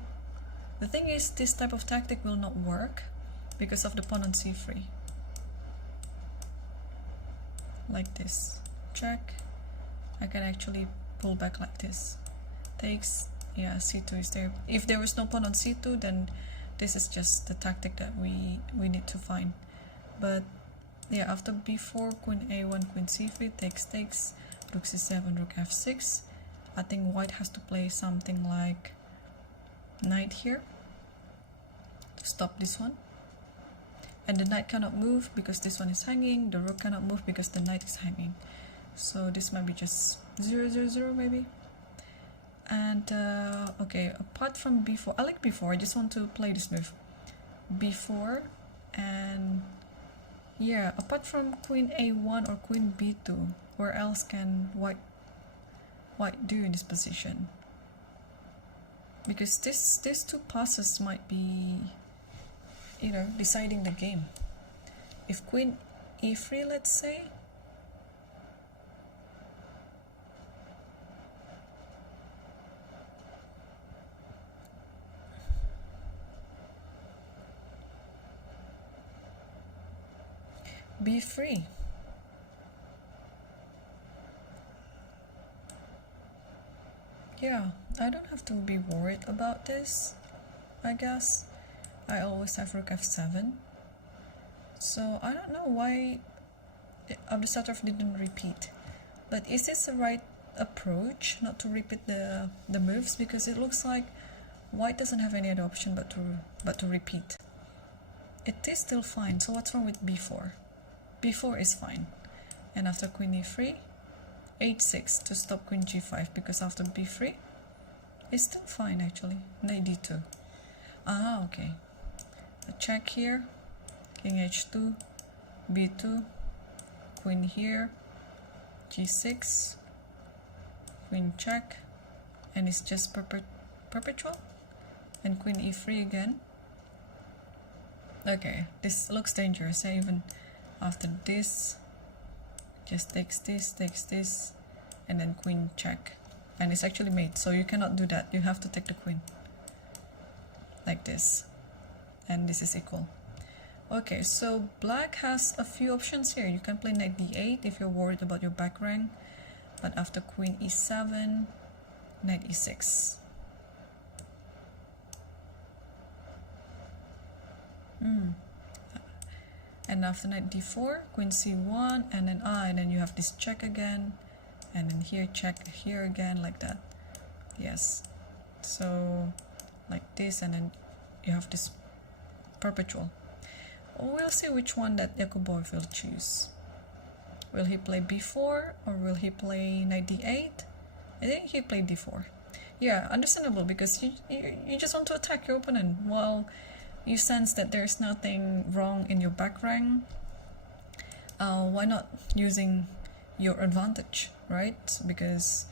the thing is, this type of tactic will not work because of the pawn on c3. Like this, check. I can actually pull back like this. Takes, yeah, c2 is there. If there is no pawn on c2, then this is just the tactic that we need to find. But yeah, after b4, queen a1, queen c3, takes, rook c7, rook f6. I think white has to play something like knight here to stop this one, and the knight cannot move because this one is hanging. The rook cannot move because the knight is hanging. So this might be just 0-0-0 maybe. And okay, apart from b4, I like b4. I just want to play this move, b4, and yeah, apart from queen a1 or queen b2, where else can white do in this position? Because these two passes might be, you know, deciding the game. If queen e3, let's say, b3, yeah, I don't have to be worried about this, I guess. I always have rook f7. So I don't know why Sarov didn't repeat. But is this the right approach, not to repeat the moves? Because it looks like white doesn't have any other option but to repeat. It is still fine. So what's wrong with b4? b4 is fine. And after queen e3, h6 to stop queen g5, because after b3 it's still fine actually. Knight d2. Ah, okay. A check here, king h2, b2, queen here, g6, queen check, and it's just perpetual, and queen e3 again. Okay, this looks dangerous. Even after this, just takes this, and then queen check, and it's actually mate, so you cannot do that. You have to take the queen like this, and this is equal. Okay, so black has a few options here. You can play knight d8 if you're worried about your back rank, but after queen e7, knight e6. And after knight d4, queen c1, and then you have this check again, and then here check, here again, like that. Yes, so like this, and then you have this perpetual. We'll see which one that Yakubov will choose. Will he play b4 or will he play knight d8? I think he played d4. Yeah, understandable, because you just want to attack your opponent while you sense that there's nothing wrong in your back rank. Why not using your advantage, right? Because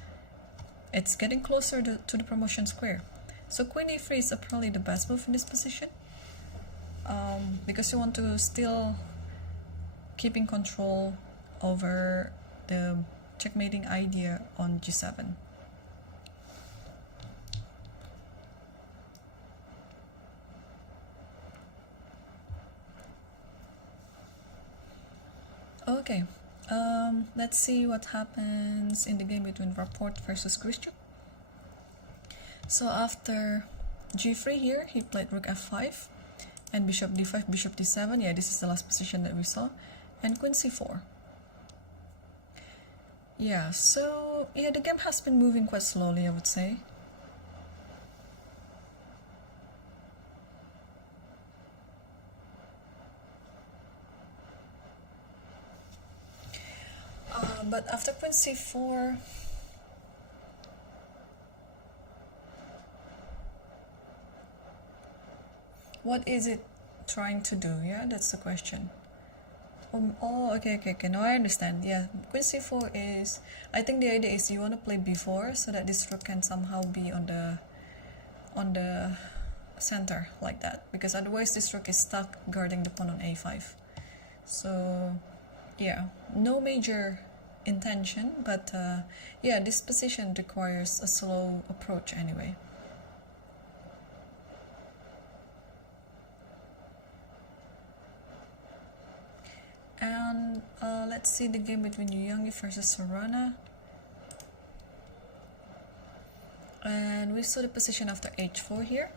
it's getting closer to the promotion square. So queen e3 is probably the best move in this position, because you want to still keep in control over the checkmating idea on g7. Okay, let's see what happens in the game between Rapport versus Grishuk. So after g3 here, he played rook f5 and bishop d5, bishop d7. Yeah, this is the last position that we saw. And queen c4. Yeah, so yeah, the game has been moving quite slowly, I would say. But after queen c4, what is it trying to do? Yeah, that's the question. Oh, okay. No, I understand. Yeah, queen c4 is, I think the idea is you want to play b4 so that this rook can somehow be on the center like that, because otherwise this rook is stuck guarding the pawn on a5. So yeah, no major intention, but yeah, this position requires a slow approach anyway. And let's see the game between Youngi versus Sarana. And we saw the position after h4 here.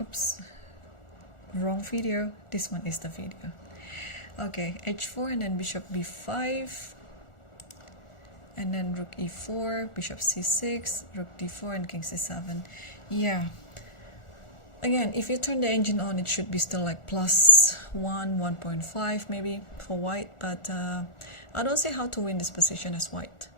Oops, wrong video. This one is the video. Okay, h4 and then bishop b5. And then rook e4, bishop c6, rook d4 and king c7. Yeah. Again, if you turn the engine on, it should be still like +1, 1.5 maybe for white, but I don't see how to win this position as white.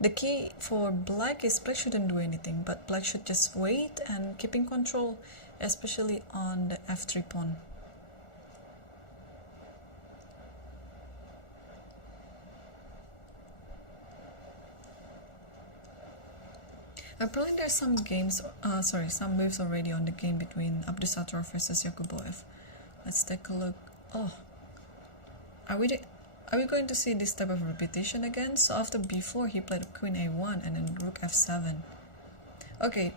The key for black is black shouldn't do anything, but black should just wait and keep in control, especially on the f3 pawn. Apparently there's some games, some moves already on the game between Abdusattor versus Yakuboev. Let's take a look. Oh, are we going to see this type of repetition again? So after b4, he played queen a1 and then rook f7. Okay,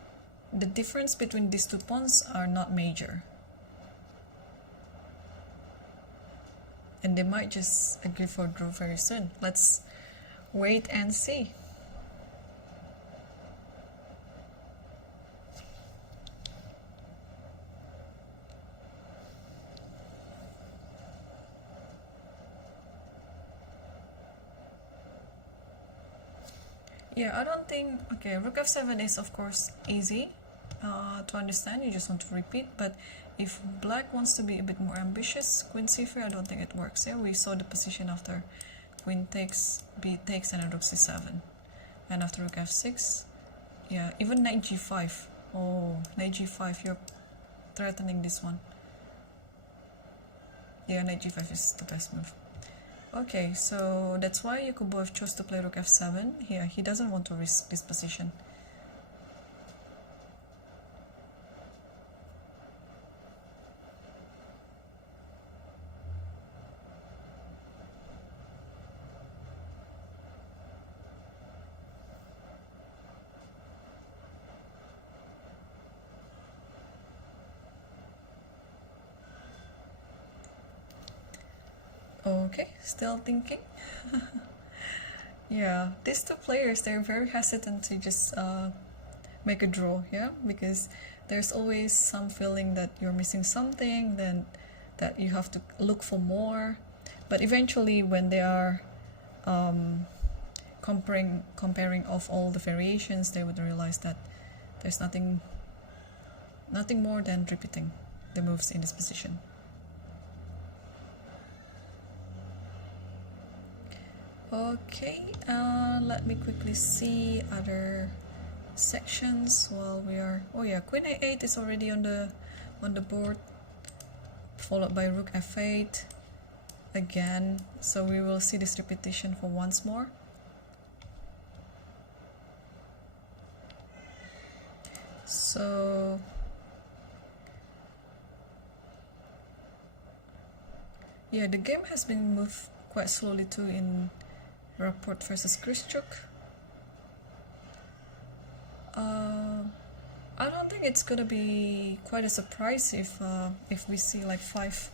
the difference between these two pawns are not major. And they might just agree for draw very soon. Let's wait and see. Yeah, I don't think, okay, rook f7 is of course easy to understand, you just want to repeat, but if black wants to be a bit more ambitious, queen c3, I don't think it works. Yeah, we saw the position after queen takes, b takes, and then rook c7. And after rook f6, yeah, even knight g5. Oh, knight g5, you're threatening this one. Yeah, knight g5 is the best move. Okay, so that's why Yakuboev chose to play rook f7. Here, he doesn't want to risk this position. Okay, still thinking. Yeah, these two players, they're very hesitant to just make a draw, yeah, because there's always some feeling that you're missing something, then that you have to look for more. But eventually, when they are comparing of all the variations, they would realize that there's nothing more than repeating the moves in this position. Okay, let me quickly see other sections while we are. Oh yeah, Queen A8 is already on the board, followed by Rook F8 again. So we will see this repetition for once more. So yeah, the game has been moved quite slowly too in Rapport versus Grishuk. I don't think it's gonna be quite a surprise if we see like 5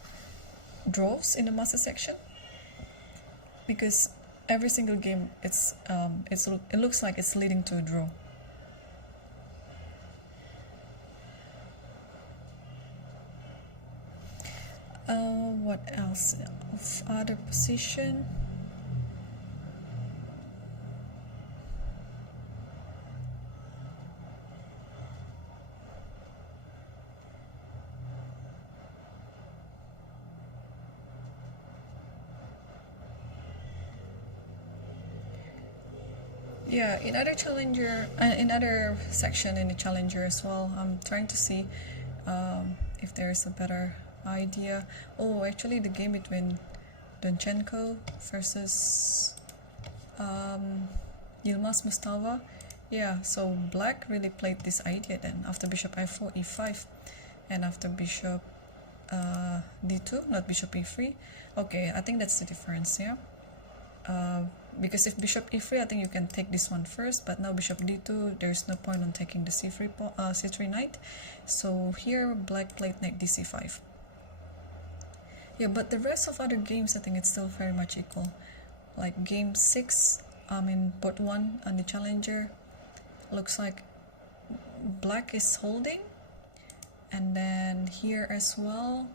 draws in the master section, because every single game it looks like it's leading to a draw. What else of other position? Yeah, in other challenger, in other section in the challenger as well, I'm trying to see if there's a better idea. Oh, actually, the game between Donchenko versus Yilmaz Mustafa. Yeah, so Black really played this idea then after Bishop F4, E5, and after Bishop D2, not Bishop E3. Okay, I think that's the difference. Yeah. Because if Bishop E3, I think you can take this one first, but now Bishop D2, there's no point on taking the C3 knight. So here Black played knight DC5. Yeah, but the rest of other games, I think it's still very much equal. Like game 6, in board 1 on the challenger, looks like Black is holding, and then here as well.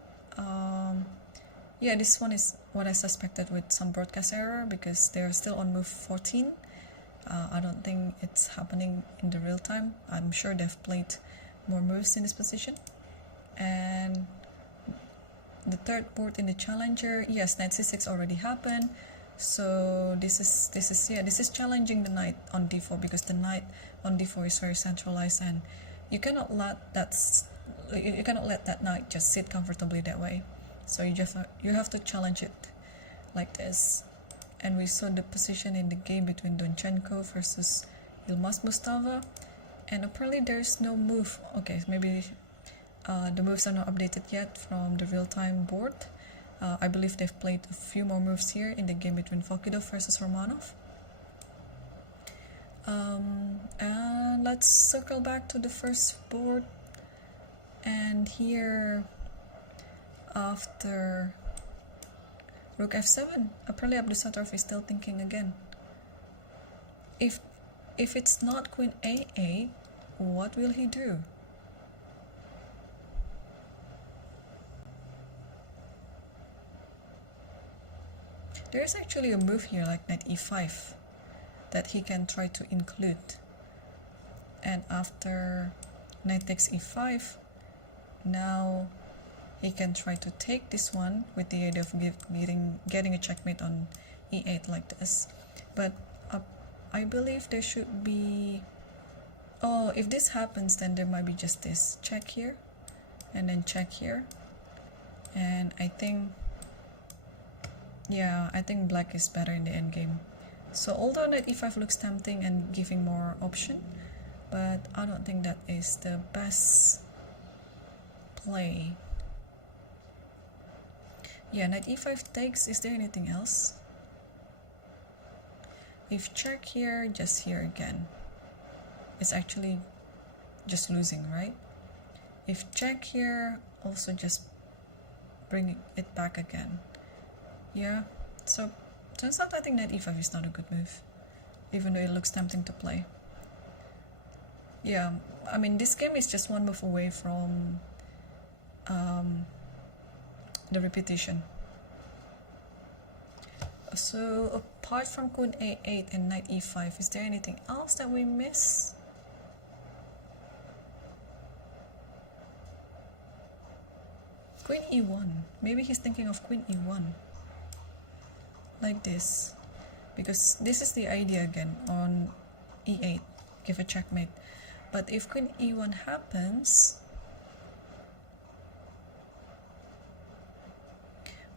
Yeah, this one is what I suspected with some broadcast error because they're still on move 14. I don't think it's happening in the real time. I'm sure they've played more moves in this position. And the third board in the challenger, yes, knight c6 already happened. So this is challenging the knight on d4 because the knight on d4 is very centralized, and you cannot let that knight just sit comfortably that way. So you have to challenge it like this. And we saw the position in the game between Donchenko versus Yilmaz Mustafa, and apparently there's no move. Okay, maybe the moves are not updated yet from the real-time board. I believe they've played a few more moves here in the game between Falkidov versus Romanov. And let's circle back to the first board. And here, after Rook F7, apparently Abdusattorov is still thinking again. If it's not Queen A8, what will he do? There's actually a move here like knight e5 that he can try to include. And after knight takes e5, now he can try to take this one with the idea of getting a checkmate on e8 like this. But I believe there should be... Oh, if this happens, then there might be just this check here and then check here. And I think... Yeah, I think Black is better in the endgame. So although knight e5 looks tempting and giving more option, but I don't think that is the best play. Yeah, knight e5 takes. Is there anything else? If check here, just here again. It's actually just losing, right? If check here, also just bring it back again. Yeah, so turns out I think knight e5 is not a good move, even though it looks tempting to play. Yeah, I mean, this game is just one move away from the repetition. So apart from Queen A8 and knight E5, is there anything else that we miss? Queen E1. Maybe he's thinking of Queen E1. Like this. because this is the idea again on e8, give a checkmate. But if queen e1 happens,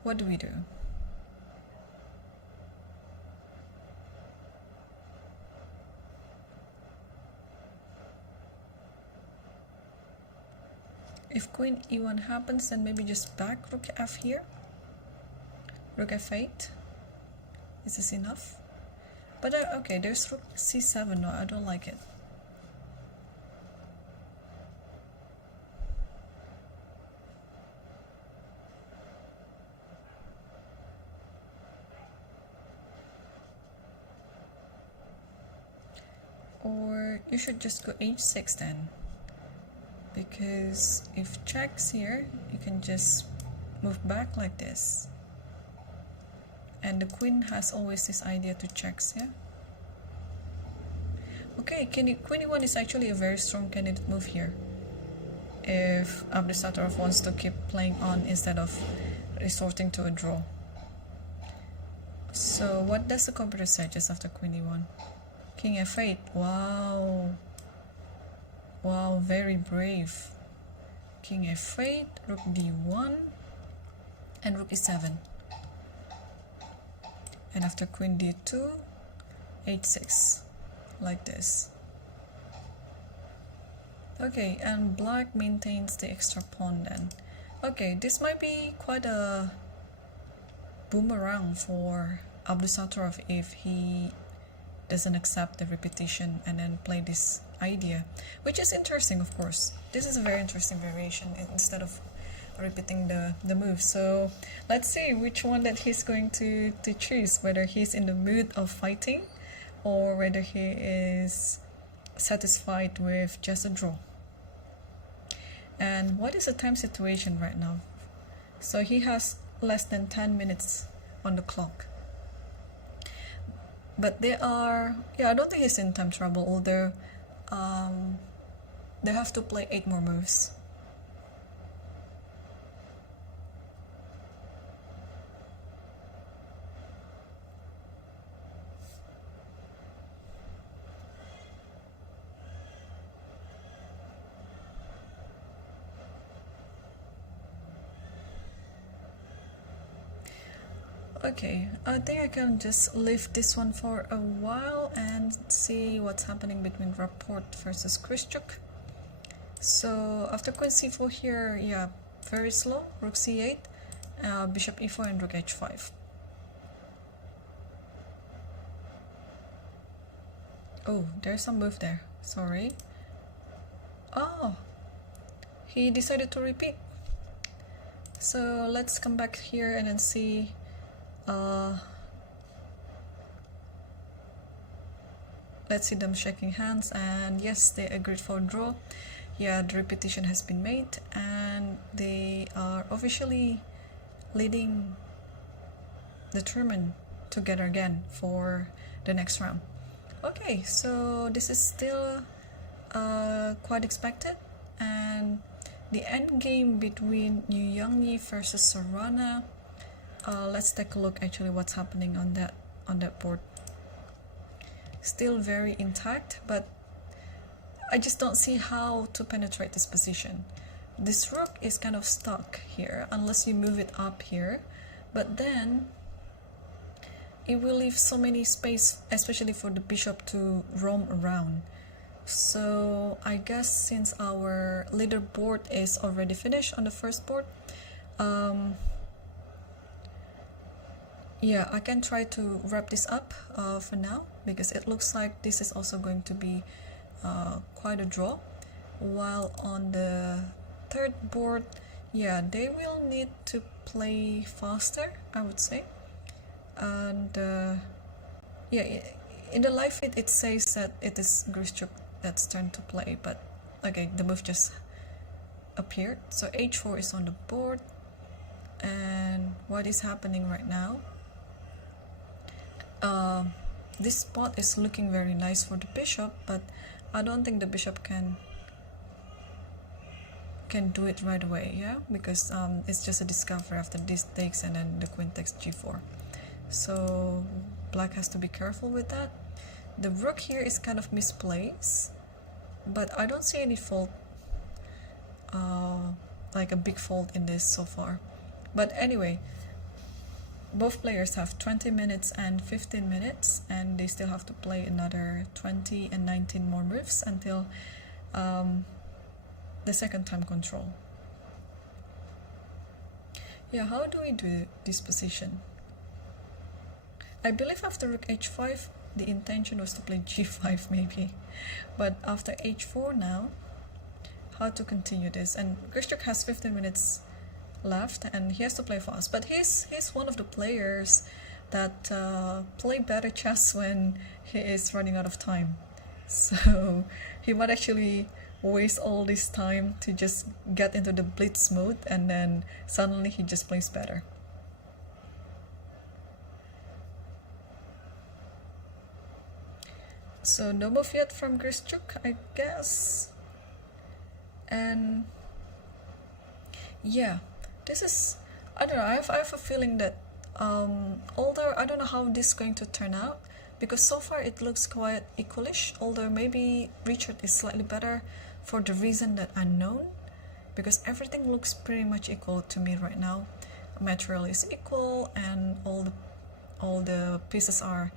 what do we do? If queen e1 happens, then maybe just back rook f here. Rook f8. Is this enough? But okay, there's rook c7. No, I don't like it. Or you should just go h6 then, because if checks here, you can just move back like this, and the queen has always this idea to checks. Yeah, okay, queen e1 is actually a very strong candidate move here if Sarov wants to keep playing on instead of resorting to a draw. So what does the computer say just after queen e1? King f8. Wow. Wow, very brave. King f8, rook d1, and rook e7. And after queen d2, h6, like this. Okay, and black maintains the extra pawn then. Okay, this might be quite a boomerang for Sarov if he doesn't accept the repetition and then play this idea, which is interesting, of course. This is a very interesting variation instead of repeating the move. So let's see which one that he's going to choose, whether he's in the mood of fighting or whether he is satisfied with just a draw. And what is the time situation right now? So he has less than 10 minutes on the clock. But they are, yeah, I don't think he's in time trouble, although they have to play 8 more moves. Okay, I think I can just leave this one for a while and see what's happening between Rapport versus Grishuk. So after queen c4 here, yeah, very slow. Rook c8, bishop e4, and rook h5. Oh, there's some move there. Sorry. Oh, he decided to repeat. So let's come back here and then see. Let's see them shaking hands, and yes, they agreed for a draw. Yeah, the repetition has been made and they are officially leading the tournament together again for the next round. Okay, so this is still quite expected, and the end game between Yu Yangyi versus Sarana. Let's take a look actually what's happening on that board. Still very intact, but I just don't see how to penetrate this position. This rook is kind of stuck here unless you move it up here, but then it will leave so many space, especially for the bishop to roam around. So I guess since our leaderboard is already finished on the first board, yeah, I can try to wrap this up for now, because it looks like this is also going to be quite a draw. While on the third board, yeah, they will need to play faster, I would say. And yeah, in the live feed it says that it is Grishuk that's turn to play, but okay, the move just appeared. So h4 is on the board, and what is happening right now? This spot is looking very nice for the bishop, but I don't think the bishop can do it right away, yeah, because it's just a discovery after this takes and then the queen takes g4. So black has to be careful with that. The rook here is kind of misplaced, but I don't see any fault, like a big fault in this so far. But anyway, both players have 20 minutes and 15 minutes, and they still have to play another 20 and 19 more moves until the second time control. Yeah, how do we do this position? I believe after rook h5, the intention was to play g5 maybe, but after h4 now, how to continue this? And Grishuk has 15 minutes left and he has to play fast, but he's one of the players that play better chess when he is running out of time, so he might actually waste all this time to just get into the blitz mode, and then suddenly he just plays better. So no move yet from Grishuk, I guess. And yeah, this is, I don't know, I have a feeling that although I don't know how this is going to turn out, because so far it looks quite equalish, although maybe Richard is slightly better for the reason that unknown, because everything looks pretty much equal to me right now. Material is equal and all the pieces are,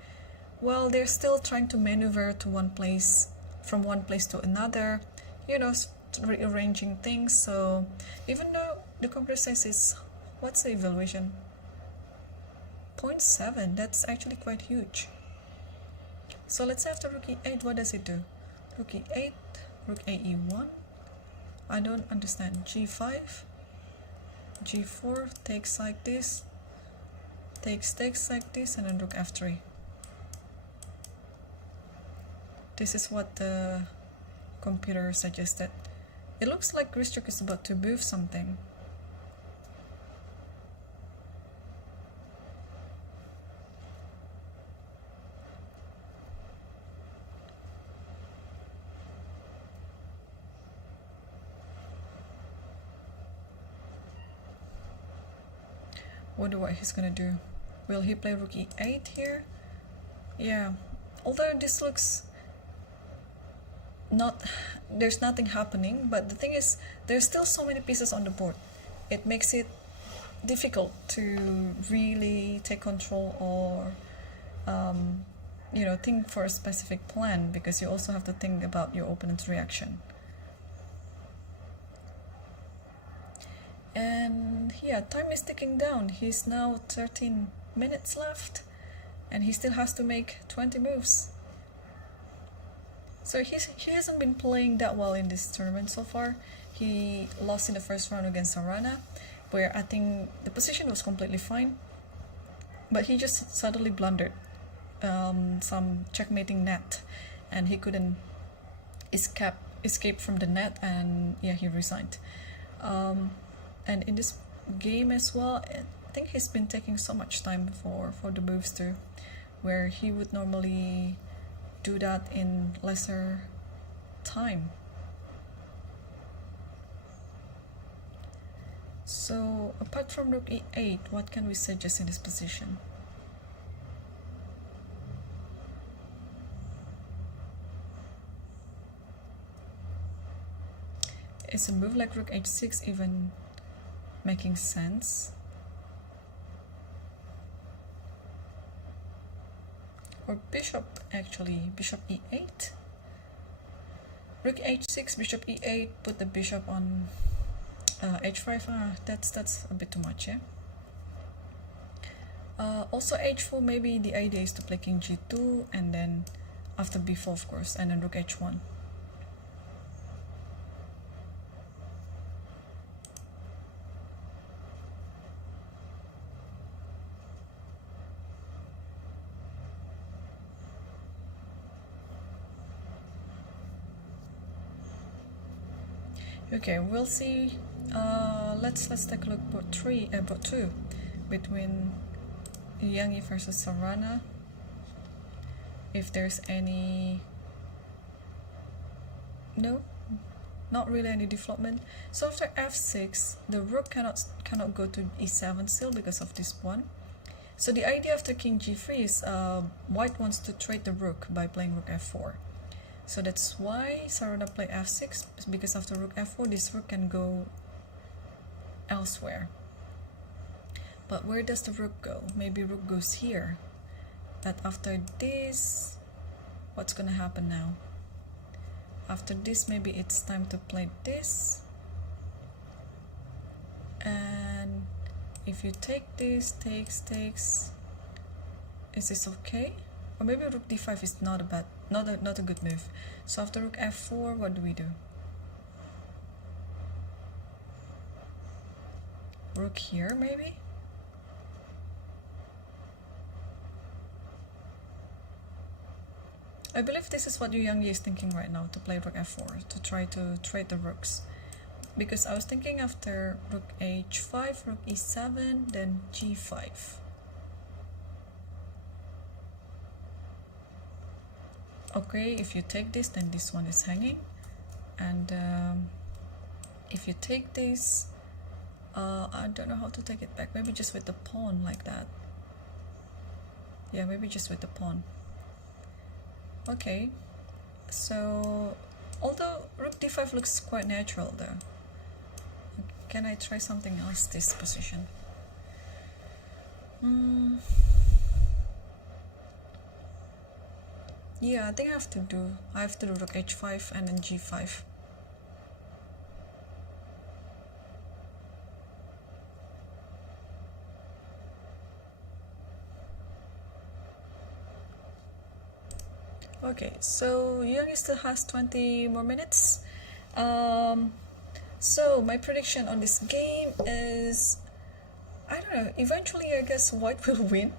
well, they're still trying to maneuver to one place, from one place to another, you know, rearranging things. So even though the computer says it's, what's the evaluation? 0.7, that's actually quite huge. So let's say after rook e8, what does it do? Rook e8, rook ae1, I don't understand. G5, G4, takes like this, takes like this, and then rook f3. This is what the computer suggested. It looks like Grishuk is about to move something. Wonder what he's gonna do. Will he play rook e8 here? Yeah, although this looks not, there's nothing happening, but the thing is there's still so many pieces on the board. It makes it difficult to really take control or you know, think for a specific plan, because you also have to think about your opponent's reaction. And yeah, time is ticking down. He's now 13 minutes left and he still has to make 20 moves. So he hasn't been playing that well in this tournament so far. He lost in the first round against Sarana, where I think the position was completely fine, but he just suddenly blundered some checkmating net and he couldn't escape from the net, and yeah, he resigned. And in this game as well, I think he's been taking so much time for the moves too, where he would normally do that in lesser time. So apart from rook e8, what can we suggest in this position? Is a move like rook h6 even making sense? Or bishop, actually, bishop e8, rook h6, bishop e8, put the bishop on h5. That's a bit too much, yeah. Also h4, maybe the idea is to play king g2 and then after b4 of course, and then rook h1. Okay, we'll see. Let's take a look at board 2 between Yangi versus Sarana. If there's any, no, not really any development. So after f6, the rook cannot go to e7 still because of this pawn. So the idea after king g3 is white wants to trade the rook by playing rook f4. So that's why Sarov played f6, because after rook f4 this rook can go elsewhere. But where does the rook go? Maybe rook goes here. But after this, what's gonna happen now? After this, maybe it's time to play this. And if you take this, takes, is this okay? Or maybe rook d5 is not a good move. So after rook f4, what do we do? Rook here, maybe? I believe this is what Yu Yang Yi is thinking right now, to play rook f4, to try to trade the rooks. Because I was thinking after rook h5, rook e7, then g5. Okay, if you take this, then this one is hanging. And if you take this, I don't know how to take it back. Maybe just with the pawn like that. Yeah, maybe just with the pawn. Okay, so although rook d5 looks quite natural though, can I try something else this position? Yeah, I think I have to do rook h5 and then g5. Okay, so Yu Yang Yi still has 20 more minutes. So my prediction on this game is, I don't know, eventually I guess white will win,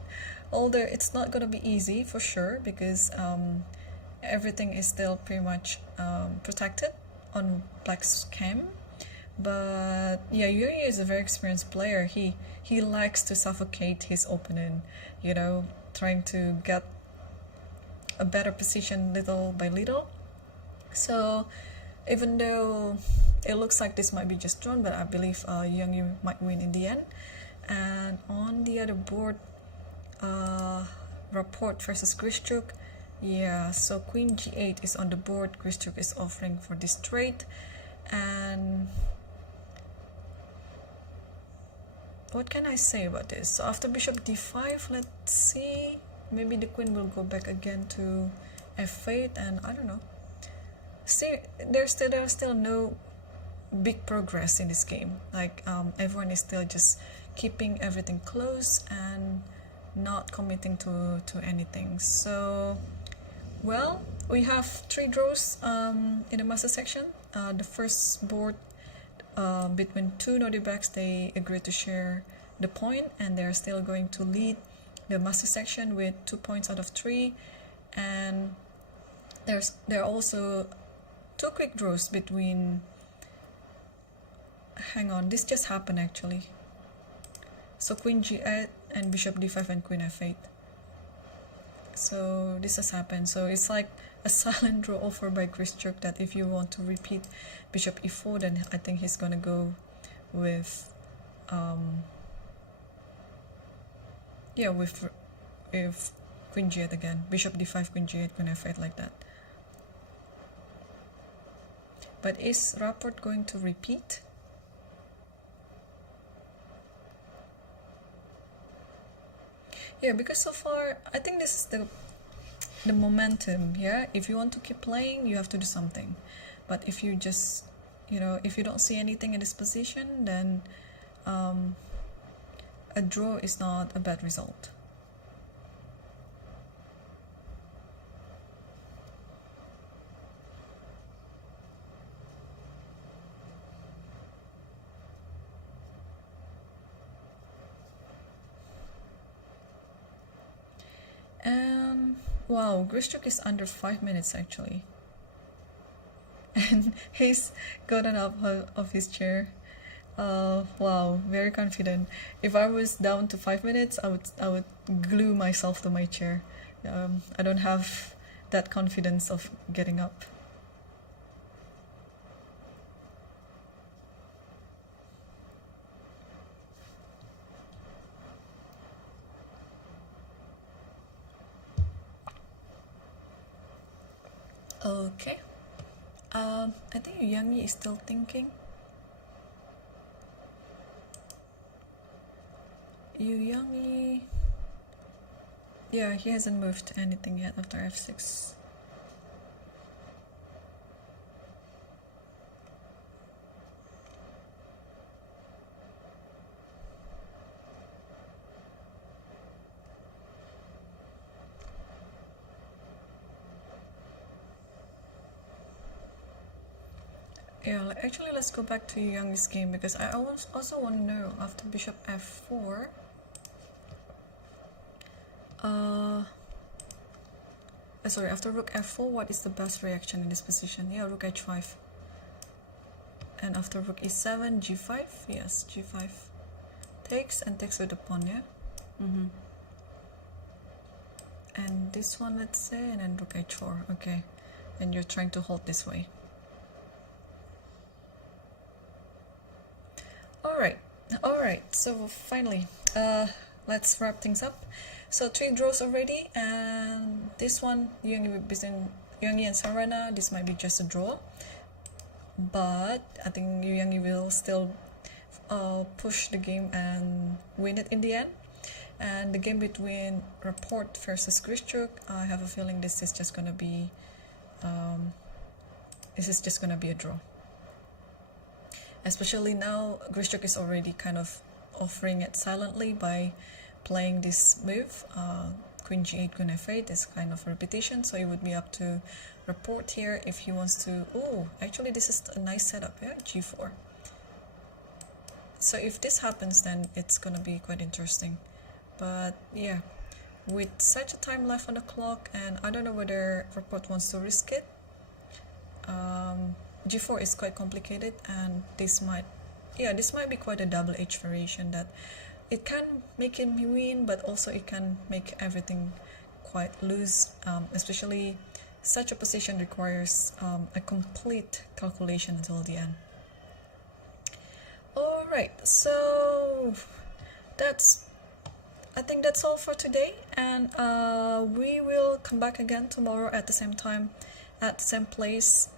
although it's not gonna be easy for sure, because everything is still pretty much protected on black's camp. But yeah, Yu Yang Yi is a very experienced player. He likes to suffocate his opponent, you know, trying to get a better position little by little. So even though it looks like this might be just drawn, but I believe Yu Yang Yi might win in the end. And on the other board, Rapport versus Grishuk. Yeah, so queen g8 is on the board. Grishuk is offering for this trade. And what can I say about this? So after bishop d5, let's see. Maybe the queen will go back again to f8, and I don't know. See, there's still no big progress in this game. Like everyone is still just keeping everything close and not committing to anything. So, well, we have 3 draws in the master section. The first board between 2 Nodibacks, they agreed to share the point, and they're still going to lead the master section with 2 points out of 3. And there are also 2 quick draws between, hang on, this just happened actually. So queen g8 and bishop d5 and queen f8. So this has happened. So it's like a silent draw offer by Grishuk, that if you want to repeat bishop e4, then I think he's gonna go with yeah, with queen g8 again, bishop d5, queen g8, queen f8, like that. But is Rapport going to repeat? Yeah, because so far I think this is the momentum. Yeah, if you want to keep playing, you have to do something. But if you just, you know, if you don't see anything in this position, then a draw is not a bad result. Wow, Grishuk is under 5 minutes actually. And he's gotten up of his chair. Wow, very confident. If I was down to 5 minutes, I would glue myself to my chair. I don't have that confidence of getting up. Okay. I think Yangi is still thinking. Yangi. Yeah, he hasn't moved anything yet after f6. Yeah, actually let's go back to Yangi's game, because I also want to know after bishop f4. Sorry, after rook f4, what is the best reaction in this position? Yeah, rook h5. And after rook e7, g5. Yes, g5. Takes and takes with the pawn, yeah? And this one, let's say, and then rook h4. Okay. And you're trying to hold this way. Alright, so finally, let's wrap things up. So 3 draws already, and this one, between Yangi and Sarana, this might be just a draw. But I think Yangi will still push the game and win it in the end. And the game between Rapport versus Grishuk, I have a feeling this is just gonna be a draw. Especially now, Grishuk is already kind of offering it silently by playing this move. Queen g8, queen f8 is kind of a repetition, so it would be up to Rapport here if he wants to. Oh, actually this is a nice setup, yeah, g4. So if this happens, then it's gonna be quite interesting. But yeah, with such a time left on the clock, and I don't know whether Rapport wants to risk it. G4 is quite complicated, and this might be quite a double-edged variation, that it can make him win, but also it can make everything quite loose, especially such a position requires a complete calculation until the end. Alright, so I think that's all for today, and we will come back again tomorrow at the same time, at the same place,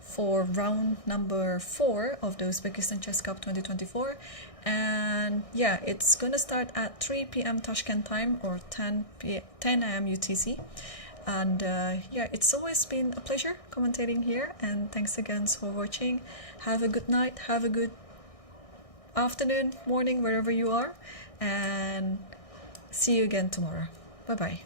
for round number 4 of the Uzbekistan Chess Cup 2024. And yeah, it's gonna start at 3 p.m. Tashkent time, or 10 a.m. UTC. And yeah, it's always been a pleasure commentating here, and thanks again for watching. Have a good night, have a good afternoon, morning, wherever you are, and see you again tomorrow. Bye bye.